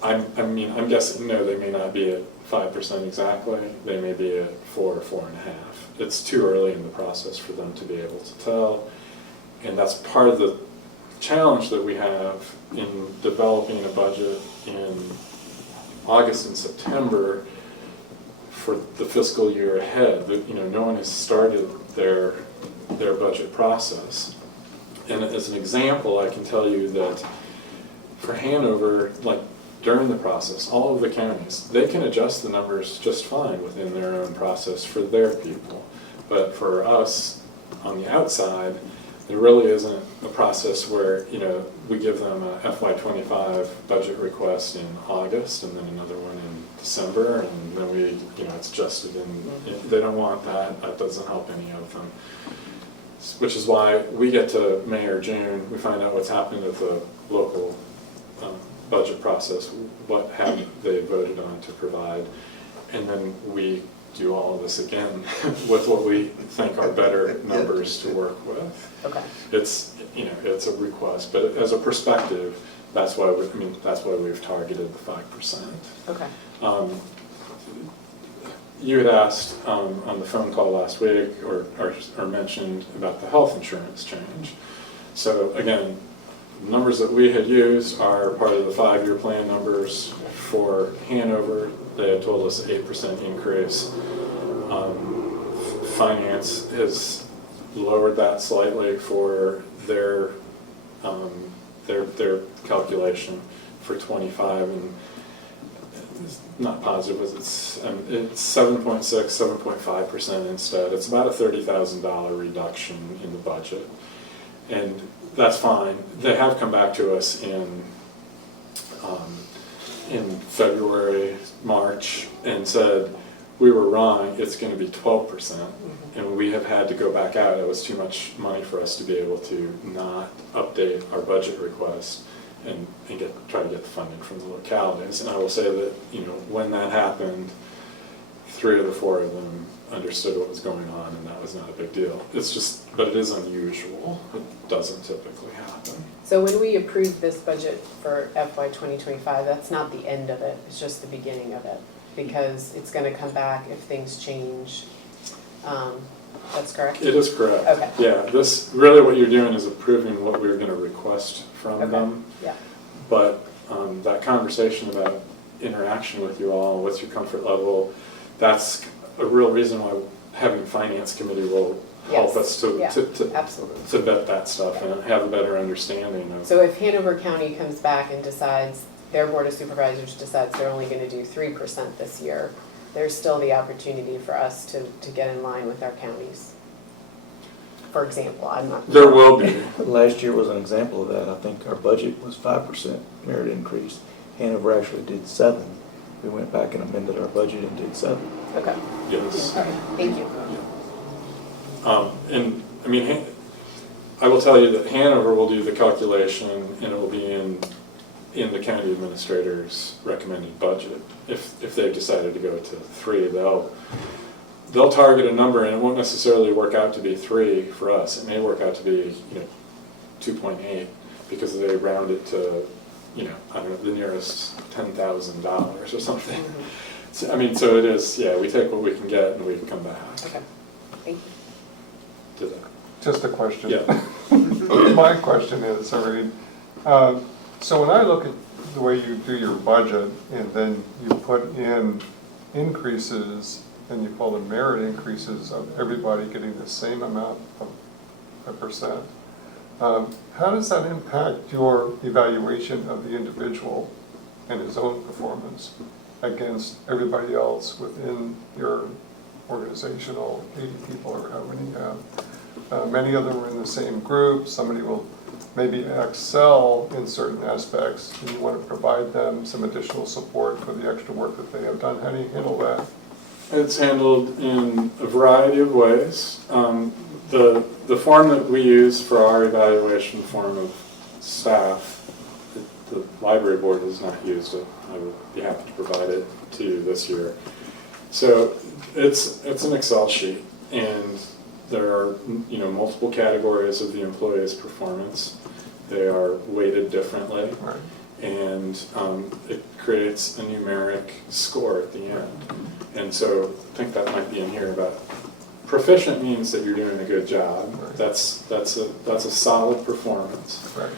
I'm guessing, no, they may not be at 5% exactly. They may be at 4 or 4.5. It's too early in the process for them to be able to tell. And that's part of the challenge that we have in developing a budget in August and September for the fiscal year ahead. No one has started their budget process. And as an example, I can tell you that for Hanover, like during the process, all of the counties, they can adjust the numbers just fine within their own process for their people. But for us, on the outside, there really isn't a process where, we give them a FY25 budget request in August and then another one in December, and then it's adjusted in, they don't want that. That doesn't help any of them. Which is why we get to May or June, we find out what's happened at the local budget process, what have they voted on to provide, and then we do all of this again with what we think are better numbers to work with. Okay. It's a request, but as a perspective, that's why we've targeted the 5%. Okay. You had asked on the phone call last week, or mentioned about the health insurance change. So again, the numbers that we had used are part of the 5-year plan numbers for Hanover. They had told us 8% increase. Finance has lowered that slightly for their calculation for 25, and it's not positive, it's 7.6, 7.5% instead. It's about a $30,000 reduction in the budget, and that's fine. They have come back to us in February, March, and said, we were wrong, it's going to be 12%, and we have had to go back out. It was too much money for us to be able to not update our budget request and try to get the funding from the localities. And I will say that, when that happened, 3 of the 4 of them understood what was going on, and that was not a big deal. But it is unusual. It doesn't typically happen. So when we approve this budget for FY 2025, that's not the end of it, it's just the beginning of it, because it's going to come back if things change. That's correct? It is correct. Okay. Yeah, really what you're doing is approving what we're going to request from them. Yeah. But that conversation about interaction with you all, what's your comfort level, that's a real reason why having finance committee will help us to Absolutely. to vet that stuff and have a better understanding of. So if Hanover County comes back and decides, their Board of Supervisors decides they're only gonna do 3% this year, there's still the opportunity for us to get in line with our counties. For example, I'm not. There will be. Last year was an example of that. I think our budget was 5% merit increase. Hanover actually did 7%. We went back and amended our budget and did 7%. Okay, Yes. all right, thank you. And, I mean, I will tell you that Hanover will do the calculation, and it will be in the county administrator's recommended budget. If they've decided to go to 3, they'll target a number, and it won't necessarily work out to be 3 for us. It may work out to be, 2.8, because they round it to, I don't know, the nearest $10,000 or something. So, I mean, so it is, yeah, we take what we can get and we come back Okay, thank you. to that. Just a question. Yeah. My question is, Irene, so when I look at the way you do your budget and then you put in increases and you call them merit increases of everybody getting the same amount of a percent, how does that impact your evaluation of the individual and his own performance against everybody else within your organizational 80 people or how many you have? Many of them are in the same group. Somebody will maybe excel in certain aspects, and you want to provide them some additional support for the extra work that they have done. How do you handle that? It's handled in a variety of ways. The form that we use for our evaluation form of staff, the library board has not used it. I would be happy to provide it to you this year. So it's an Excel sheet, and there are multiple categories of the employee's performance. They are weighted differently, Right. and it creates a numeric score at the end. And so I think that might be in here about proficient means that you're doing a good job. Right. That's a solid performance. Right.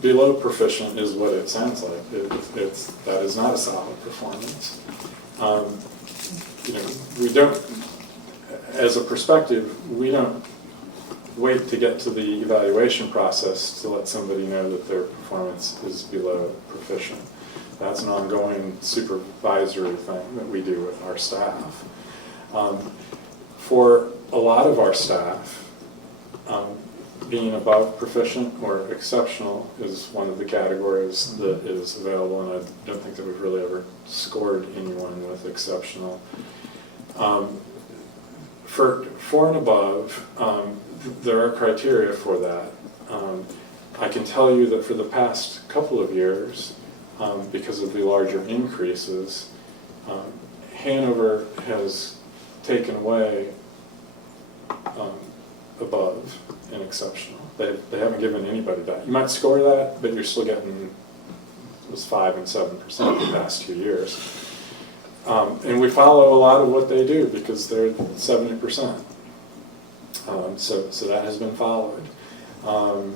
Below proficient is what it sounds like. That is not a solid performance. We don't, as a perspective, we don't wait to get to the evaluation process to let somebody know that their performance is below proficient. That's an ongoing supervisory thing that we do with our staff. For a lot of our staff, being above proficient or exceptional is one of the categories that is available, and I don't think that we've really ever scored anyone with exceptional. For 4 and above, there are criteria for that. I can tell you that for the past couple of years, because of the larger increases, Hanover has taken away above and exceptional. They haven't given anybody that. You might score that, but you're still getting, it was 5 and 7% the past 2 years. And we follow a lot of what they do because they're 70%. So that has been followed. I'm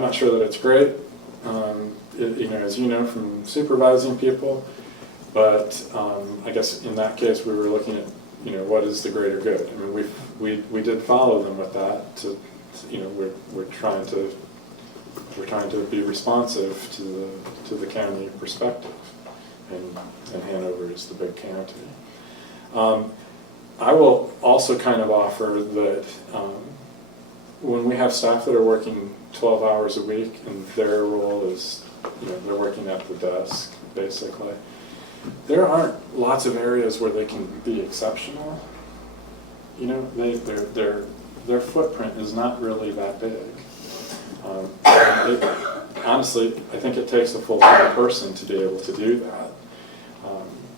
not sure that it's great, as you know from supervising people, but I guess in that case we were looking at what is the greater good. I mean we did follow them with that. We're trying to be responsive to the county perspective, and Hanover is the big county. I will also kind of offer that when we have staff that are working 12 hours a week and their role is, they're working at the desk, basically, there aren't lots of areas where they can be exceptional. Their footprint is not really that big. Honestly, I think it takes a full-time person to be able to do that.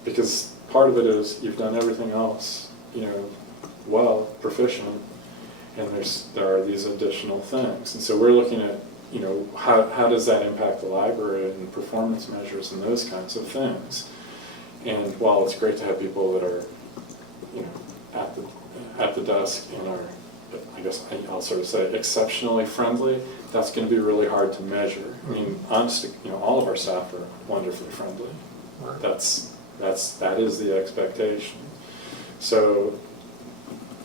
Because part of it is you've done everything else, well, proficient, and there are these additional things. And so we're looking at, how does that impact the library and performance measures and those kinds of things. And while it's great to have people that are, at the desk and are, I guess I'll sort of say, exceptionally friendly, that's going to be really hard to measure. I mean, honestly, all of our staff are wonderfully friendly. Right. That is the expectation. So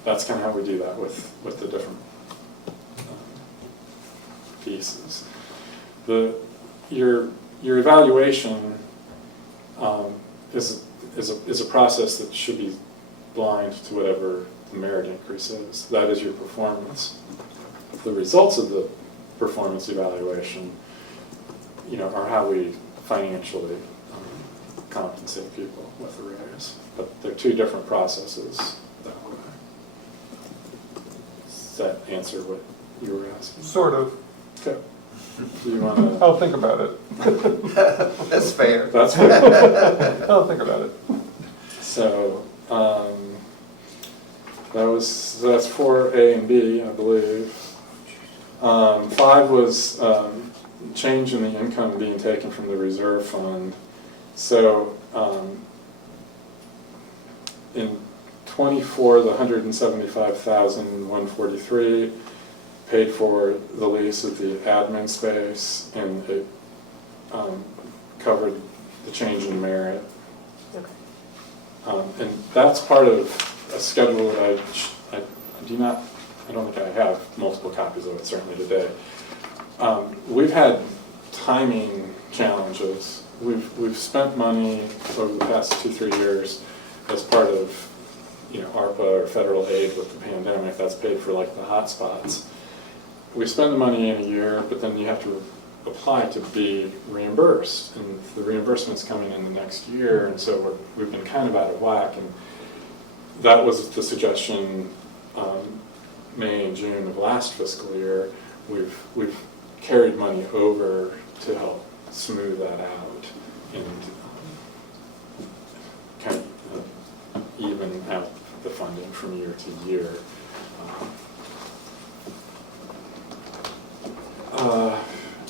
that's kind of how we do that with the different pieces. Your evaluation is a process that should be blind to whatever the merit increase is. That is your performance. The results of the performance evaluation, are how we financially compensate people with a raise. But they're two different processes that way. Does that answer what you were asking? Sort of. Okay. Do you want to? I'll think about it. That's fair. That's fair. I'll think about it. So, that's 4A and B, I believe. 5 was change in the income being taken from the reserve fund. So, in 24, the $175,143 paid for the lease of the admin space, and it covered the change in merit. Okay. And that's part of a schedule that I don't think I have multiple copies of it, certainly today. We've had timing challenges. We've spent money over the past 2-3 years as part of ARPA or federal aid with the pandemic. That's paid for like the hot spots. We spend the money in a year, but then you have to apply to be reimbursed, and the reimbursement's coming in the next year, and so we've been kind of out of whack. And that was the suggestion May and June of last fiscal year. We've carried money over to help smooth that out and kind of even out the funding from year to year.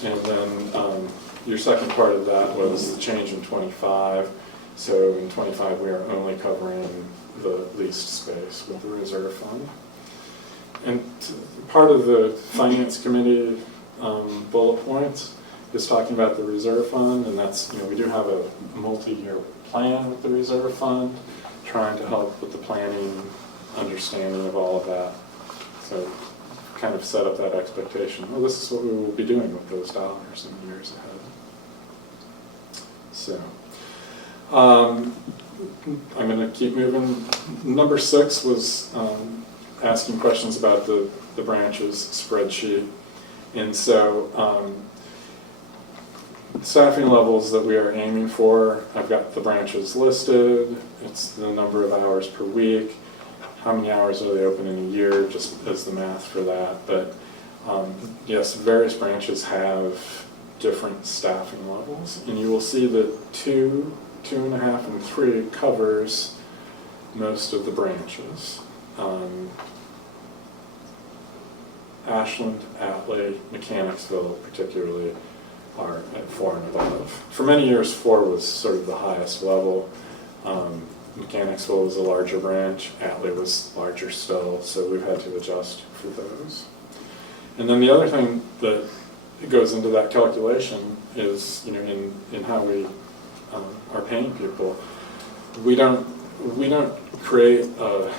And then your second part of that was the change in 25. So in 25, we are only covering the leased space with the reserve fund. And part of the Finance Committee bullet points is talking about the reserve fund, and that's, we do have a multi-year plan with the reserve fund, trying to help with the planning, understanding of all of that. So kind of set up that expectation. Well, this is what we will be doing with those dollars in the years ahead. So, I'm going to keep moving. Number 6 was asking questions about the branches spreadsheet. And so, staffing levels that we are aiming for, I've got the branches listed. It's the number of hours per week. How many hours are they open in a year, just as the math for that. But yes, various branches have different staffing levels. And you will see that 2, 2.5, and 3 covers most of the branches. Ashland, Atlee, Mechanicsville particularly are at 4 and above. For many years, 4 was sort of the highest level. Mechanicsville was a larger branch, Atlee was larger still, so we've had to adjust for those. And then the other thing that goes into that calculation is, in how we are paying people. We don't create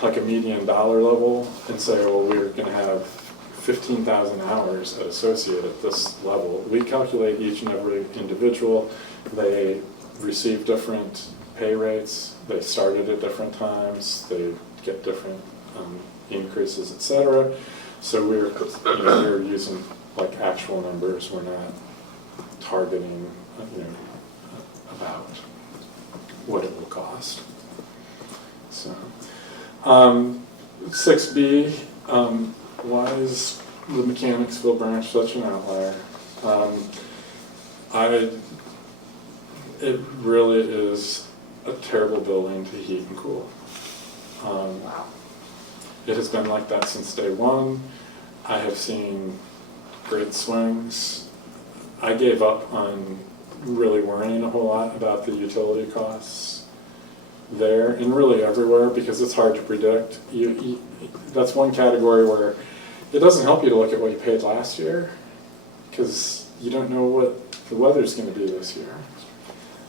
like a median dollar level and say, well, we're going to have 15,000 hours at associate at this level. We calculate each and every individual. They receive different pay rates. They started at different times. They get different increases, etc. So we're using like actual numbers. We're not targeting about what it will cost. So 6B. Why is the Mechanicsville branch such an outlier? It really is a terrible building to heat and cool. It has been like that since day one. I have seen great swings. I gave up on really worrying a whole lot about the utility costs there, and really everywhere, because it's hard to predict. That's one category where it doesn't help you to look at what you paid last year, because you don't know what the weather's going to be this year.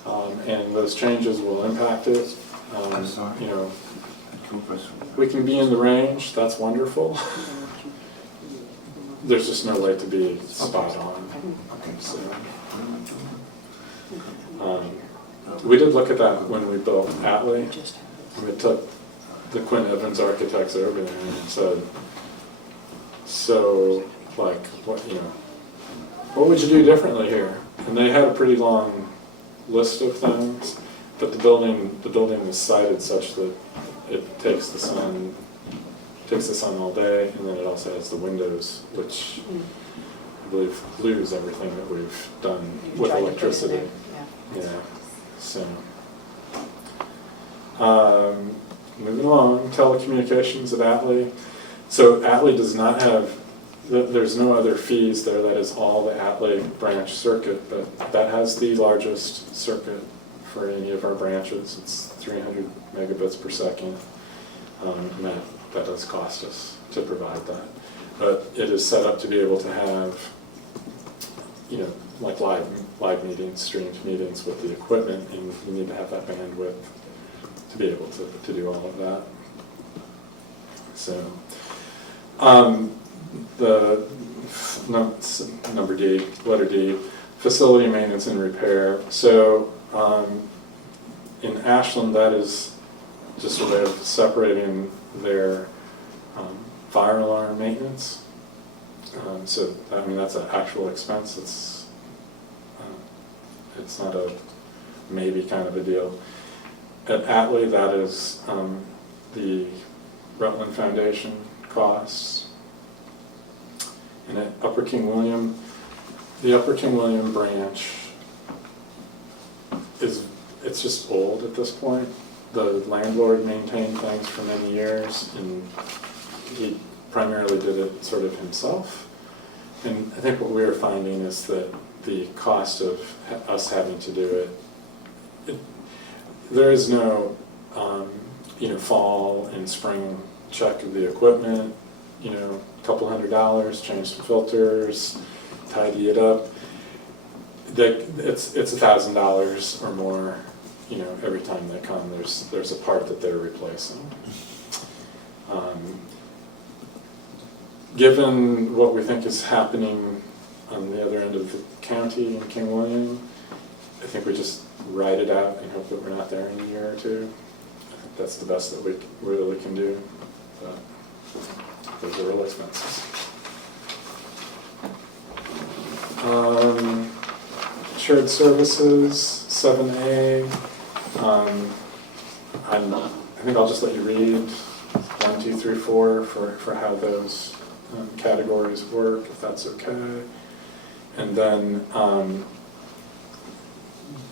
and those changes will impact it. I'm sorry. You know, we can be in the range, that's wonderful. There's just no way to be spot on. So, we did look at that when we built Atlee. We took the Quinn Evans architects over there and said, so, like, what, you know, what would you do differently here? And they had a pretty long list of things, but the building is sited such that it takes the sun all day, and then it also has the windows, which I believe lose everything that we've done with electricity. Yeah. So, moving along, telecommunications at Atlee. So Atlee does not have, there's no other fees there. That is all the Atlee branch circuit, but that has the largest circuit for any of our branches. It's 300 megabits per second, and that does cost us to provide that. But it is set up to be able to have, you know, like live meetings, streamed meetings with the equipment, and you need to have that bandwidth to be able to do all of that. So, the number D, letter D, facility maintenance and repair. So, in Ashland, that is just a way of separating their fire alarm maintenance. So, I mean, that's an actual expense. It's not a maybe kind of a deal. At Atlee, that is the Rutland Foundation costs. And at Upper King William, the Upper King William branch it's just old at this point. The landlord maintained things for many years, and he primarily did it sort of himself. And I think what we are finding is that the cost of us having to do it, there is no, you know, fall and spring check of the equipment, you know, a couple $100, change some filters, tidy it up. It's $1,000 or more, you know, every time they come. There's a part that they're replacing. Given what we think is happening on the other end of the county in King William, I think we just ride it out and hope that we're not there in a year or two. I think that's the best that we really can do. But those are real expenses. Shared services, 7A. I think I'll just let you read 1, 2, 3, 4 for how those categories work, if that's okay. And then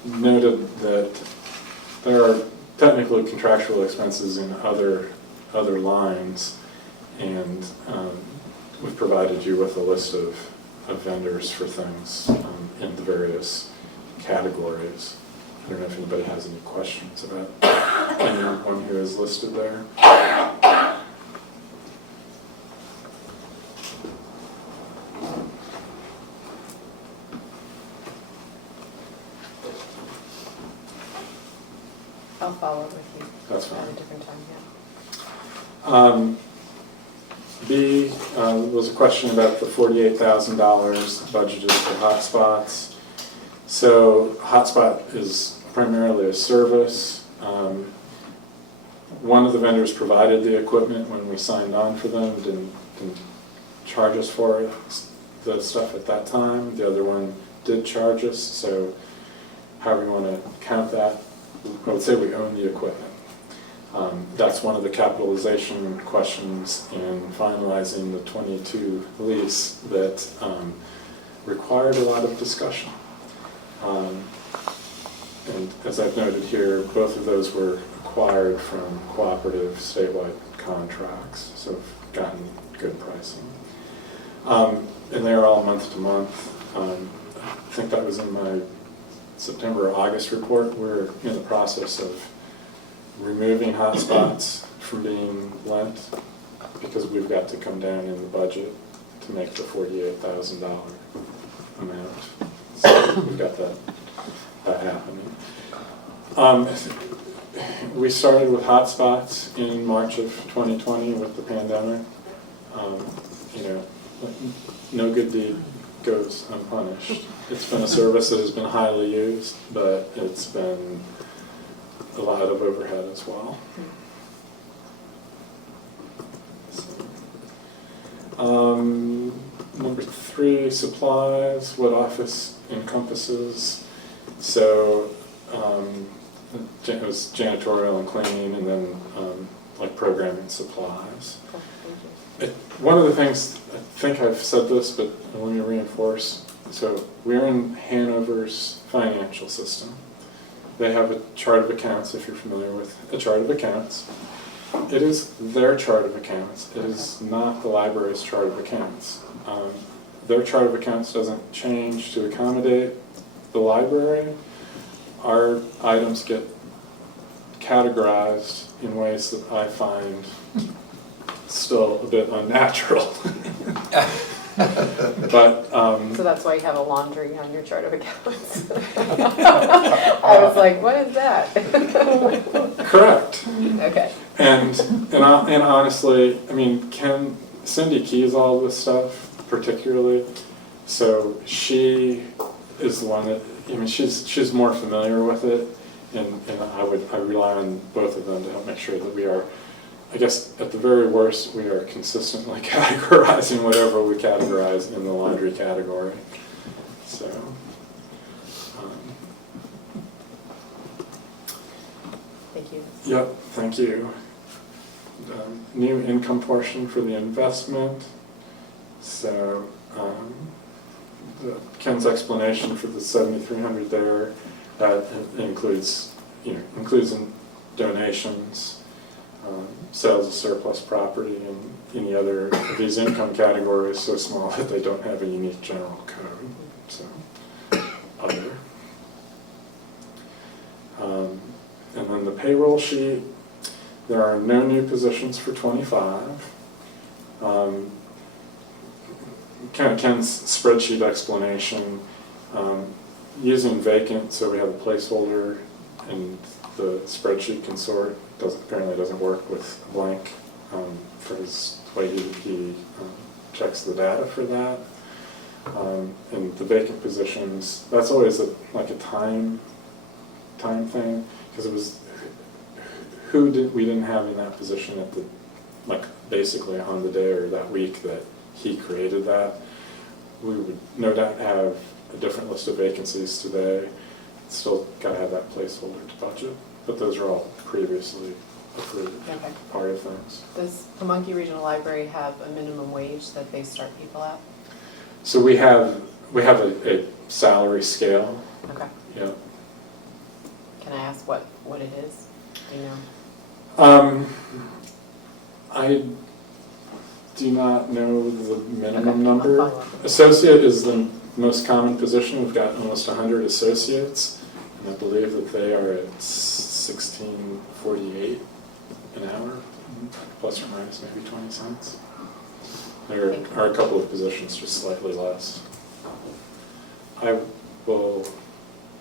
noted that there are technically contractual expenses in other lines, and we've provided you with a list of vendors for things in the various categories. I don't know if anybody has any questions about anyone who is listed there. I'll follow up with you. That's fine. At a different time, yeah. B was a question about the $48,000 budgeted for hotspots. So hotspot is primarily a service. One of the vendors provided the equipment when we signed on for them, didn't charge us for it, the stuff at that time. The other one did charge us, so however you want to count that, I would say we own the equipment. That's one of the capitalization questions in finalizing the 22 lease that required a lot of discussion. And as I've noted here, both of those were acquired from cooperative statewide contracts, so have gotten good pricing. And they're all month to month. I think that was in my September or August report. We're in the process of removing hotspots from being lent because we've got to come down in the budget to make the $48,000 amount. So we've got that that happening. We started with hotspots in March of 2020 with the pandemic. You know, no good deed goes unpunished. It's been a service that has been highly used, but it's been a lot of overhead as well. Number 3, supplies, what office encompasses. So it was janitorial and cleaning, and then like programming supplies. One of the things, I think I've said this, but let me reinforce. So we're in Hanover's financial system. They have a chart of accounts, if you're familiar with a chart of accounts. It is their chart of accounts. It is not the library's chart of accounts. Their chart of accounts doesn't change to accommodate the library. Our items get categorized in ways that I find still a bit unnatural. But So that's why you have a laundry on your chart of accounts. I was like, what is that? correct. Okay. And honestly, I mean, Cindy keys all this stuff particularly, so she is the one that, I mean, she's more familiar with it, and I rely on both of them to help make sure that we are, I guess, at the very worst, we are consistently categorizing whatever we categorize in the laundry category. So, Thank you. yep, thank you. New income portion for the investment. So, Ken's explanation for the 7,300 there, that includes, includes in donations, sales of surplus property, and any other of these income categories so small that they don't have a unique general code. So, other. And then the payroll sheet, there are no new positions for 25. Kind of Ken's spreadsheet explanation, using vacant, so we have a placeholder and the spreadsheet can sort, apparently doesn't work with blank for his way he checks the data for that. And the vacant positions, that's always like a time thing, because it was we didn't have in that position at the, like, basically on the day or that week that he created that. We would no doubt have a different list of vacancies today. Still got to have that placeholder to budget, but those are all previously approved part of things. Does Pamunkey Regional Library have a minimum wage that they start people at? So we have a salary scale. Okay. Yeah. Can I ask what it is? Do you know? I do not know the minimum Okay, number. I'll follow up. Associate is the most common position. We've got almost 100 associates, and I believe that they are at $16.48 an hour, plus or minus maybe 20 cents. There are a couple of positions just slightly less. I will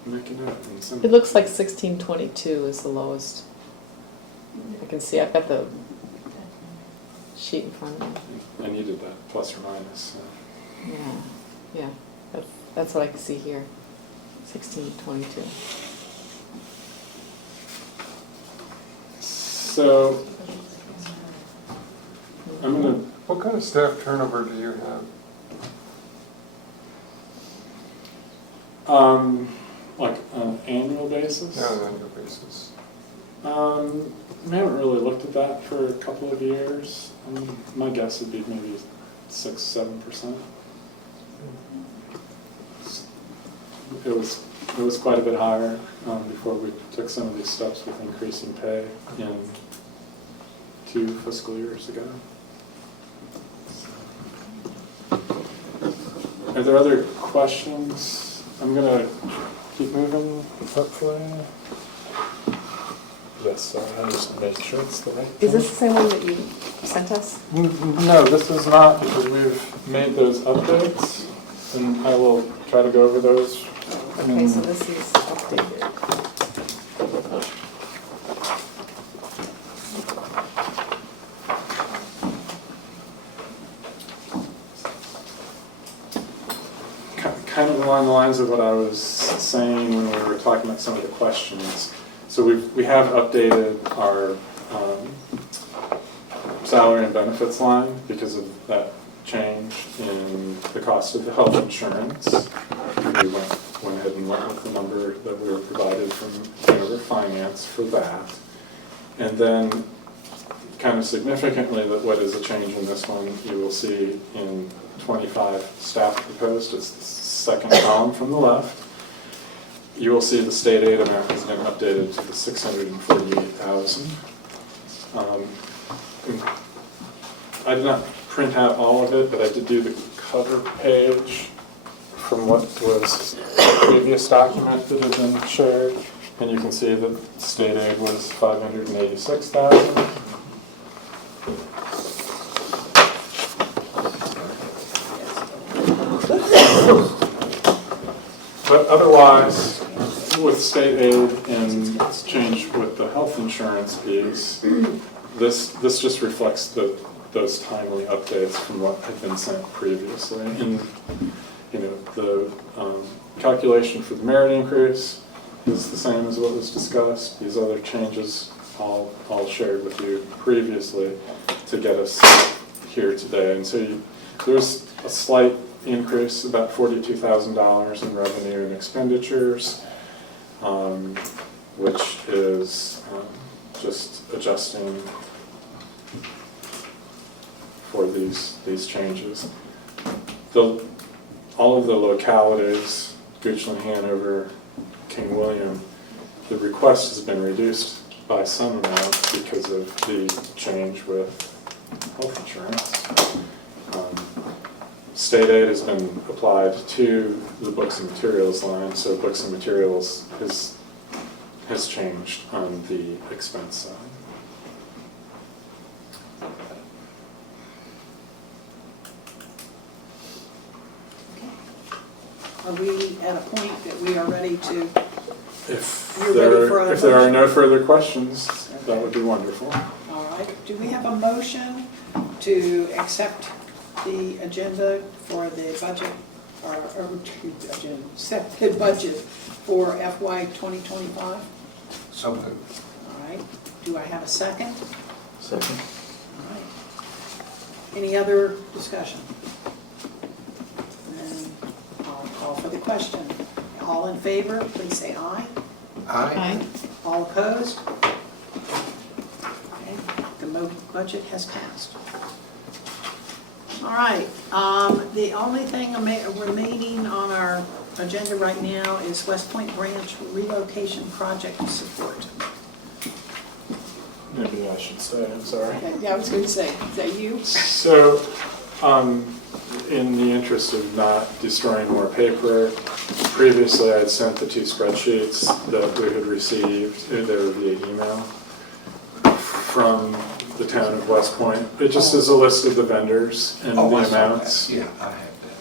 make a note and send It looks like 1622 is the lowest. I can see, I've got the sheet in front of me. I needed that plus or minus. Yeah, that's what I can see here, 1622. So, I'm gonna. What kind of staff turnover do you have? Like on an annual basis? Yeah, on an annual basis. We haven't really looked at that for a couple of years. My guess would be maybe 6-7%. It was quite a bit higher before we took some of these steps with increasing pay in 2 fiscal years ago. Are there other questions? I'm gonna keep moving, hopefully. Yes, so I just make sure it's the right. Is this the same one that you sent us? No, this is not, because we've made those updates, and I will try to go over those. Okay, so this is updated. Kind of along the lines of what I was saying when we were talking about some of the questions. So we have updated our salary and benefits line because of that change in the cost of the health insurance. We went ahead and went with the number that we were provided from Hanover Finance for that. And then kind of significantly, that what is a change in this one, you will see in 25 staff proposed, it's the second column from the left. You will see the state aid amount has been updated to the $648,000. I did not print out all of it, but I did do the cover page from what was the previous document that had been shared. And you can see that state aid was $586,000. But otherwise, with state aid and change with the health insurance piece, this just reflects those timely updates from what had been sent previously. And the calculation for the merit increase is the same as what was discussed. These other changes all shared with you previously to get us here today. And so there's a slight increase, about $42,000 in revenue and expenditures, which is just adjusting for these changes. All of the localities, Goochland, Hanover, King William, the request has been reduced by some amount because of the change with health insurance. State aid has been applied to the books and materials line, so books and materials has changed on the expense side. Are we at a point that we are ready to, If You're ready for a there are motion? no further questions, that would be wonderful. all right, do we have a motion to accept the agenda for the budget, or accept the budget for FY 2025? So moved. All right, do I have a second? Second. All right. Any other discussion? Then I'll call for the question. All in favor, please say aye. Aye. All opposed? Okay, the budget has passed. All right, the only thing remaining on our agenda right now is West Point Branch relocation project support. Maybe I should say, I'm sorry. Yeah, I was going to say, is that you? So, in the interest of not destroying more paper, previously I had sent the two spreadsheets that we had received, they were via email, from the town of West Point. It just is a list of the vendors and the Oh, I saw that. amounts. Yeah, I have that.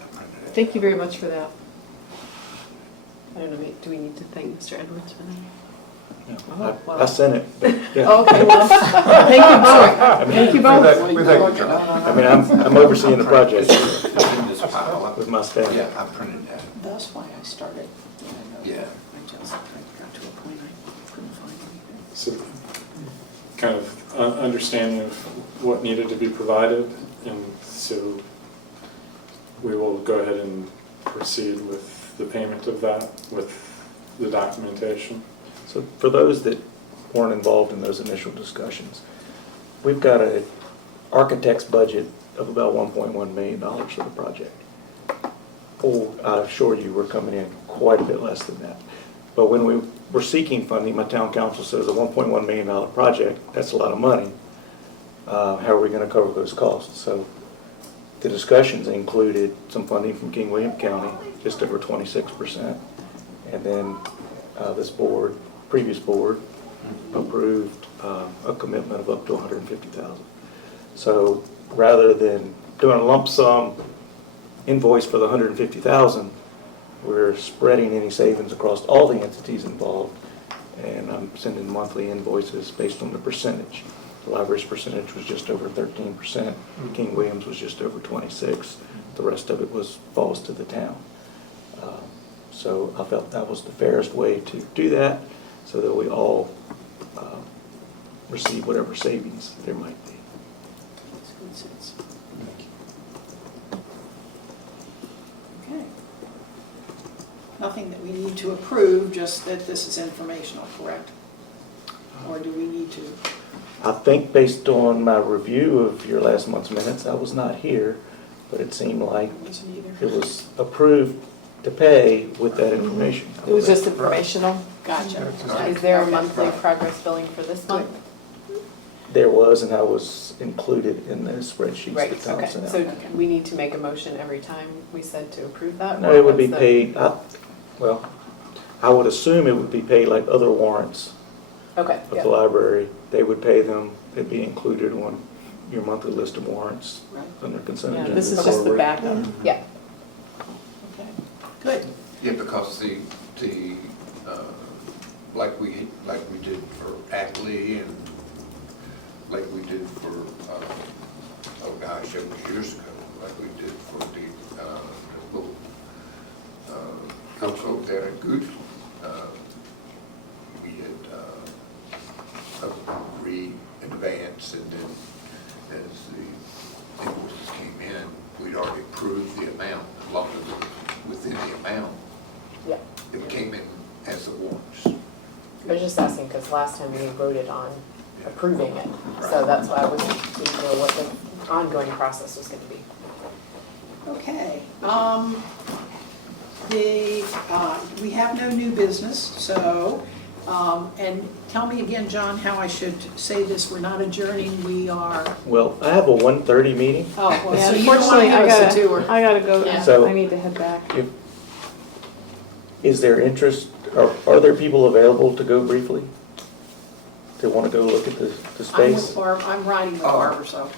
I printed it. Thank you very much for that. I don't know, do we need to thank Mr. Edwards for that? I sent it. Yeah. Okay, well, thank you both. Thank you both. We thank you, John. I mean, I'm overseeing the project It's in this pile. with my staff. Yeah, I printed that. That's why I started. Yeah. I just got to a point I couldn't find anything. So, kind of understanding of what needed to be provided, and so we will go ahead and proceed with the payment of that, with the documentation. So for those that weren't involved in those initial discussions, we've got an architect's budget of about $1.1 million for the project. Oh, I assure you, we're coming in quite a bit less than that. But when we were seeking funding, my town council says a $1.1 million project, that's a lot of money. How are we going to cover those costs? So the discussions included some funding from King William County, just over 26%. And then this board, previous board, approved a commitment of up to $150,000. So rather than doing a lump sum invoice for the $150,000, we're spreading any savings across all the entities involved, and I'm sending monthly invoices based on the percentage. The library's percentage was just over 13%, King Williams was just over 26%, the rest of it falls to the town. So I felt that was the fairest way to do that, so that we all receive whatever savings there might be. Makes good sense. Okay. Nothing that we need to approve, just that this is informational, correct? Or do we need to? I think based on my review of your last month's minutes, I was not here, but it seemed like I wasn't either. it was approved to pay with that information. It was just informational. Gotcha. Is there a Okay. monthly progress billing for this month? There was, and I was included in the spreadsheets Right, that Tom okay, sent out. so we need to make a motion every time we said to approve that? No, or it would be what's the- paid, well, I would assume it would be paid like other warrants Okay, of yeah. the library. They would pay them, it'd be included on your monthly list of warrants Right. under consent Yeah, agenda. this is just the backup. Yeah. Okay. Good. Yeah, because like we did for Ackley and like we did for, oh gosh, it was years ago, like we did for the little council there at Gooch. We had agreed in advance, and then as the invoices came in, we'd already approved the amount, as long as it was within the amount. Yeah. It came in as the warrants. I was just asking because last time we voted on approving it, so that's why I wasn't sure what the ongoing process was going to be. Okay. We have no new business, so, and tell me again, John, how I should say this. We're not adjourning, we are, Well, I have a 1:30 meeting. oh, well, Yeah, so you don't want to unfortunately, give us a tour. I gotta go, Yeah. So- I need to head back. Is there interest, are there people available to go briefly? They want to go look at the I'm with space? Barb, I'm riding with Oh. Barbara, so.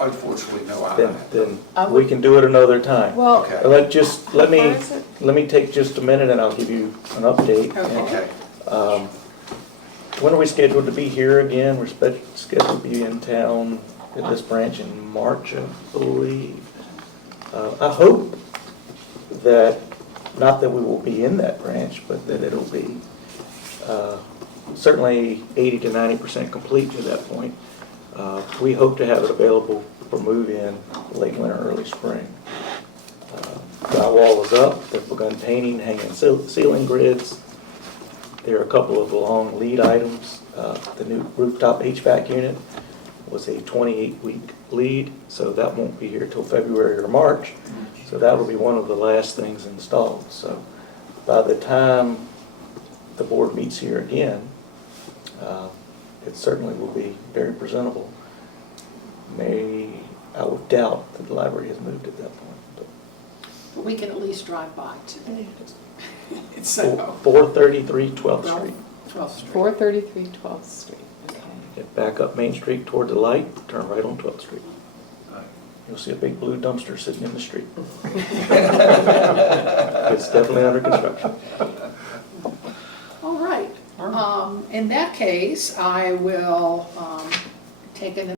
Unfortunately, no, Then we can do it another time. Well, Okay. Let how me, far is it? let me take just a minute and I'll give you an update. Okay. Okay. When are we scheduled to be here again? We're scheduled to be in town at this branch in March, I believe. I hope that, not that we will be in that branch, but that it'll be certainly 80 to 90% complete to that point. We hope to have it available for move-in late winter, early spring. Drywall is up, they've begun painting, hanging ceiling grids. There are a couple of long lead items. The new rooftop HVAC unit was a 28-week lead, so that won't be here till February or March. So that will be one of the last things installed. So by the time the board meets here again, it certainly will be very presentable. I would doubt that the library has moved at that point. But we can at least drive by today. So, 433 12th Street. 12th Street. 433 12th Street, okay. Get back up Main Street toward the light, turn right on 12th Street. You'll see a big blue dumpster sitting in the street. It's definitely under construction. All right. In that case, I will take an